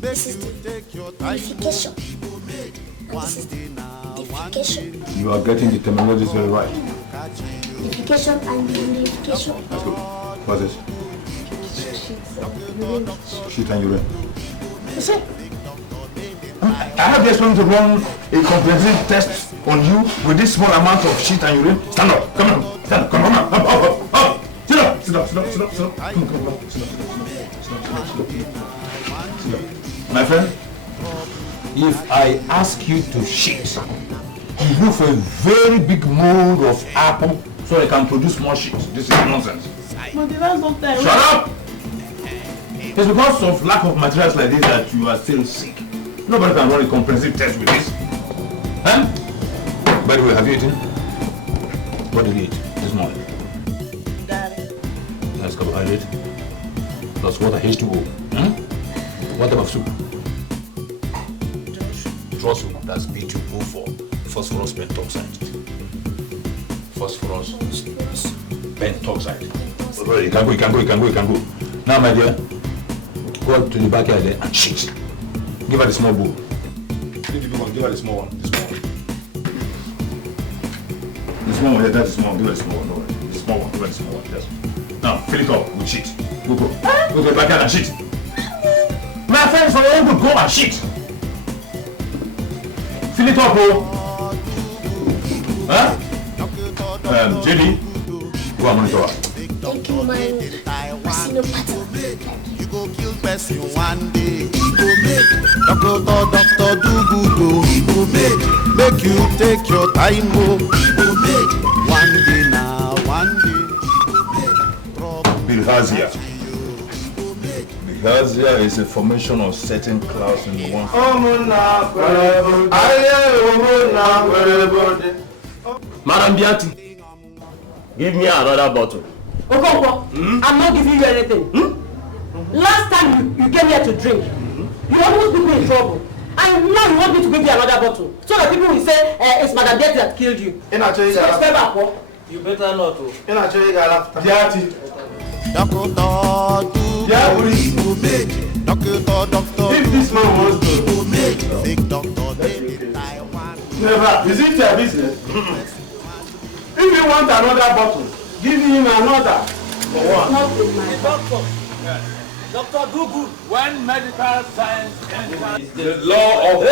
This is the verification. This is the verification. You are getting the terminologies very right. Verification and verification. That's good. What's this? Shit and urine. I have the experience to run a comprehensive test on you with this small amount of shit and urine. Stand up. Come on. Stand up. Come on. Up. Sit up. Sit up. Sit up. Sit up. Sit up. Come on. Sit up. Sit up. My friend, if I ask you to shit, you look for a very big mold of apple so I can produce more shit. This is nonsense. But the last doctor... Shut up! It's because of lack of materials like this that you are still sick. Nobody can run a comprehensive test with this. Huh? By the way, have you eaten? What did you eat this morning? Daddy. Nice carbohydrate. Plus water, H2O. What type of soup? Draw soup. That's B2O4. Phosphorus pentoxide. Phosphorus pentoxide. You can go. Now, my dear, go up to the backyard there and shit. Give her the small bowl. Give her the small one. The small one, that's the small one. Give her the small one. No, the small one. Give her the small one. Yes. Now, fill it up with shit. Go. Go to the backyard and shit. My friends, for your own good, go and shit. Fill it up, bro. Huh? JD, go and monitor her. Thank you, my personal partner. You go kill person one day, he go make. Doctor do good, he go make you take your time, oh, he go make. One day now, one day, he go make. Bilharzia. Bilharzia is a formation of certain clouds in the one. Madam Bianti, give me another bottle. Okonkwo, I'm not giving you anything. Last time you came here to drink, you almost put me in trouble. And now you want me to give you another bottle. So that people will say it's Madam Bianti that killed you. You better not to. Doctor if this man wants to make fake doctor never. Is it your business? If you want another bottle, give him another. For what? Not with my doctor. Doctor Google, when medical science enters the law of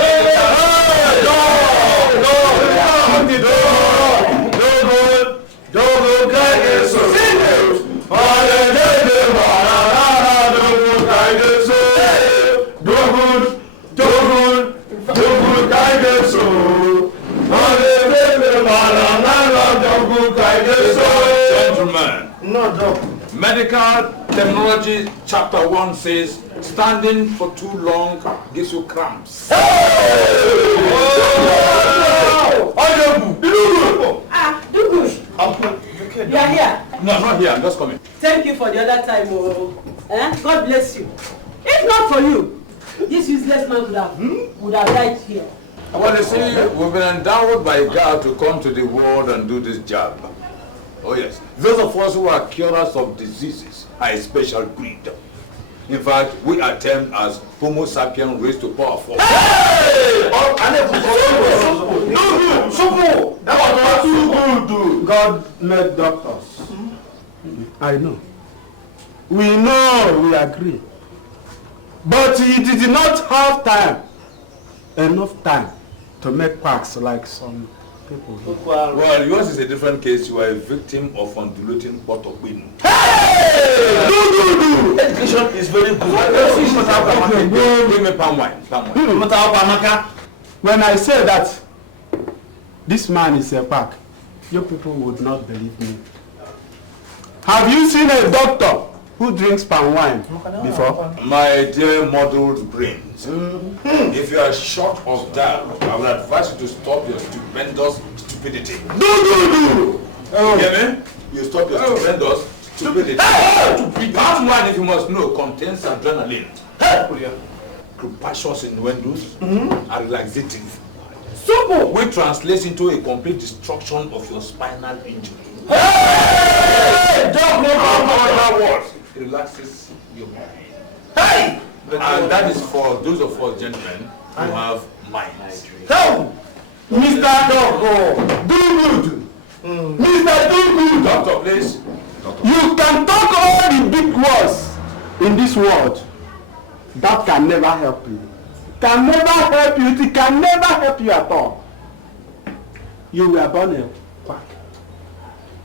Gentlemen, medical terminology chapter 1 says Standing for too long gives you cramps. Do good. You are here. No, I'm not here. I'm just coming. Thank you for the other time. God bless you. If not for you, this useless man would have died here. Well, you see, we've been endowed by God to come to the world and do this job. Oh yes, those of us who are curers of diseases are a special breed. In fact, we are termed as Homo sapiens raised to power 4. Hey! God made doctors. I know. We know, we agree. But he did not have enough time to make quacks like some people. Well, yours is a different case. You are a victim of undulating potopin. Hey! Do! Education is very good. Give me palm wine. When I say that this man is a quack, you people would not believe me. Have you seen a doctor who drinks palm wine before? My dear muddled brains, if you are short of that, I would advise you to stop your stupendous stupidity. Do! You hear me? You stop your stupendous stupidity. Palm wine, if you must know, contains adrenaline. Capacious innuendos are relaxative. Simple! Which translates into a complete destruction of your spinal injury. Hey! What? It relaxes your mind. Hey! And that is for those of us gentlemen who have minds. Help! Mr. Doctor, do good! Mr. Do good! Doctor, please. You can talk all the big words in this world. That can never help you. Can never help you. It can never help you at all. You were born a quack.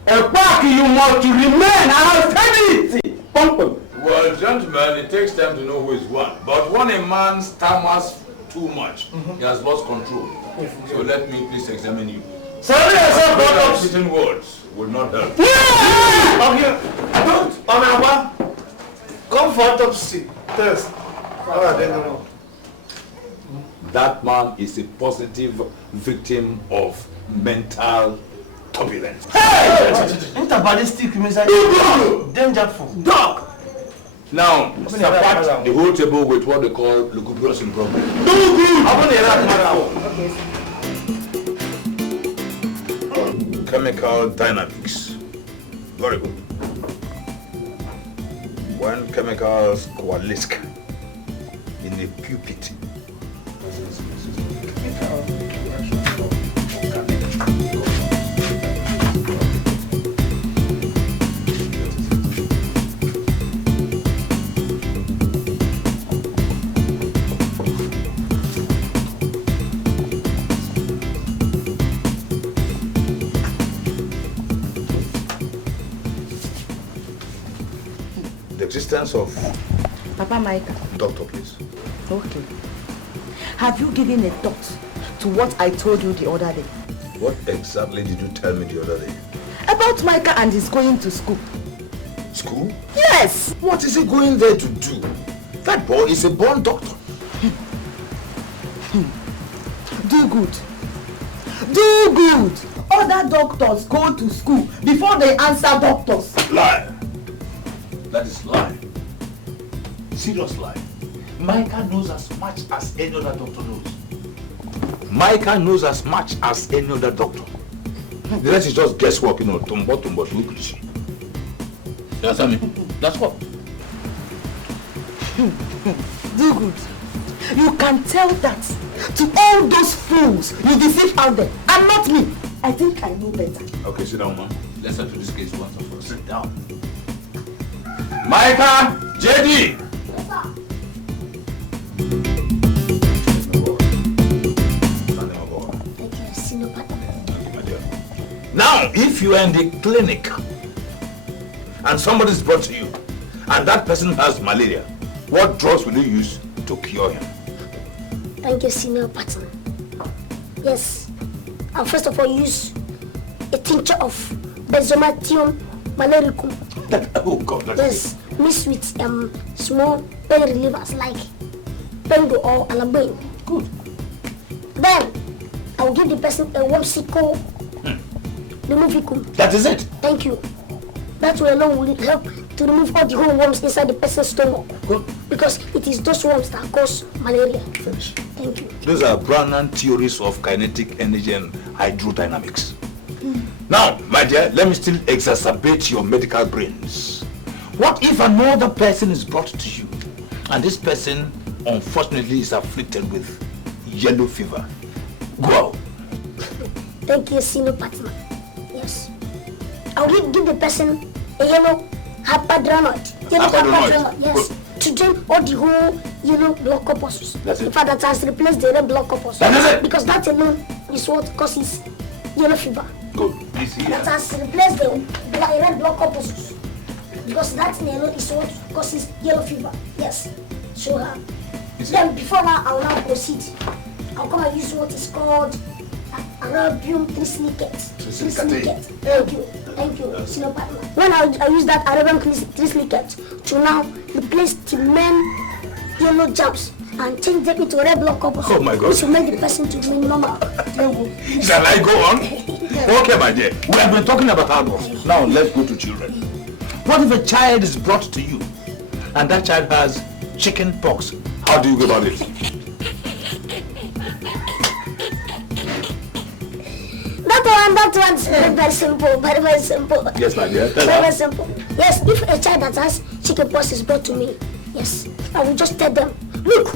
A quack, you must remain austerity. Well, gentlemen, it takes time to know who is one. But when a man stammers too much, he has lost control. So let me please examine you. Sorry, yourself, Certain words will not help. Yeah! Okay, don't, Honorable, come for autopsy test. That man is a positive victim of mental turbulence. Hey! Interballistic missile. Dangerful. Dog! Now, support the whole table with what they call lugubrious in progress. Chemical dynamics. Very good. When chemicals coalesce in a pupil. Existence of Papa Micah. Doctor, please. Okay. Have you given a thought to what I told you the other day? What exactly did you tell me the other day? About Micah and his going to school. School? Yes! What is he going there to do? That boy is a born doctor. Do good. Do good. Other doctors go to school before they answer doctors. Lie. That is lie. Serious lie. Micah knows as much as any other doctor knows. Micah knows as much as any other doctor. The rest is just guesswork, you know, tumbo, you understand me? That's what. Do good. You can tell that to all those fools you deceive out there, and not me. I think I know better. Okay, sit down, man. Let's settle this case once and for all. Sit down. Micah, JD. Yes, sir. Now, if you are in the clinic and somebody is brought to you and that person has malaria, what drugs will you use to cure him? Thank you, senior partner. Yes, I'll first of all use a tincture of Benzomatium malericum. Oh God, yes, mixed with small pain relievers like Pengo or Alabain. Good. Then I will give the person a wormsicle. The movie cool. That is it. Thank you. That way alone will help to remove all the whole worms inside the person's stomach. Good. Because it is those worms that cause malaria. Finish. Thank you. Those are Brownian theories of kinetic energy and hydrodynamics. Now, my dear, let me still exacerbate your medical brains. What if another person is brought to you, and this person, unfortunately, is afflicted with yellow fever? Go out. Thank you, senior partner. Yes. I will give the person a yellow hypoadrenal. Yes. Good. To drain all the whole yellow blood corpuscles. That's it. In fact, that has replaced the red blood corpuscles. That is it. Because that alone is what causes yellow fever. Good. That has replaced the red blood corpuscles. Because that alone is what causes yellow fever. Yes. So then before now, I will now proceed. I'll come and use what is called Arabian trislicate. Thank you, senior partner. When I use that Arabian trislicate to now replace the main yellow jabs and change them into red blood corpuscles. Oh my God. Which will make the person to remain normal. Shall I go on? Okay, my dear. We have been talking about adults. Now let's go to children. What if a child is brought to you and that child has chicken pox? How do you go about it? That one's very simple, very simple. Yes, my dear. Very simple. Yes, if a child that has chicken pox is brought to me, yes, I will just tell them, look,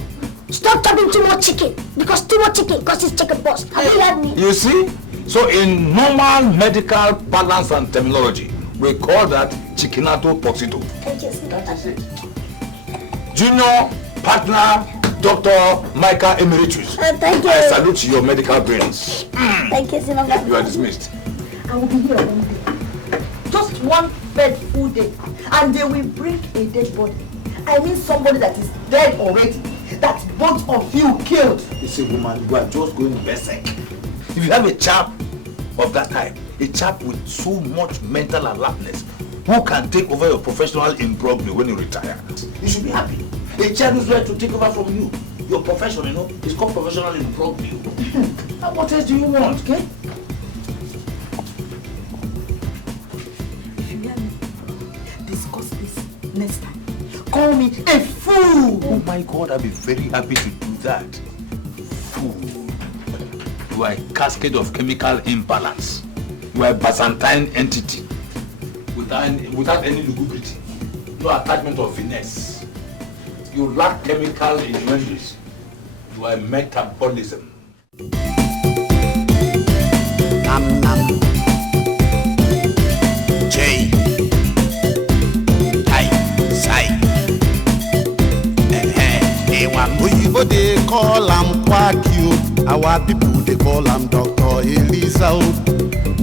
stop talking too much chicken, because too much chicken causes chicken pox. Have you heard me? You see? So in normal medical balance and terminology, we call that chickinato poxito. Thank you, That is it. Junior partner Dr. Micah Emeritus. Thank you. I salute your medical brains. Thank you, Sino. You are dismissed. I will be here one day. Just one full day. And they will bring a dead body. I mean somebody that is dead already. That both of you killed. You see, woman, you are just going berserk. If you have a chap of that type, a chap with so much mental alertness, who can take over your professional imbroglio when you retire, you should be happy. A child who's ready to take over from you, your profession, you know, is called professional imbroglio. What else do you want, okay? If you hear me, discuss this next time. Call me a fool. Oh my God, I'll be very happy to do that. Fool. You are a cascade of chemical imbalance. You are a Byzantine entity without any lugubrity, no attachment of finesse. You lack chemical innuendos. You are metabolism. Nam nam. J. I. Sai. Oyibo they call am Kwakio. Our people they call am Dr. Elisa.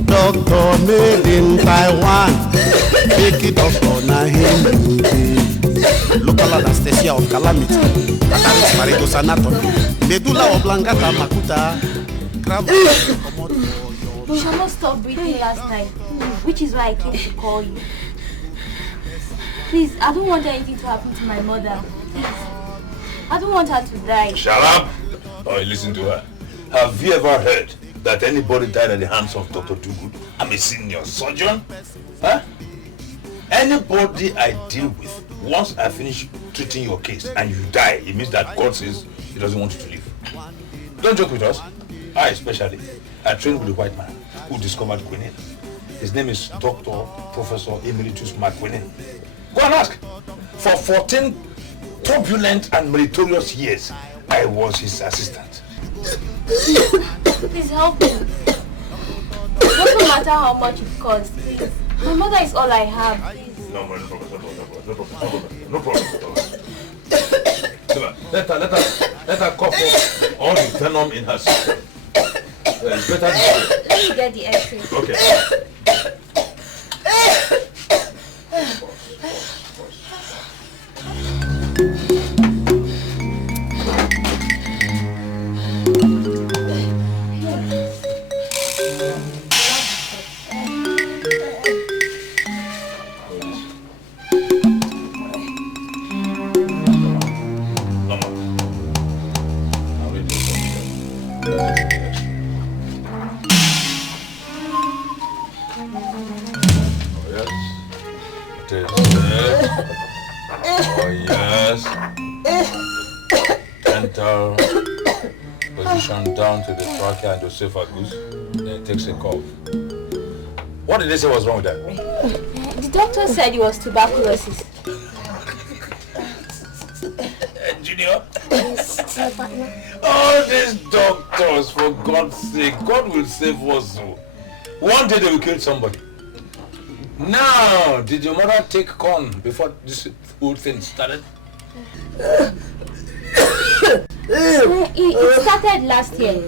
Doctor made in Taiwan. Make it doctor na him. Local anesthesia of calamity. Bataris Marigo's anatomy. Medulla oblongata makuta. You shall not stop breathing last night, which is why I came to call you. Please, I don't want anything to happen to my mother. Please. I don't want her to die. Shut up! Oh, listen to her. Have you ever heard that anybody died at the hands of Dr. Dugood? I'm a senior surgeon. Huh? Anybody I deal with, once I finish treating your case and you die, it means that God says he doesn't want you to live. Don't joke with us. I especially, I trained with a white man who discovered quinine. His name is Dr. Professor Emeritus McQuinine. Go and ask. For 14 turbulent and meritorious years, I was his assistant. Please help me. Doesn't matter how much it costs, please. My mother is all I have. Please. No problem. Let her cough up all the venom in her system. It's better than Let me get the X-ray. Okay. vital position down to the trachea and the esophagus. Then it takes a cough. What did they say was wrong with that? The doctor said it was tuberculosis. Junior? All these doctors, for God's sake, God will save us. One day they will kill somebody. Now, did your mother take corn before this whole thing started? It started last year.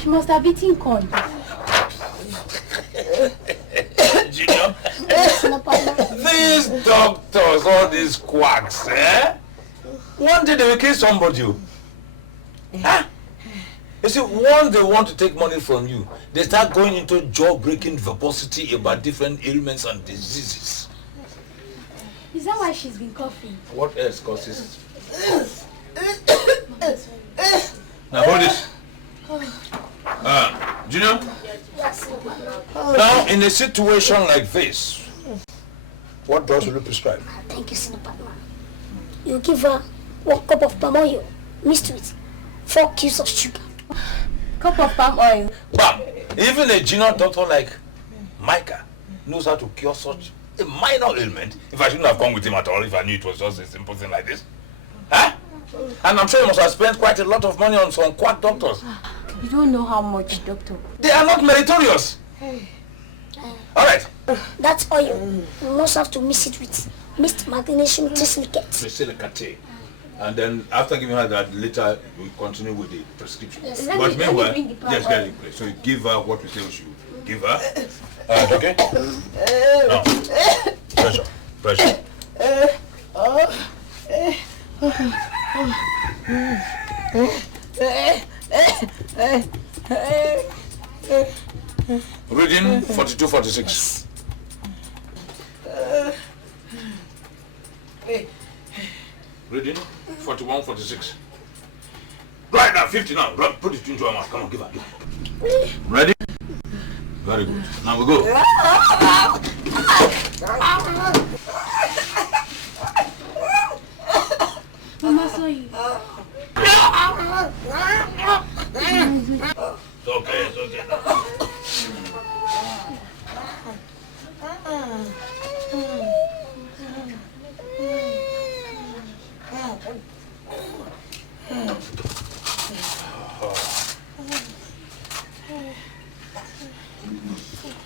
She must have eaten corn. Junior, these doctors, all these quacks, eh? One day they will kill somebody. Huh? You see, once they want to take money from you, they start going into jaw-breaking verbosity about different ailments and diseases. Is that why she's been coughing? What else causes? Now hold it. Junior? Now, in a situation like this, what drugs will you prescribe? Thank you, Senior Partner. You give her 1 cup of palm oil mixed with 4 cubes of sugar. Cup of palm oil? But even a junior doctor like Micah knows how to cure such a minor ailment. If I shouldn't have gone with him at all, if I knew it was just a simple thing like this. Huh? And I'm sure you must have spent quite a lot of money on some quack doctors. You don't know how much, doctor. They are not meritorious. Alright. That oil, you must have to mix it with mixed magnesium trisilicate. And then after giving her that, later we continue with the prescription. Yes. But meanwhile, yes, get it. So you give her what we say we should give her. Okay? Now, pressure. Reading 42-46. Reading 41-46. Right now, 50 now. Put it into her mouth. Come on, give her. Ready? Very good. Now we go. Mama saw you. It's okay now.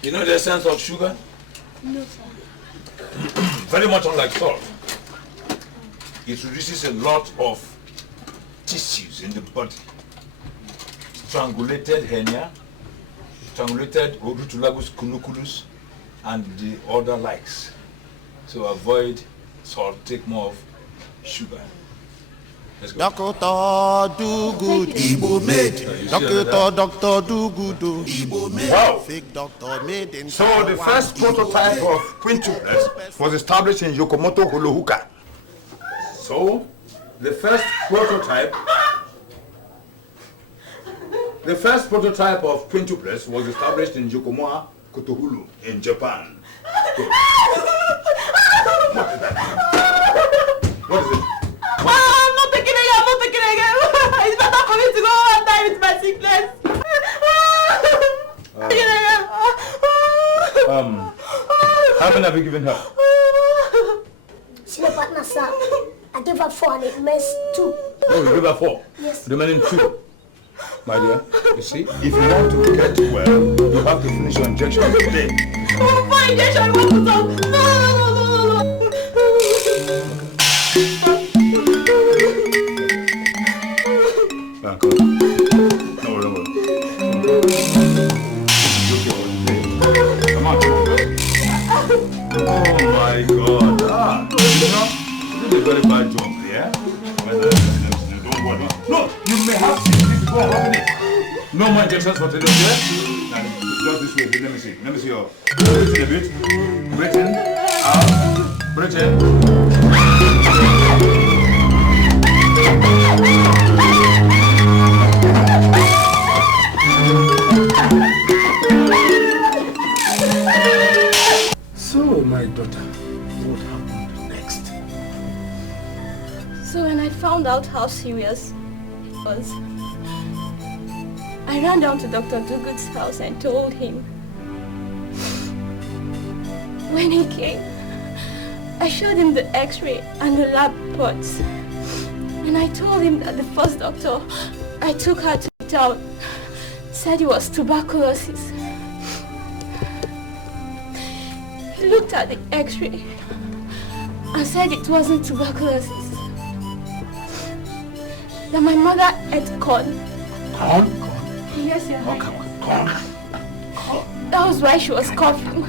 You know the essence of sugar? No, sir. Very much unlike salt. It reduces a lot of tissues in the body. Strangulated hernia, strangulated rutulagus cunuculus, and the other likes. So avoid salt, take more of sugar. Let's go. Doctor do good, Igbo made. Doctor do good, Igbo made. Wow. Fake doctor made in So the first prototype of quintuplex was established in Yokomoto, Holohuka. So the first prototype of quintuplex was established in Yokomoa, Kotohulu in Japan. Good. What is that? What is it? I'm not taking it again. It's better for me to go and die with my sickness. How many have you given her? Senior Partner, sir. I gave her 4 and it remains 2. Oh, you gave her 4? Yes. Remaining 2. My dear, you see, if you want to get well, you have to finish your injection today. Oh, my injection, what to talk? No. Come on. Don't worry. Come on. Oh my God. You did a very bad job, yeah? Don't worry. No, you may have seen this before, haven't it? No more injections for today, yeah? Now, just this way. Let me see. Let me see your. Breathe in a bit. Breathe in. Out. Breathe in. So, my daughter, what happened next? So when I found out how serious was, I ran down to Dr. Dugu's house and told him. When he came, I showed him the x-ray and the lab reports. And I told him that the first doctor I took her to it out said it was tuberculosis. He looked at the x-ray and said it wasn't tuberculosis. That my mother ate corn. Corn? Yes, Your Highness. Corn? That was why she was coughing.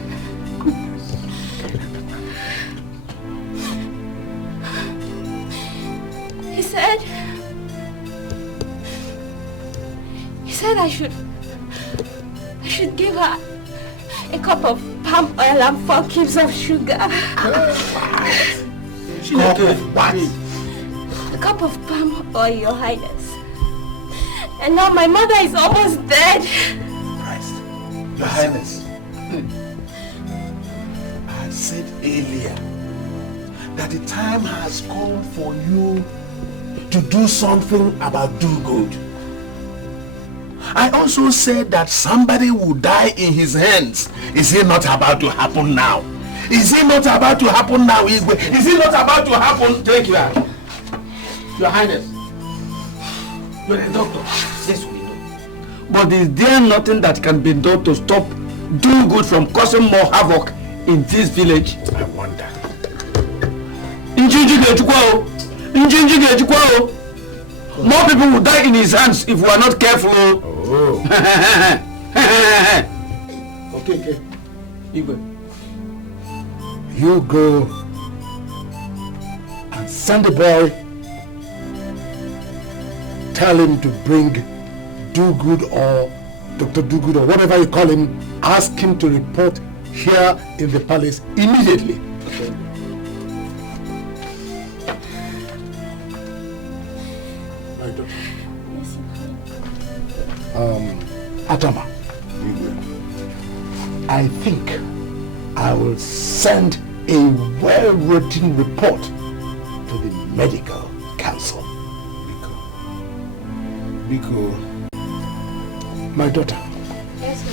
He said I should give her a cup of palm oil and 4 cubes of sugar. What? A cup of palm oil, Your Highness. And now my mother is almost dead. Christ. Your Highness. I said earlier that the time has come for you to do something about do-good. I also said that somebody will die in his hands. Is it not about to happen now? Is it not about to happen now, Igwe? Is it not about to happen? Take care. Your Highness. You're a doctor. Yes, we know. But is there nothing that can be done to stop do-good from causing more havoc in this village? I wonder. More people will die in his hands if we are not careful. Oh. Okay. Igwe. You go and send the boy. Tell him to bring Do-Good or Dr. Do-Good or whatever you call him. Ask him to report here in the palace immediately. Okay. Atama, I think I will send a well-written report to the medical council. Biko, my daughter. Yes,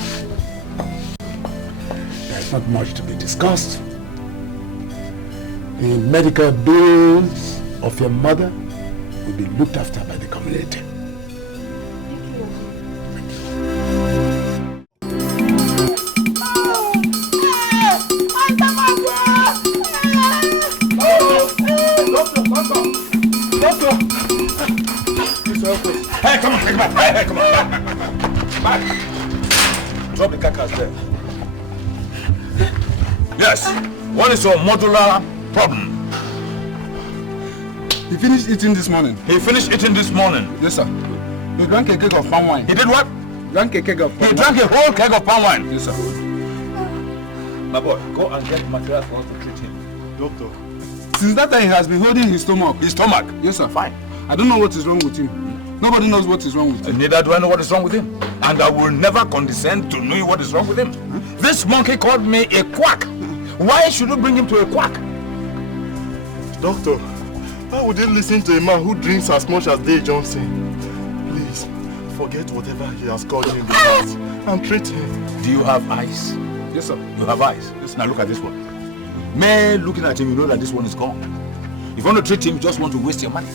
There's not much to be discussed. The medical bills of your mother will be looked after by the community. Hey, come on, hey, come on, back. Drop the carcass there. Yes, what is your modular problem? He finished eating this morning. He finished eating this morning? Yes, sir. He drank a keg of palm wine. He did what? Drank a keg of palm wine. He drank a whole keg of palm wine? Yes, sir. My boy, go and get material for us to treat him. Doctor, since that time he has been holding his stomach. His stomach? Yes, sir. Fine. I don't know what is wrong with him. Nobody knows what is wrong with him. Neither do I know what is wrong with him. And I will never condescend to know what is wrong with him. This monkey called me a quack. Why should you bring him to a quack? Doctor, how would you listen to a man who drinks as much as Dave Johnson? Please, forget whatever he has called you in the past and treat him. Do you have eyes? Yes, sir. You have eyes? Yes, now look at this one. Mere looking at him, you know that this one is gone. If you want to treat him, you just want to waste your money.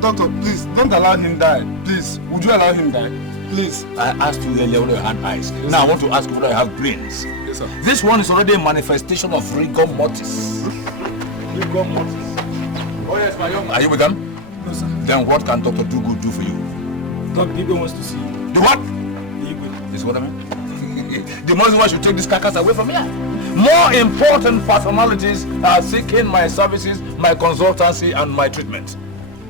Doctor, please, don't allow him die. Please, would you allow him die? Please. I asked you earlier whether you had eyes. Yes, now sir. I want to ask you whether you have brains. Yes, sir. This one is already a manifestation of rigor mortis. Rigor mortis. Oh yes, my young man. Are you with them? No, sir. Then what can Dr. Do-Good do for you? Dr. Igwe wants to see you. The what? The Igwe. This is what I mean? The most one should take this carcass away from here. More important personalities are seeking my services, my consultancy, and my treatment.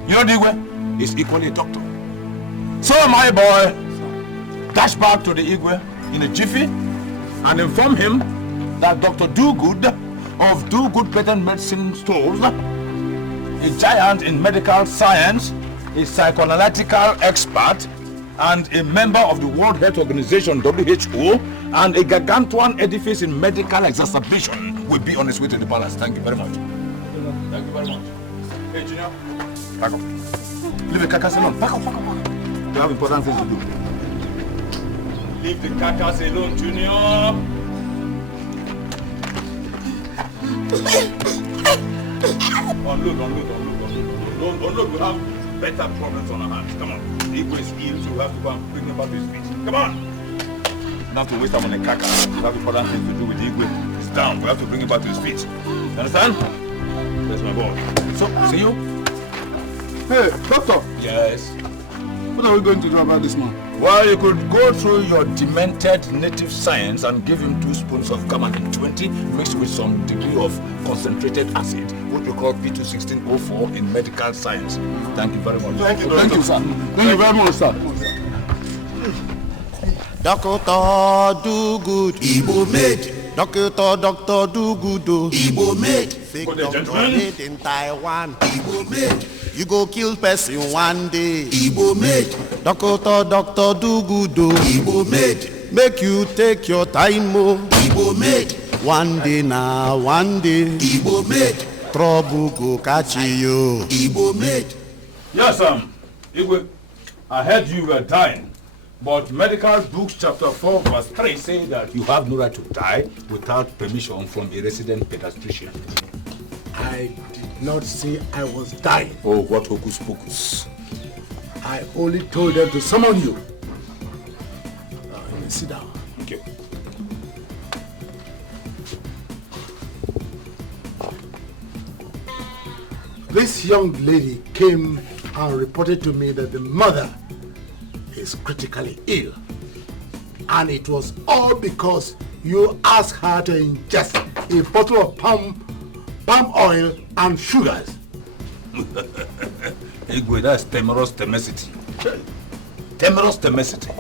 You know Dikeh is equally a doctor. So my boy, dash back to the Igwe in a jiffy and inform him that Dr. Do-Good of Do-Good Patent Medicine Stores, a giant in medical science, a psychoanalytical expert, and a member of the World Health Organization, WHO, and a gargantuan edifice in medical exacerbation will be on its way to the palace. Thank you very much. Thank you very much. Hey, Junior, back up. Leave the carcass alone. Back up. You have important things to do. Leave the carcass alone, Junior. Unload. We have better problems on our hands. Come on. The Igwe is ill, so we have to go and bring him back to his feet. Come on. We don't have to waste time on the carcass. We have important things to do with the Igwe. He's down. We have to bring him back to his feet. You understand? That's my boy. So, see you? Hey, doctor. Yes. What are we going to do about this man? Well, you could go through your demented native science and give him 2 spoons of Gammon 20 mixed with some degree of concentrated acid, which we call P21604 in medical science. Thank you very much. Thank you, sir. Thank you very much, sir. Doctor, do good. Igbo made. Doctor, do good. Igbo made. Fake doctor made in Taiwan. Igbo made. You go kill person one day. Igbo made. Doctor, do good. Igbo made. Make you take your time, oh. Igbo made. One day. Igbo made. Trouble go catch you. Igbo made. Yes, Igwe, I heard you were dying. But medical books chapter 4 verse 3 say that you have no right to die without permission from a resident pediatrician. I did not say I was dying. Oh, what hocus pocus. I only told them to summon you. Sit down. Thank you. This young lady came and reported to me that the mother is critically ill, and it was all because you asked her to ingest a bottle of palm oil and sugars. Igwe, that's temerous temacity. Temerous temacity.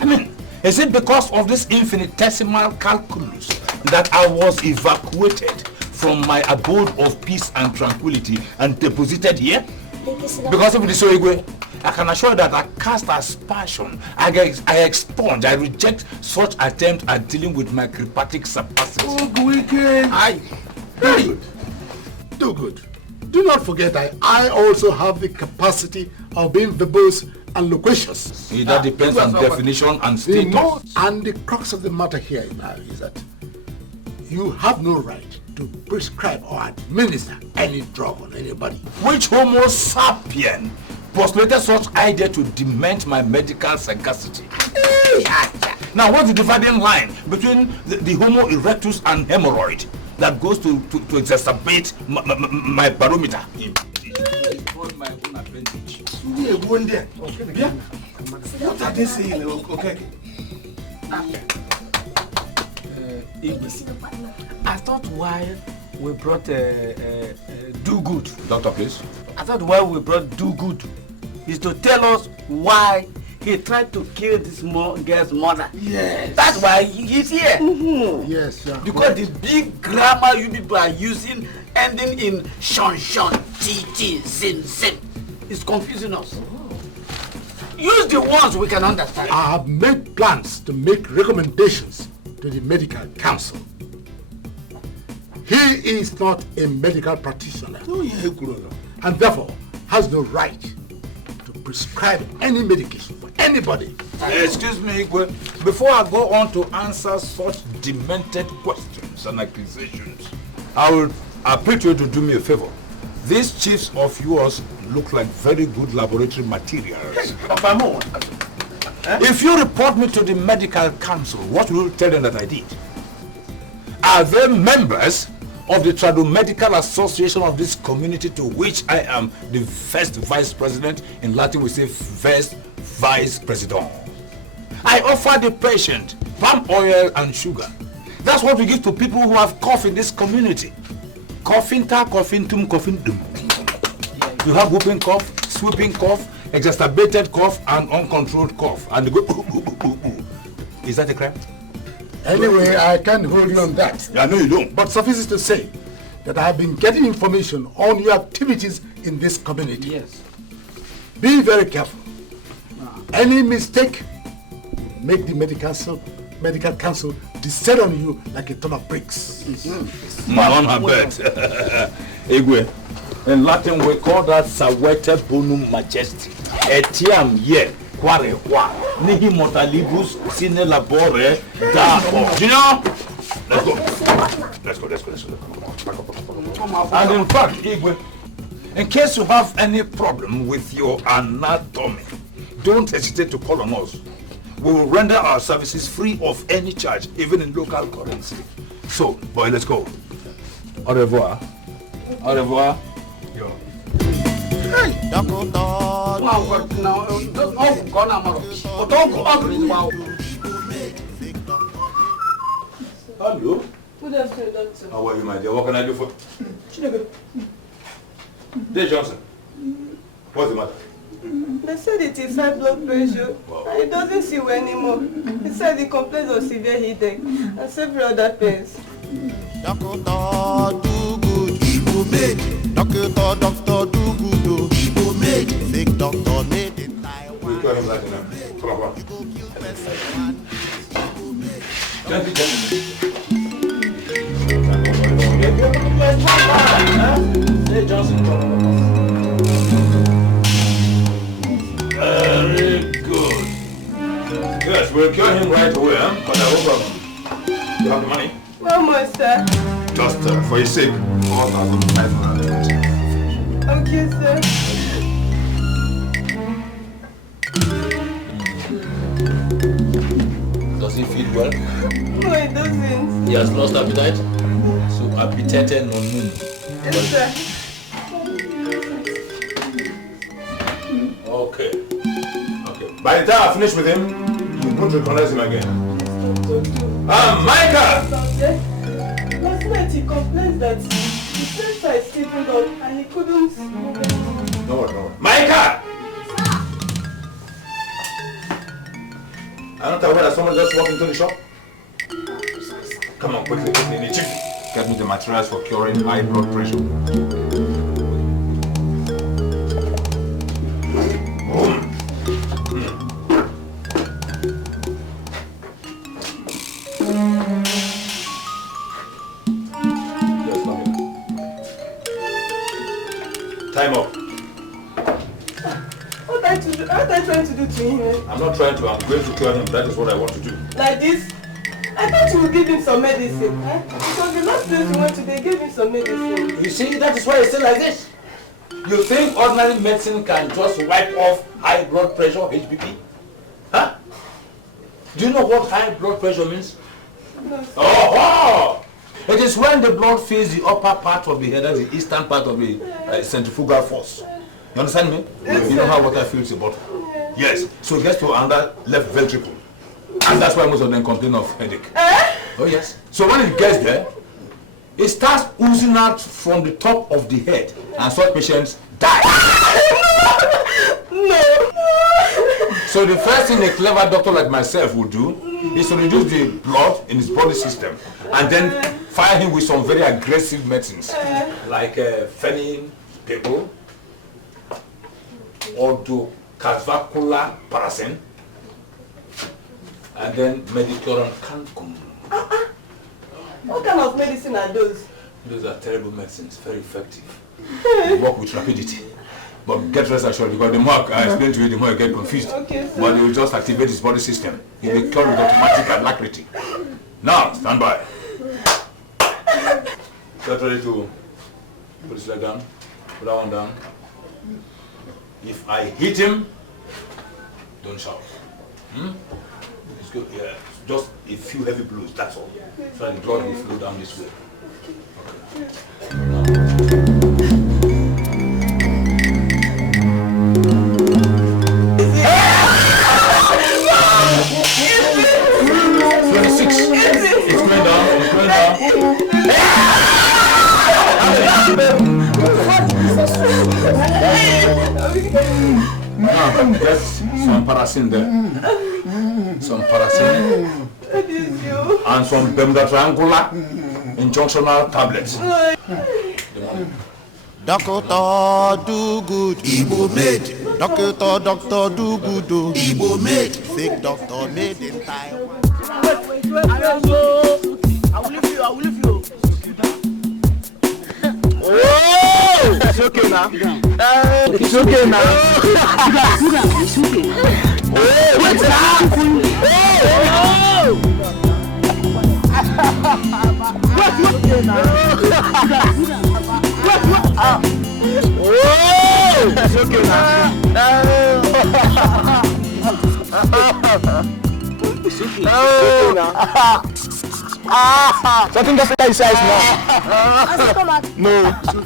I mean, is it because of this infinitesimal calculus that I was evacuated from my abode of peace and tranquility and deposited here? Because if it is so, Igwe, I can assure you that I cast aspersion, I expunge, I reject such attempt at dealing with my cryptic capacity. Oh, wicked! Do good. Do not forget that I also have the capacity of being verbose and loquacious. That depends on definition and status. And the crux of the matter here now is that you have no right to prescribe or administer any drug on anybody. Which Homo sapien postulated such idea to dement my medical sagacity? Now, what's the dividing line between the Homo erectus and hemorrhoid that goes to exacerbate my barometer? My own advantage. What are they saying? Okay. I thought why we brought Do Good. Doctor, please. I thought why we brought Do Good is to tell us why he tried to kill this girl's mother. Yes. That's why he's here. Mm-hmm. Yes, sir. Because the big grammar you people are using, ending in shon, tt, zin, is confusing us. Use the ones we can understand. I have made plans to make recommendations to the medical council. He is not a medical practitioner, and therefore has no right to prescribe any medication for anybody. Excuse me, Igwe. Before I go on to answer such demented questions and accusations, I will appeal you to do me a favor. These chiefs of yours look like very good laboratory materials. If you report me to the medical council, what will you tell them that I did? Are they members of the Tradomedical Association of this community, to which I am the first vice president? In Latin we say first vice president. I offer the patient palm oil and sugar. That's what we give to people who have cough in this community. Coughing-ta, coughing-tum, coughing-dum. You have whooping cough, swooping cough, exacerbated cough, and uncontrolled cough. And they go, Is that a crime? Anyway, I can't hold you on that. I know you don't. But suffice it to say that I have been getting information on your activities in this community. Yes. Be very careful. Any mistake, make the medical council descend on you like a ton of bricks. My own bet. Igwe, In Latin, we call that Sawete Bonum Majesty. Etiam ye, quare qua, nihi mortalibus sine labore da. Junior, let's go. Let's go. And in fact, Igwe, in case you have any problem with your anatomy, don't hesitate to call on us. We will render our services free of any charge, even in local currency. So, boy, let's go. Au revoir. Au revoir. Yo. Hey, Hello. Good afternoon, doctor. How are you, my dear? What can I do for you? Dear Johnson, what's the matter? They said it is high blood pressure. Wow. And it doesn't see well anymore. He said he complains of severe headache and several other pains. Doctor, do good. Igbo made. Doctor, do good. Igbo made. Fake doctor made in Taiwan. We got him right now. Come on. Gentlemen. Hey, Johnson. Very good. Yes, we'll cure him right away, huh? But I hope you have the money. Well, Master. Just for your sake, 4,500. Okay, sir. Does he feel well? No, it doesn't. He has lost appetite? So appetite no moon. Yes, sir. Okay. By the time I finish with him, you won't recognize him again. Micah! Last night he complained that his sensor is sleeping on and he couldn't move anymore. No. Micah! I'm not aware that someone just walked into the shop. Come on, quickly. Chief, get me the materials for curing high blood pressure. Time up. What are you trying to do to him? I'm not trying to, I'm going to cure him. That is what I want to do. Like this? I thought you would give him some medicine. Because the last place we went to, they gave him some medicine. You see, that is why it's still like this. You think ordinary medicine can just wipe off high blood pressure, HBP? Huh? Do you know what high blood pressure means? No. Oh! It is when the blood fills the upper part of the head, that's the eastern part of the centrifugal force. You understand me? Yes, you know how water fills the bottle? Yes. So it gets to under left ventricle. And that's why most of them complain of headache. Oh yes. So when it gets there, it starts oozing out from the top of the head. And such patients die. No. So the first thing a clever doctor like myself would do is to reduce the blood in his body system and then fire him with some very aggressive medicines like phenyl, people, ordocavacula paracin, and then medicoron cancum. What kind of medicine are those? Those are terrible medicines, very effective. They work with rapidity. But get rest assured, because the more I explain to you, the more you get confused. Okay, but they will just activate his body system. He will cure with automatic alacrity. Now, stand by. Get ready to put his leg down, put that one down. If I hit him, don't shout. It's good. Yeah, just a few heavy blows, that's all. So the blood will flow down this way. Okay. 26. It's going down. It's going down. Now, get some paracin there. Some paracin. And some Bemda triangular injunctional tablets. Doctor do good, Igbo made. Doctor do good, Igbo made. Fake doctor made in Taiwan. I will leave you. Oh! It's okay now. It's okay now. It's okay. Wait now. It's okay now. It's okay now. Something just like size now.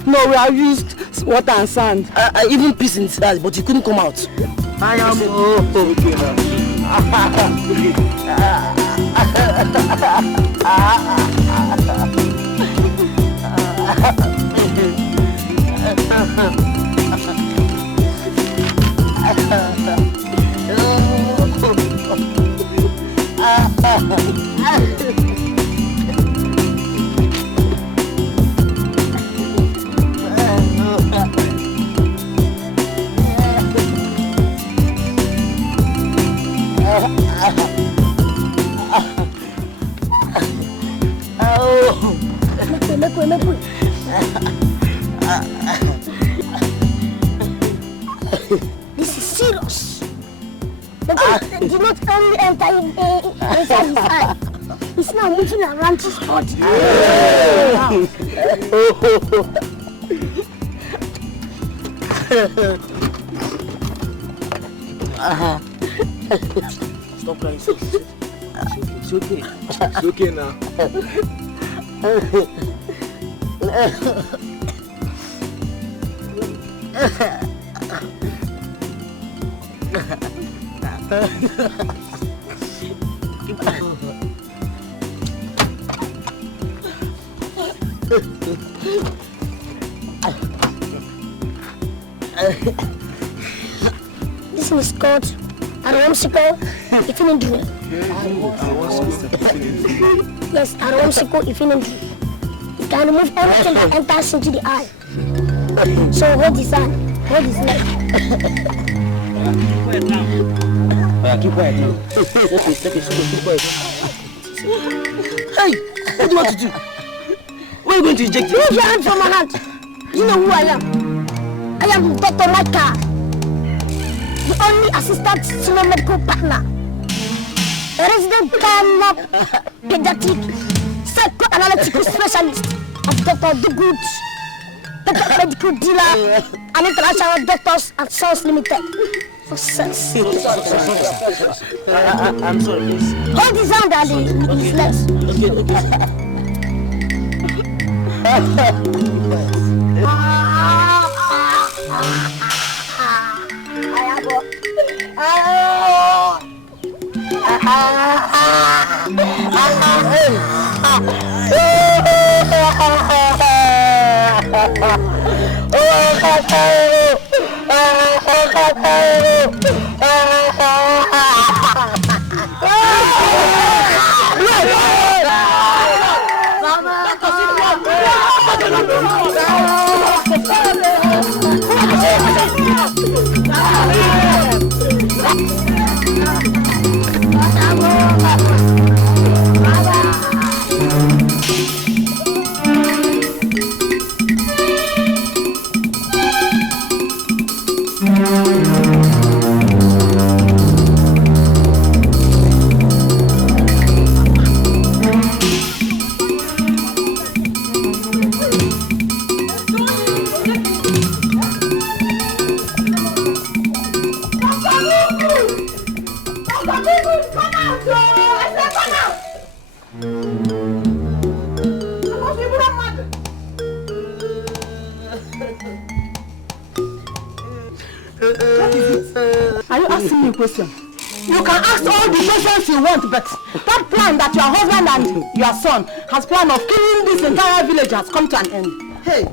No, we have used water and sand. I even pissed in his eyes, but he couldn't come out. I am okay now. This is serious. The did not only enter inside his eye. It's now moving around his body. Stop crying. It's okay. It's okay now. This is called Aromsico Ifinidri. Yes, Aromsico Ifinidri. It can remove anything that enters into the eye. So hold his hand, hold his leg. Keep quiet now. It's okay, keep quiet. Hey, what do you want to do? Where are you going to inject it? Move your hand from my hand. You know who I am. I am Dr. Maka, the only assistant senior medical partner, a resident pediatric psychoanalytical specialist of Dr. Dugood, Dr. Medical Dealer, and International Doctors and Sons Limited. For sense. I'm sorry, please. Hold his hand and his legs. Are you asking me a question? You can ask all the questions you want, but that plan that your husband and your son has planned of killing this entire village has come to an end. Hey,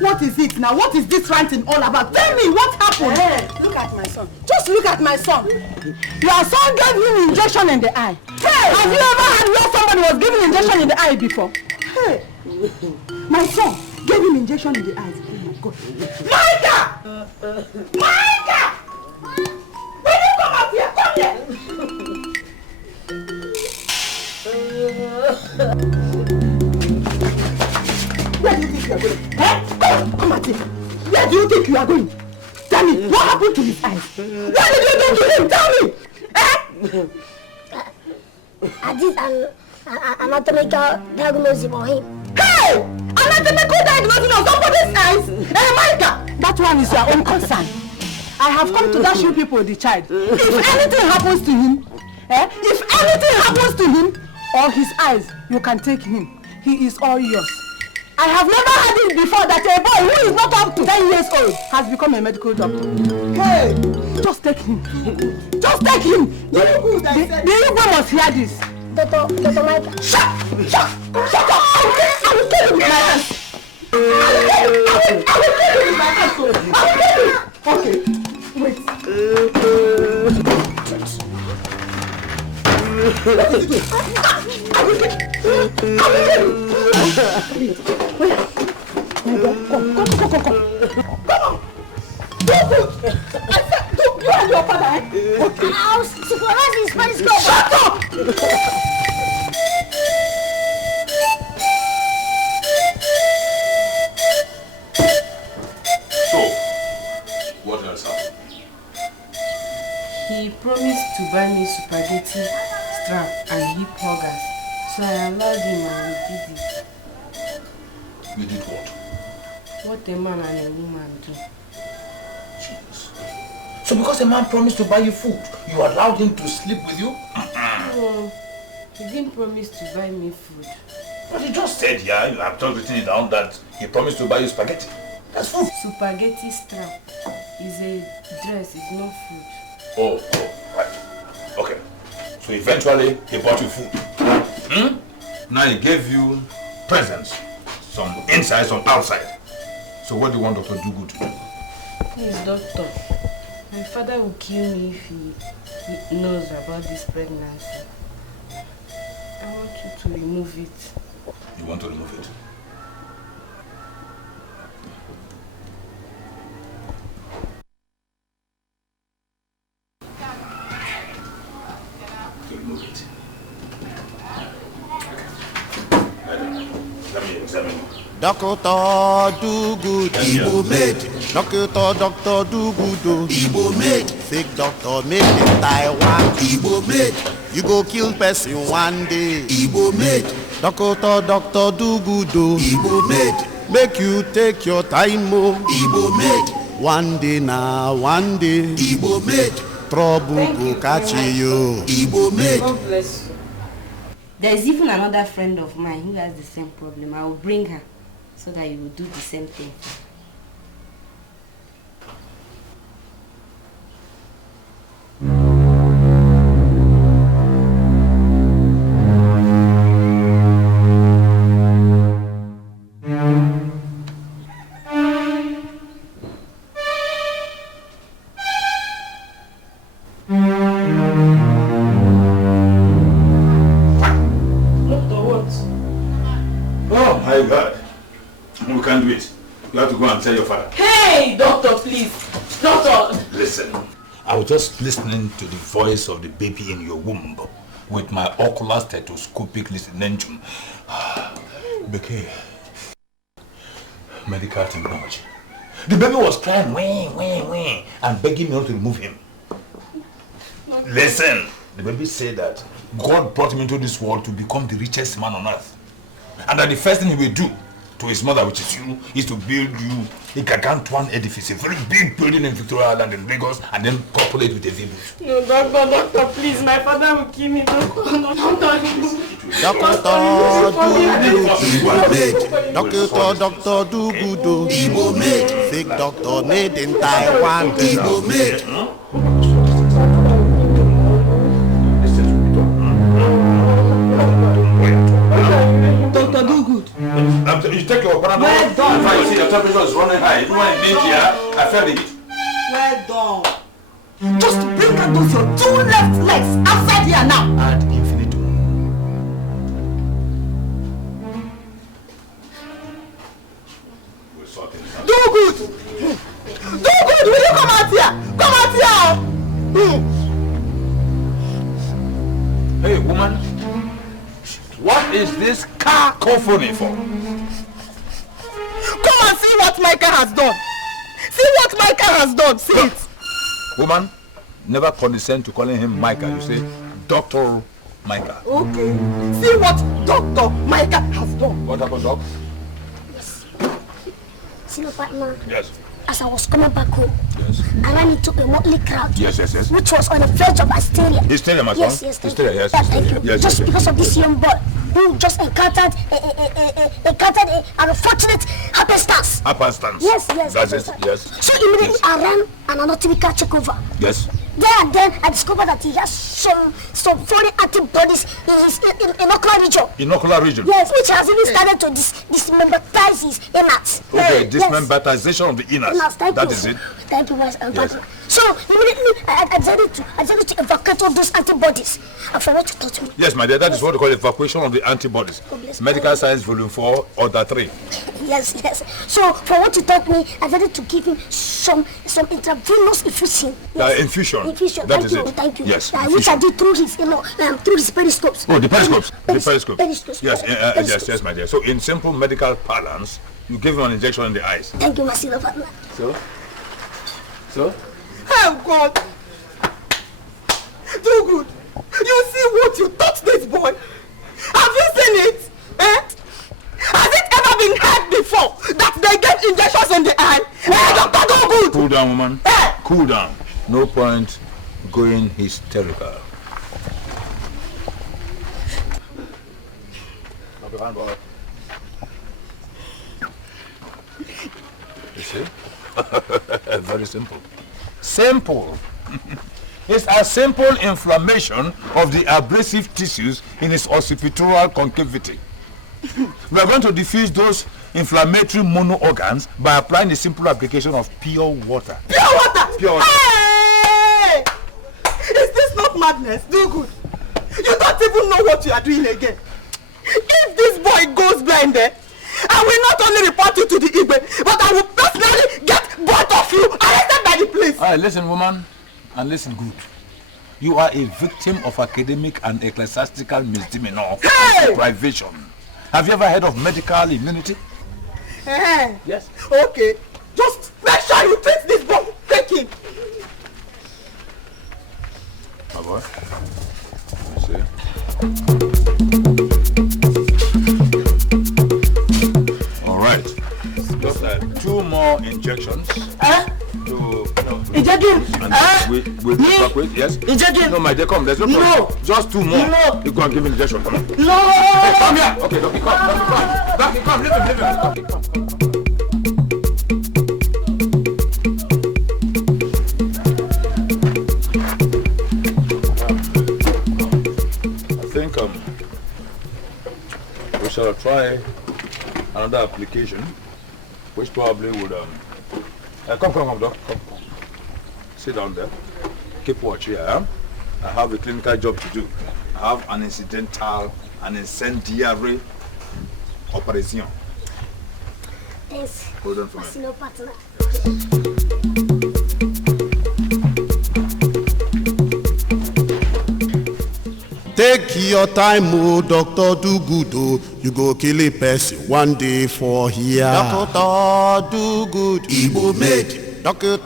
what is it now? What is this ranting all about? Tell me what happened. Hey, look at my son. Just look at my son. Your son gave him injection in the eye. Hey, have you ever had where somebody was given injection in the eye before? Hey, my son gave him injection in the eyes. Oh my God. Micah! Micah! Will you come up here? Come here! Where do you think you are going? Hey, come Come at it. Where do you think you are going? Tell me, what happened to his eyes? What did you do to him? Tell me! I did an anatomical diagnosis for him. Hey! Anatomical diagnosis of somebody's eyes? Hey, Micah! That one is your own concern. I have come to dash you people the child. If anything happens to him, if anything happens to him or his eyes, you can take him. He is all yours. I have never heard it before that a boy who is not up to 10 years old has become a medical doctor. Hey, just take him. Just take him. The Igbo must hear this. Dr. Mike. Shut up! I will kill you with my hands. I will kill you with my hands. I will kill you. Okay, wait. I will kill you. Wait. Come on. You and your father, eh? Okay. I'll supervise his Spanish club. Shut up! So, what else happened? He promised to buy me spaghetti strap and hip huggers. So I allowed him and we did it. You did what? What a man and a woman do. So because a man promised to buy you food, you allowed him to sleep with you? No, he didn't promise to buy me food. But he just said, yeah, you have just written it down that he promised to buy you spaghetti. That's food. Spaghetti strap is a dress, it's not food. Oh, right. Okay. So eventually he bought you food. Now he gave you presents. Some inside, some outside. So what do you want Dr. Dugu to do? Please, doctor. My father will kill me if he knows about this pregnancy. I want you to remove it. You want to remove it? To remove it. Let me examine you. Doctor do good, Igbo made. Doctor do good, Igbo made. Fake doctor made in Taiwan, Igbo made. You go kill person one day, Igbo made. Doctor do good, Igbo made. Make you take your time, Igbo made. One day now, one day, Igbo made. Trouble go catch you, Igbo made. God bless you. There is even another friend of mine who has the same problem. I will bring her so that you will do the same thing. Tell your father. Hey, doctor, please. Doctor. Listen, I was just listening to the voice of the baby in your womb with my ocular stethoscopic listening. Dikeh, medical technology. The baby was crying, wah, and begging me not to remove him. Listen, the baby said that God brought him into this world to become the richest man on earth. And that the first thing he will do to his mother, which is you, is to build you a gargantuan edifice, a very big building in Victoria Island in Lagos, and then populate with a village. No, doctor, please, my father will kill me. Doctor do good, Igbo made. Fake doctor made in Taiwan, Igbo made. Dr. Do good. You take your Panadol. Well done. If I see your temperature is running high, even when it here, I felt it. Well done. Just bring out those your two left legs outside here now. Ad infinitum. We're sorting this out. Do good. Do good. Will you come out here? Come out here. Hey, woman. What is this cacophony for? Come and see what what Micah has done. See what Micah has done. See it. Woman, never condescend to calling him Micah. You say Dr. Micah. Okay. See what Dr. Micah has done. What happened, Doc? See no partner. Yes. As I was coming back home, I ran into a motley crowd. Yes. Which was on the verge of hysteria. Hysteria, my son. Yes. Hysteria, yes. Thank you. Yes, just because of this young boy who just encountered an unfortunate happenstance. Happenstance. Yes. That's it. Yes. So immediately I ran an anatomical checkover. Yes. There and then I discovered that he has some foreign antibodies in his inocular region. Inocular region. Yes, which has even started to dismembratize his innards. Okay, dismemberatization of the innards. That is it. Thank you, yes. So immediately I decided to evacuate all those antibodies. And for what you taught me. Yes, my dear, that is what they call evacuation of the antibodies. Medical Science Volume 4, Order 3. Yes. So for what you taught me, I decided to give him some intravenous infusion. Yes. Infusion. Thank you. Yes. Which I did through his periscopes. Oh, the periscopes. Periscopes. Yes, my dear. So in simple medical parlance, you give him an injection in the eyes. Thank you, my senior partner. So? Oh God! Do good. You see what you taught this boy? Have you seen it? Has it ever been heard before that they get injections in the eye? Dr. Do good. Cool down, woman. Cool down. No point going hysterical. You see? Very simple. Simple. It's a simple inflammation of the abrasive tissues in his occipital concavity. We are going to diffuse those inflammatory mono organs by applying the simple application of pure water. Pure water! Pure water. Hey! Is this not madness? Do good. You don't even know what you are doing again. If this boy goes blind, I will not only report you to the Igbe, but I will personally get both of you arrested by the police. All right, listen, woman, and listen good. You are a victim of academic and ecclesiastical misdemeanor and deprivation. Have you ever heard of medical immunity? Yes. Okay. Just make sure you treat this boy. Take him. My boy. Let me see. All right. Just 2 more injections. Injection? With yes? Injection? No, my dear, come. There's no problem. No. Just 2 more. No. You go and give me injection. Come on. No. Hey, come here. Okay, Donkey, come. Donkey, come. Leave him. Donkey, come. I think we shall try another application, which probably would come, Doc. Come. Sit down there. Keep watch here. I have a clinical job to do. I have an incendiary operation. Thanks. Hold on for my me. senior partner. Take your time, oh, Doctor Do Good, oh. You go kill a person one day for here. Doctor Do Good, Igbo made. Doctor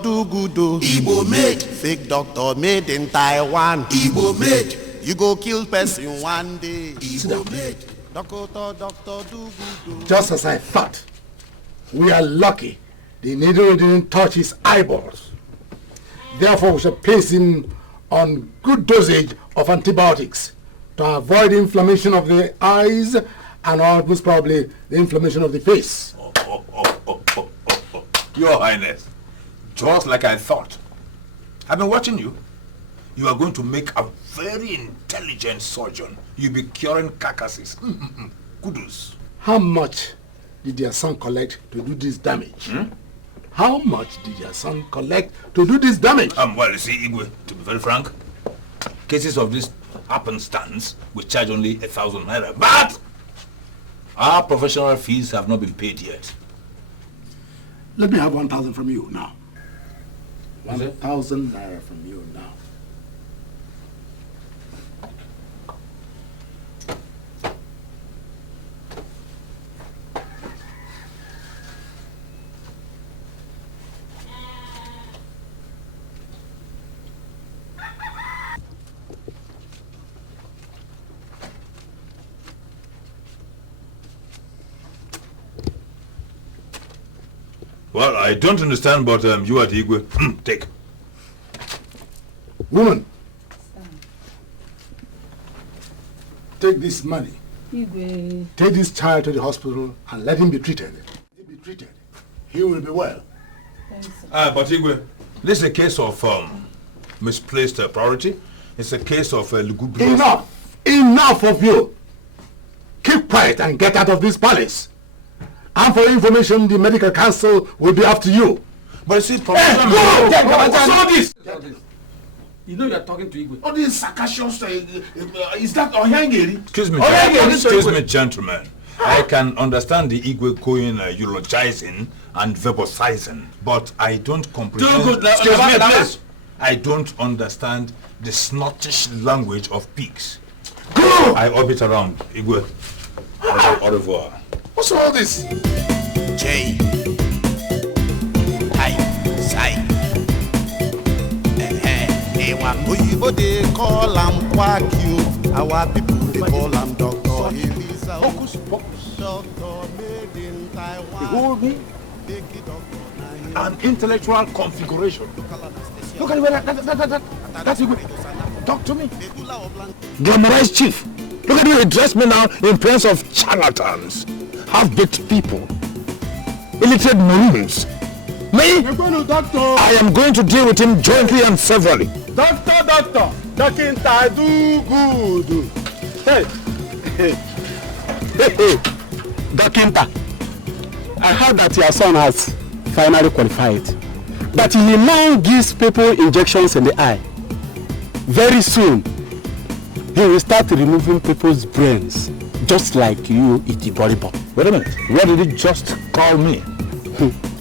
Do Good, oh. Igbo made. Fake doctor made in Taiwan. Igbo made. You go kill person one day. Igbo made. Doctor Do Good. Just as I thought, we are lucky the needle didn't touch his eyeballs. Therefore, we shall place him on good dosage of antibiotics to avoid inflammation of the eyes and most probably the inflammation of the face. Your Highness, just like I thought. I've been watching you. You are going to make a very intelligent surgeon. You'll be curing carcasses. Kudos. How much did your son collect to do this damage? How much did your son collect to do this damage? Well, you see, Igwe, to be very frank, cases of this happenstance will charge only 1,000 naira. But our professional fees have not been paid yet. Let me have 1,000 from you now. 1,000 naira from you now. Well, I don't understand, but you are the Igwe. Take. Woman, take this money. Igwe. Take this child to the hospital and let him be treated. He will be well. But Igwe, this is a case of misplaced priority. It's a case of lugubrious... Enough! Enough of you! Keep quiet and get out of this palace. And for information, the medical council will be after you. But see, go! What's all this? You know you are talking to Igwe. All these sarcastic is that Oyangeri? Excuse me, gentlemen. I can understand the Igwe going eulogizing and verbalizing, but I don't comprehend... Excuse me, please. I don't understand the snottish language of pigs. Go! I orbit around, Igwe. Au revoir. What's all this? J. I. Sai. Oyibo they call am Kwakyu. Our people they call am Dr. Elisa. Focus, focus. The whole me an intellectual configuration. Look at the way that's Igwe. Talk to me. Glamorized chief. Look at the way he dressed me now in presence of charlatans, half-baked people, illiterate Marines. Me? I am going to deal with him jointly and severally. Doctor, Dokinta, do good. Hey, Dokinta, I heard that your son has finally qualified. But he now gives people injections in the eye. Very soon, he will start removing people's brains, just like you, Itiboribo. Wait a minute, what did he just call me?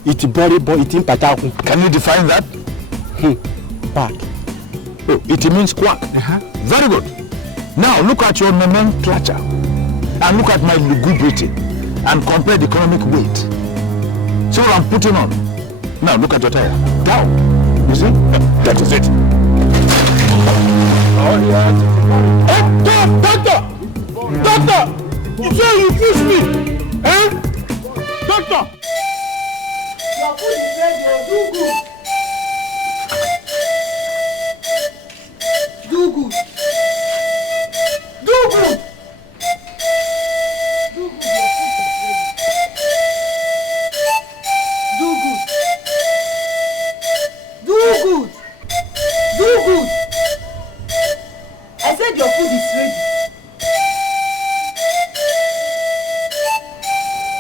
Itiboribo, Itimpataku. Can you define that? Quack. Oh, it means quack. Very good. Now look at your nomenclature and look at my lugubrity and compare the economic weight. See what I'm putting on? Now look at your tire. Down. You see? That is it. Oh, yeah. Doctor! You say you push me! Eh? Doctor! Your food is ready, do good. Do good. Do good. Do good, your food is ready. Do good. Do good. I said your food is ready.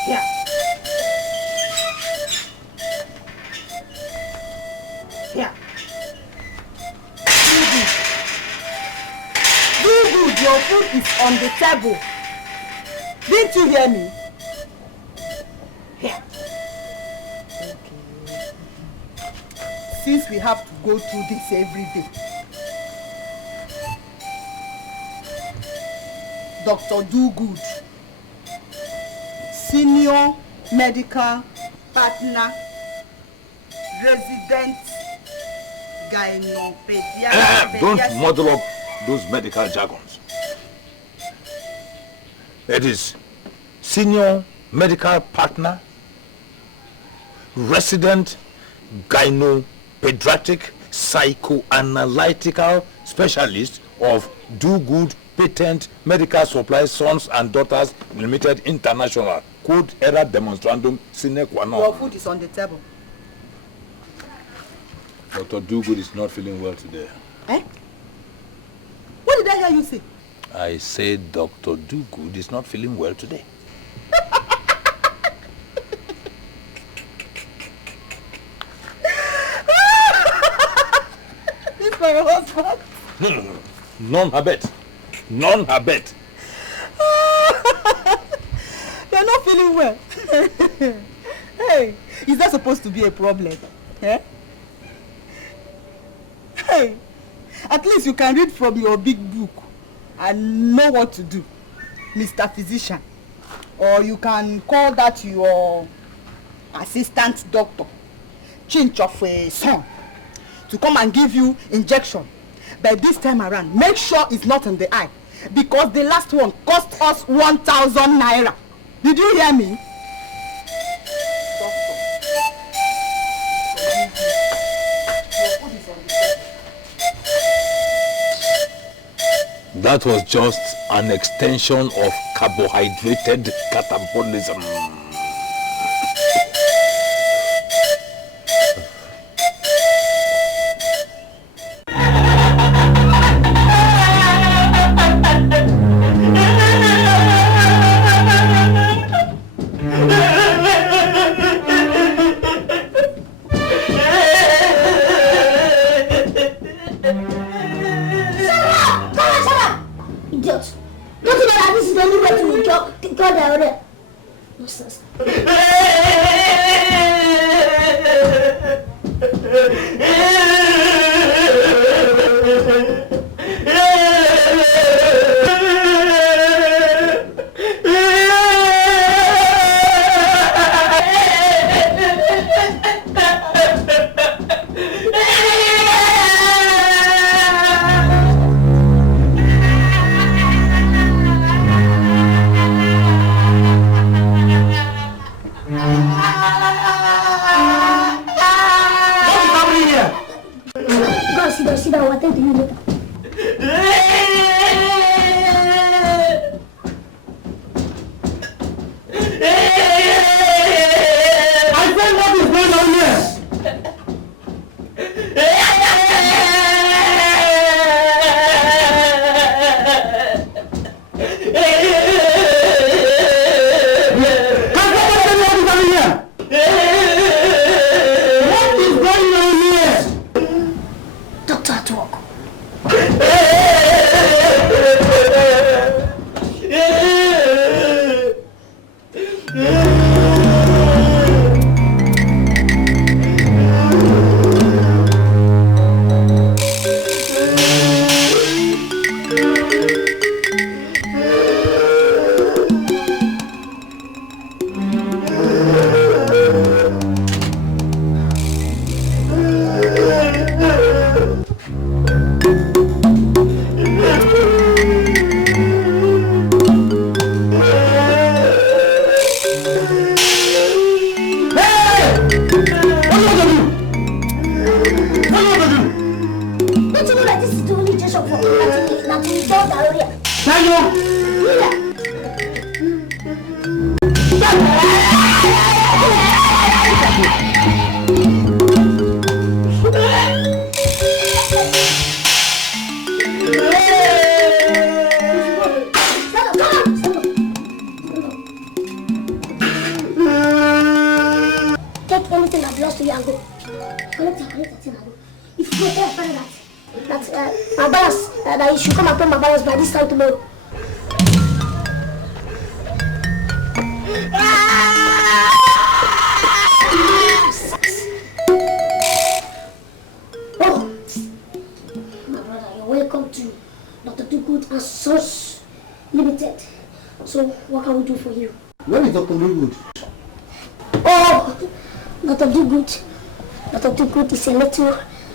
Yeah. Yeah. Do good. Do good. Your food is on the table. Didn't you hear me? Here. Okay. Since we have to go through this every day, Dr. Dogood, senior medical partner, resident gynopediatrician. Don't muddle up those medical jargons. It is senior medical partner, resident gynopediatric psychoanalytical specialist of Dogood Patent Medical Supply Sons and Daughters Limited International. Code era demonstrandum sine qua non. Your food is on the table. Dr. Dogood is not feeling well today. Eh? What did I hear you say? I said Dr. Dogood is not feeling well today. This my husband. None habet. None habet. You're not feeling well. Hey, is that supposed to be a problem? Eh? Hey, at least you can read from your big book and know what to do, Mr. Physician. Or you can call that your assistant doctor, change of a son, to come and give you injection. But this time around, make sure it's not in the eye, because the last one cost us 1,000 naira. Did you hear me? Doctor. That was just an extension of carbohydrated catabolism.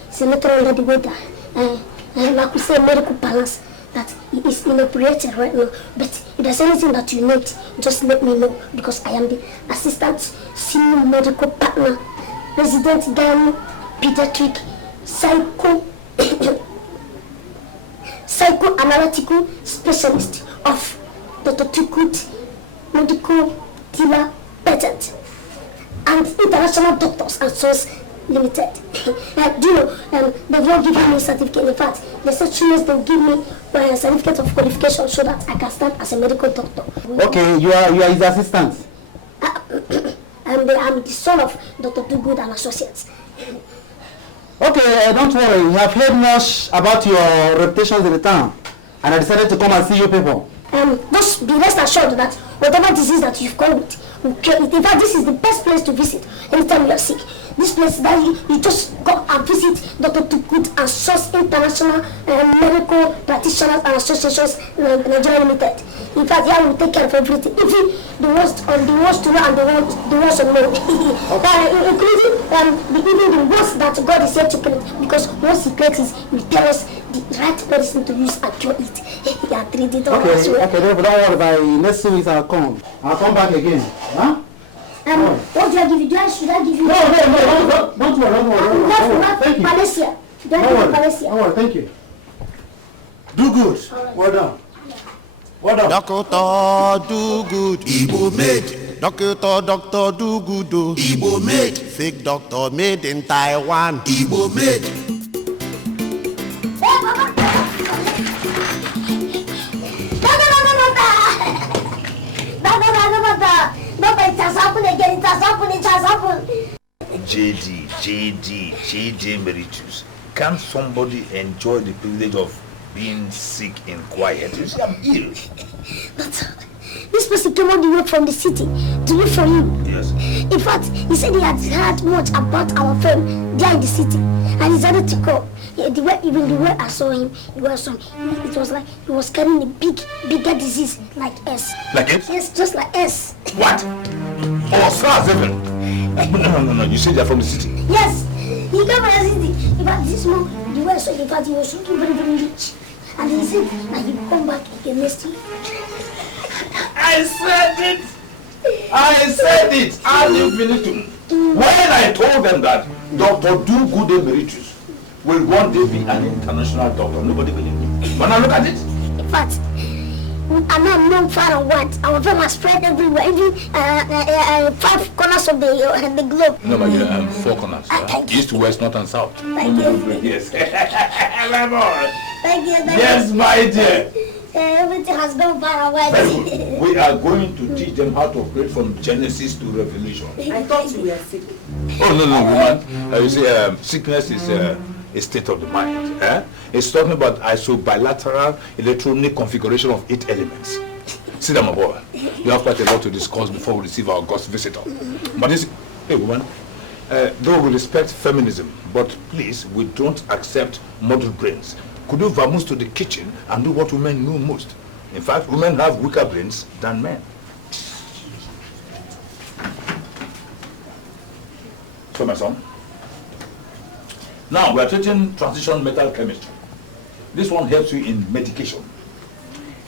It's a little under the weather. Like we say, medical balance, that it is inoperated right now. But if there's anything that you need, just let me know, because I am the assistant senior medical partner, resident gyno pediatric psychoanalytical specialist of Dr. Tukut Medical Dealer Patent and International Doctors and Sons Limited. Do you know, they've not given me a certificate. In fact, they said they'll give me a certificate of qualification so that I can start as a medical doctor. Okay, you are his assistant. I'm the son of Dr. Dugood and Associates. Okay, don't worry. We have heard much about your reputations in the town, and I decided to come and see you people. Just be rest assured that whatever disease that you've come with, we'll cure it. In fact, this is the best place to visit anytime you are sick. This place that you just go and visit Dr. Tukut and Source International Medical Practitioners and Associations Nigeria Limited. In fact, yeah, we'll take care of everything. Even the worst to know and the worst unknown. Including even the worst that God is yet to create. Because once he creates it, he will tell us the right medicine to use and cure it. And treat it all. Okay, don't worry. By next 2 weeks I'll come back again. Huh? What do I give you? Should I give you? No, don't worry. Thank you. Malaysia. Don't worry, thank you. Do good. Well done. Well done. Doctor, do good. Igbo made. Doctor, do good. Igbo made. Fake doctor made in Taiwan. Igbo made. JD Emeritus. Can somebody enjoy the privilege of being sick in quiet? You see, I'm ill. But this person came all the way from the city to look for you. Yes. In fact, he said he had heard much about our firm there in the city and he decided to come. Even the way I saw him, it was like he was carrying a bigger disease like S. Like S? Yes, just like S. What? Oh, SARS even? No. You said they're from the city? Yes, he came from the city. In fact, this man, the way I saw him, in fact, he was looking very, very rich. And he said that he will come back again next year. I said it! And you finish to. When I told them that Dr. Do Good Emeritus will one day be an international doctor, nobody believed me. But now look at it. In fact, I'm not known far and wide. Our fame has spread everywhere, even 5 corners of the globe. No, my dear, 4 corners. East, west, north, and south. Thank you. Yes. Thank you. Yes, my dear. Everything has gone far and wide. We are going to teach them how to operate from Genesis to Revelation. I thought you were sick. Oh, no, woman. You see, sickness is a state of the mind. It's talking about isobilateral electronic configuration of 8 elements. See that, my boy. You have quite a lot to discuss before we receive our God's visitor. But this, hey, woman, though we respect feminism, but please, we don't accept model brains. Could you vamoose to the kitchen and do what women know most? In fact, women have weaker brains than men. So, my son, now we are teaching transition metal chemistry. This one helps you in medication.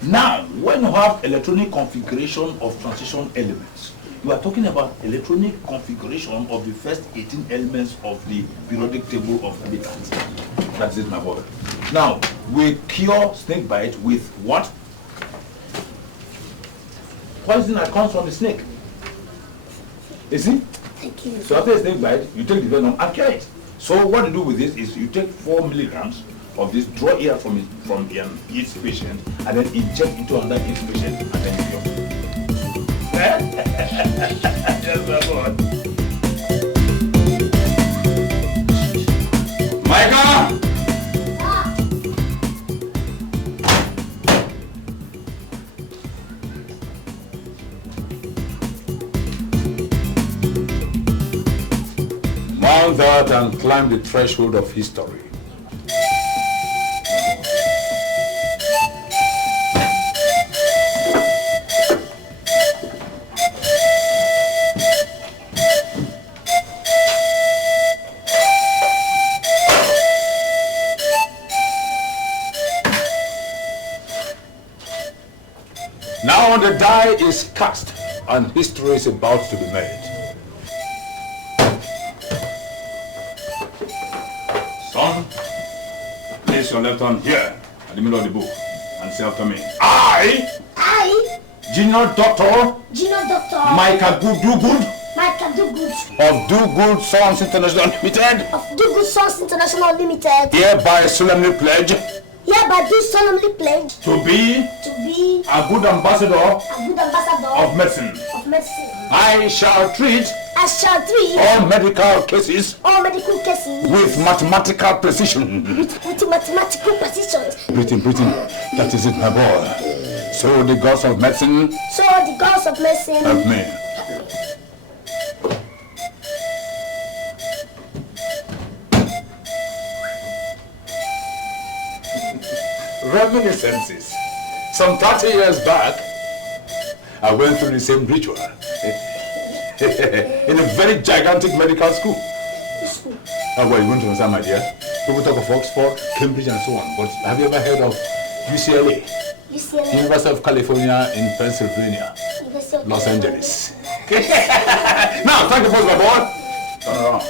Now, when you have electronic configuration of transition elements, you are talking about electronic configuration of the first 18 elements of the periodic table of elements. That's it, my boy. Now, we cure snake bite with what? Poison that comes from the snake. You see? Thank you. So after a snake bite, you take the venom and cure it. So what you do with this is you take 4 milligrams of this, draw air from each patient, and then inject into another each patient, and then you cure. Yes, my boy. Micah! Mount that and climb the threshold of history. Now the die is cast and history is about to be made. Son, place your left hand here at the middle of the book and say after me. I, Junior Doctor Micah Good of Do Good Sons International Limited. Hereby solemnly pledge. Do solemnly pledge to be a good ambassador of medicine. I shall treat all medical cases with mathematical precision. With mathematical precision. Breathing. That is it, my boy. So the gods of medicine help me. Reminiscences. Some 30 years back, I went through the same ritual in a very gigantic medical school. Well, you won't understand, my dear. People talk of Oxford, Cambridge, and so on. But have you ever heard of UCLA? University of California in Pennsylvania, Los Angeles. Now, thank you first, my boy. Turn around.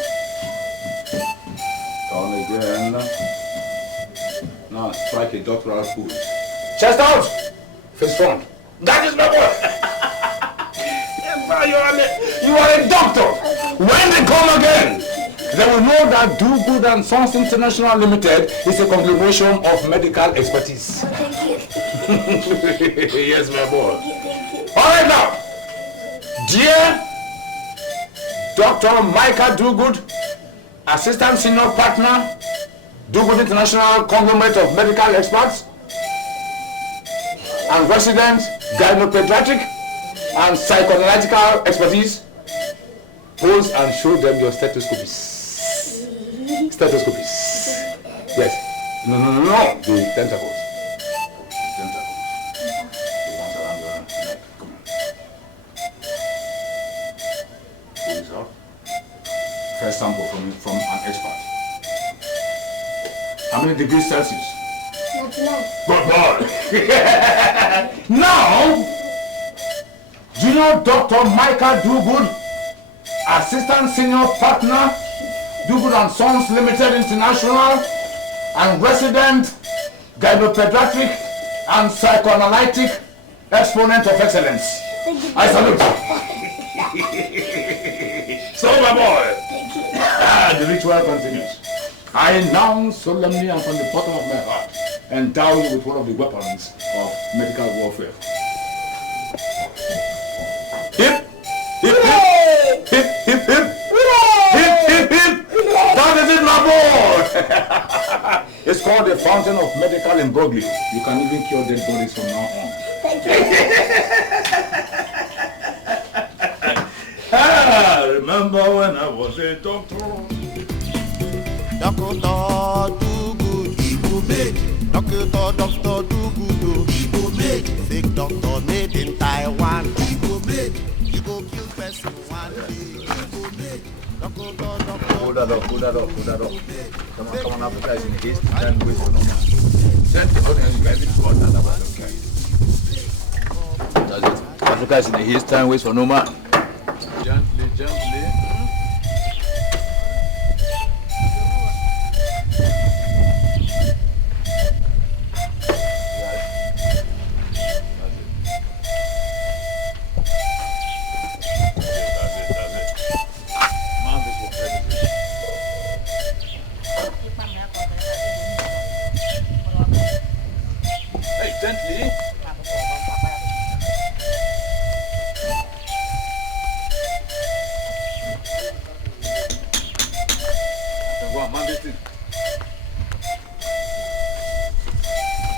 Turn again. Now Now strike a doctoral pose. Chest out! Face front. That is my boy! You are a doctor! When they come again, they will know that Do Good and Sons International Limited is a conglomeration of medical expertise. Thank you. Yes, my boy. Alright now, dear Dr. Micah Dogood, Assistant Senior Partner, Dogood International Conglomerate of Medical Experts, and Resident Gynopediatric and Psychoanalytical Expertise, pose and show them your stethoscopes. Stethoscopes. Yes. No. The tentacles. First sample from an expert. How many degrees Celsius? 99. Good boy. Now, Junior Dr. Micah Dogood, Assistant Senior Partner, Dogood and Sons Limited International, and Resident Gynopediatric and Psychoanalytic Exponent of Excellence. I salute you. So, my boy, the ritual continues. I now solemnly and from the bottom of my heart endow you with one of the weapons of medical warfare. Hip, hip, hip, hip, hip, hip, hip, hip, hip. That is it, my boy. It's called the fountain of medical imbroglio. You can even cure dead bodies from now on. Thank you. Remember when I was a doctor? Doctor do good, he go make. Doctor do good, he go make. Fake doctor made in Taiwan, he go make. He go kill person one day, he go make. Doctor. Hold that up. Come on, Africa is in haste. Then wait for no man. Send the body and you guys go on and about okay. That's it. Africa is in haste. Time waits for no man. Gently.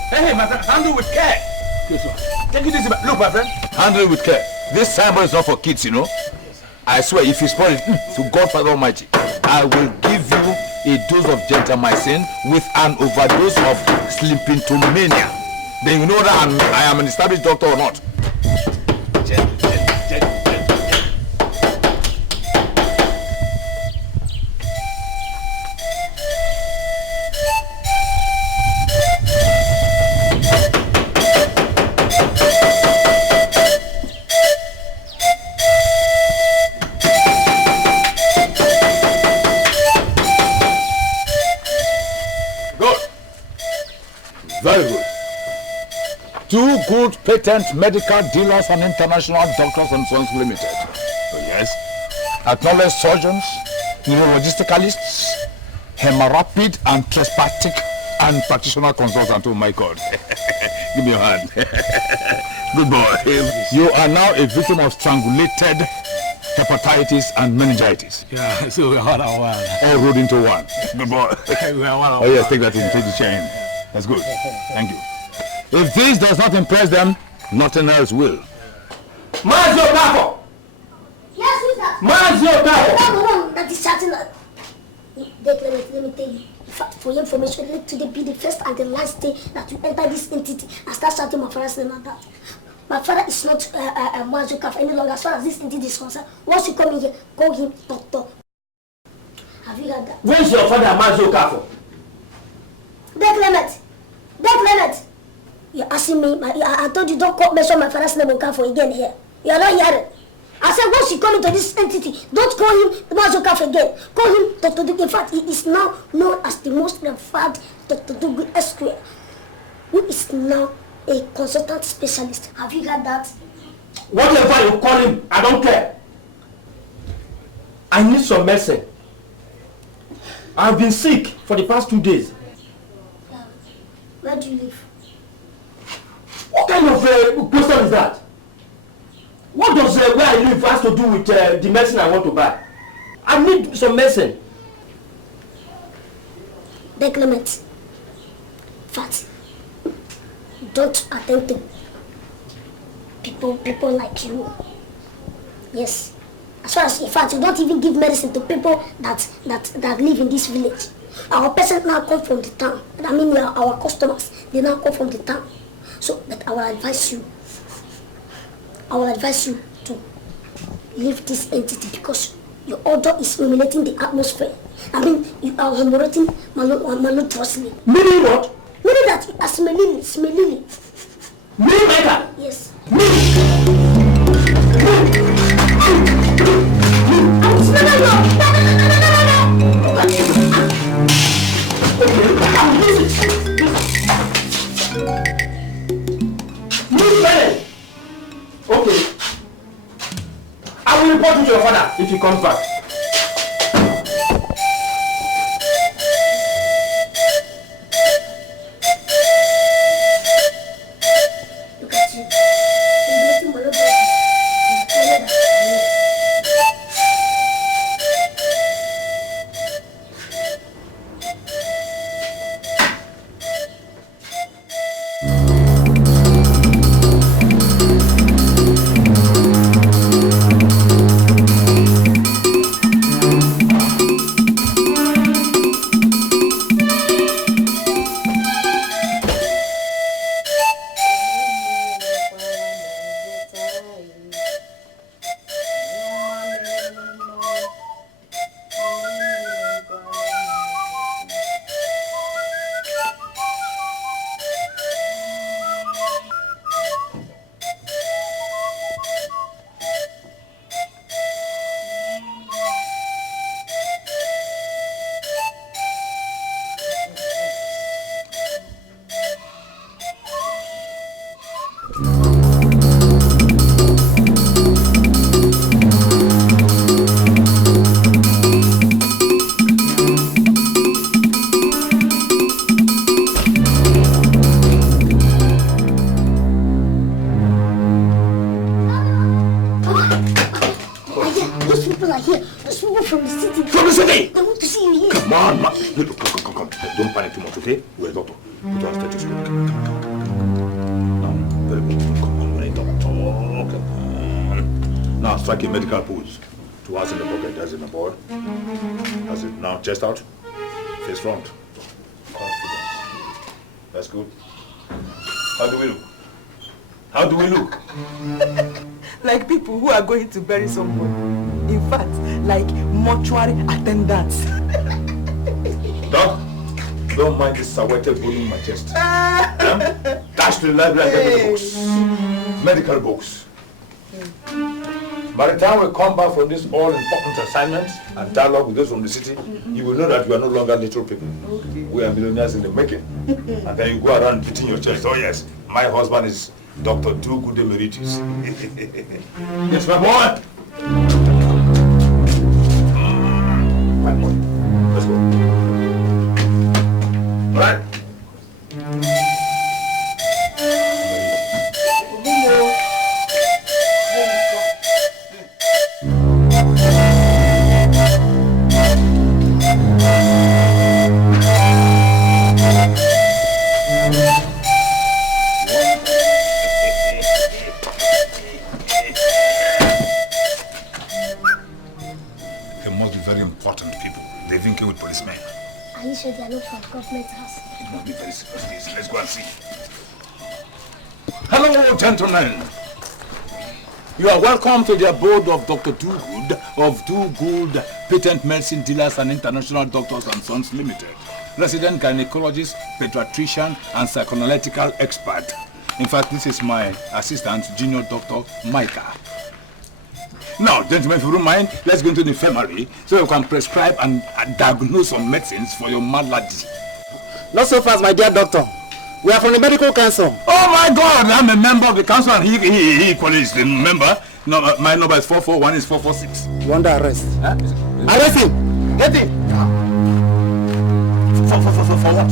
Hey, my friend, handle with care. Take it easy, look, my friend. Handle it with care. This symbol is not for kids, you know. I swear, if you spoil it to Godfather Almighty, I will give you a dose of gentamicin with an overdose of slimpintomania. Then you know that I am an established doctor or not. Two good patent medical dealers and international doctors and sons limited. Oh, yes. Acknowledged surgeons, neurologicalists, hemarapid and trespatic and practitioner consultant. Oh my God. Give me your hand. Good boy. You are now a victim of strangulated hepatitis and meningitis. Yeah, so we're one on one. All rolled into one. Good boy. We're one on Oh yes, take that in, take the chain. That's good. Thank you. If this does not impress them, nothing else will. Mazio Capo! Yes, who's that? Mazio Capo! That's the one that is chatting. Let me tell you. For your information, let today be the first and the last day that you enter this entity and start shouting my father's name like that. My father is not Mazio Capo any longer as far as this entity is concerned. Once you come in here, call him Doctor. Have you heard that? Where's your father, Mazio Capo? Clement! You're asking me, I told you don't mention my father's name Okafor again here. You are not hearing. I said once you come into this entity, don't call him Mazio Okafor again. Call him Dr. Dikeh. In fact, he is now known as the most revered Dr. Dugu Esquire, who is now a consultant specialist. Have you heard that? Whatever you call him, I don't care. I need some medicine. I've been sick for the past 2 days. Where do you live? What kind of question is that? What does where I live has to do with the medicine I want to buy? I need some medicine. Clement, Fat, don't attend to people like you. Yes. As far as, in fact, you don't even give medicine to people that live in this village. Our patients now come from the town. I mean, our customers, they now come from the town. So, but I will advise you to leave this entity because your odor is eliminating the atmosphere. I mean, you are hemorrhaging malodorously. Meaning what? Meaning that you are smelling. Me, Mecca? Yes. Okay. I will report to your father if he comes back. Look at you. Don't panic too much, okay? We're a doctor. Put on a stethoscope. Now, very good. Come on, we're a doctor. Come on. Now, strike a medical pose. 2 hands in the pocket. That's in the board. That's it. Now, chest out. Face front. Confidence. That's good. How do we look? How do we look? Like people who are going to bury someone. In fact, like mortuary attendants. Doc, don't mind this sweated bone in my chest. Dash to the library and get the books. Medical books. By the time we come back from this all-important assignment and dialogue with those from the city, you will know that we are no longer little people. Okay. We are millionaires in the making. And then you go around beating your chest. Oh yes, my husband is Dr. Do-Good Emeritus. Yes, my boy. Fine boy. Let's go. All right. With policemen. Are you sure they are not from the government house? It must be very serious. Let's go and see. Hello, gentlemen. You are welcome to the abode of Dr. Do-Good of Do-Good Patent Medicine Dealers and International Doctors and Sons Limited. Resident gynecologist, pediatrician, and psychoanalytical expert. In fact, this is my assistant, Junior Dr. Micah. Now, gentlemen, if you don't mind, let's go into the infirmary so you can prescribe and diagnose some medicines for your malady. Not so fast, my dear doctor. We are from the medical council. Oh my God, I'm a member of the council and he equally is the member. No, my number is 441, is 446. You want to arrest? Huh? Arrest him! Get him! For what?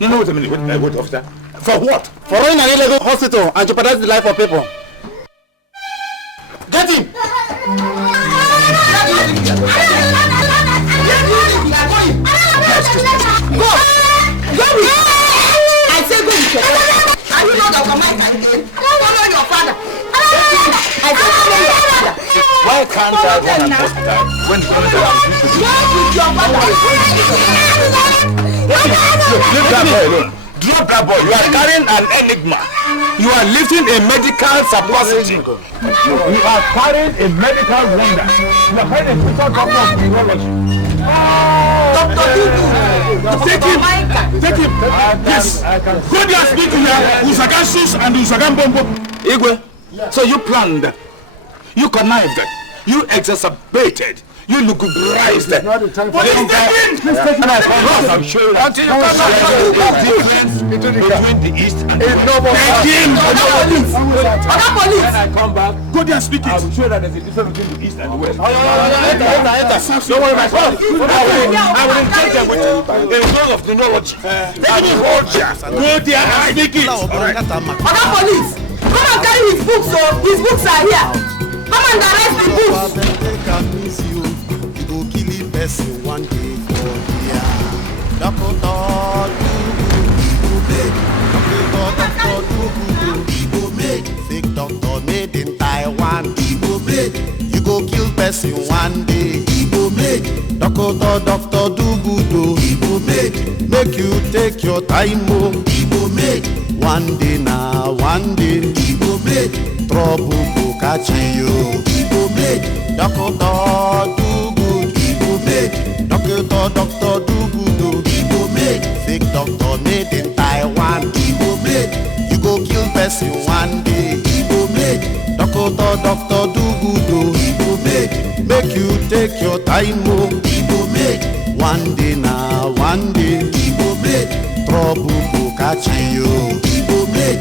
No, wait a minute, wait, officer. For what? For running an illegal hospital and jeopardizing the life of people. Get him! Go! Go with I say go with your father. Are you not of my again? Follow your father. I said follow your father. Why can't I go to hospital when go with your father. Leave that boy alone. Drop that boy. You are carrying an enigma. You are lifting a medical supposition. You are carrying a medical wonder. You are carrying a future doctor of neurology. Dr. Dudu. Take him. Take him. Yes. Go there and speak to Usagan Sus and Usagan Bombo. Igwe, so you planned, you connived, you exacerbated, you lucubrated. It's not the time for I'm sure until you come back the difference between the East and the West. Take him. Other police. When I come back, go there and speak it. I will show that there's a difference between the East and the West. Don't worry, my son. I will engage them with a result of the knowledge. Let me hold you. Go there and speak it. Other police. Come and carry his books, so his books are here. Come and arrest the books. You go kill him person one day for here. Doctor Igbo make. Fake doctor made in Taiwan. Igbo make. You go kill person one day. Igbo make. Doctor do good. Igbo make. Make you take your time, oh. Igbo make. One day now, one day. Igbo make. Trouble go catch you. Igbo make. Doctor do good. Igbo make. Doctor do good. Igbo make. Fake doctor made in Taiwan. Igbo make. You go kill person one day. Igbo make. Doctor do good. Igbo make. Make you take your time, oh. Igbo make. One day now, one day. Igbo make. Trouble go catch you. Igbo make.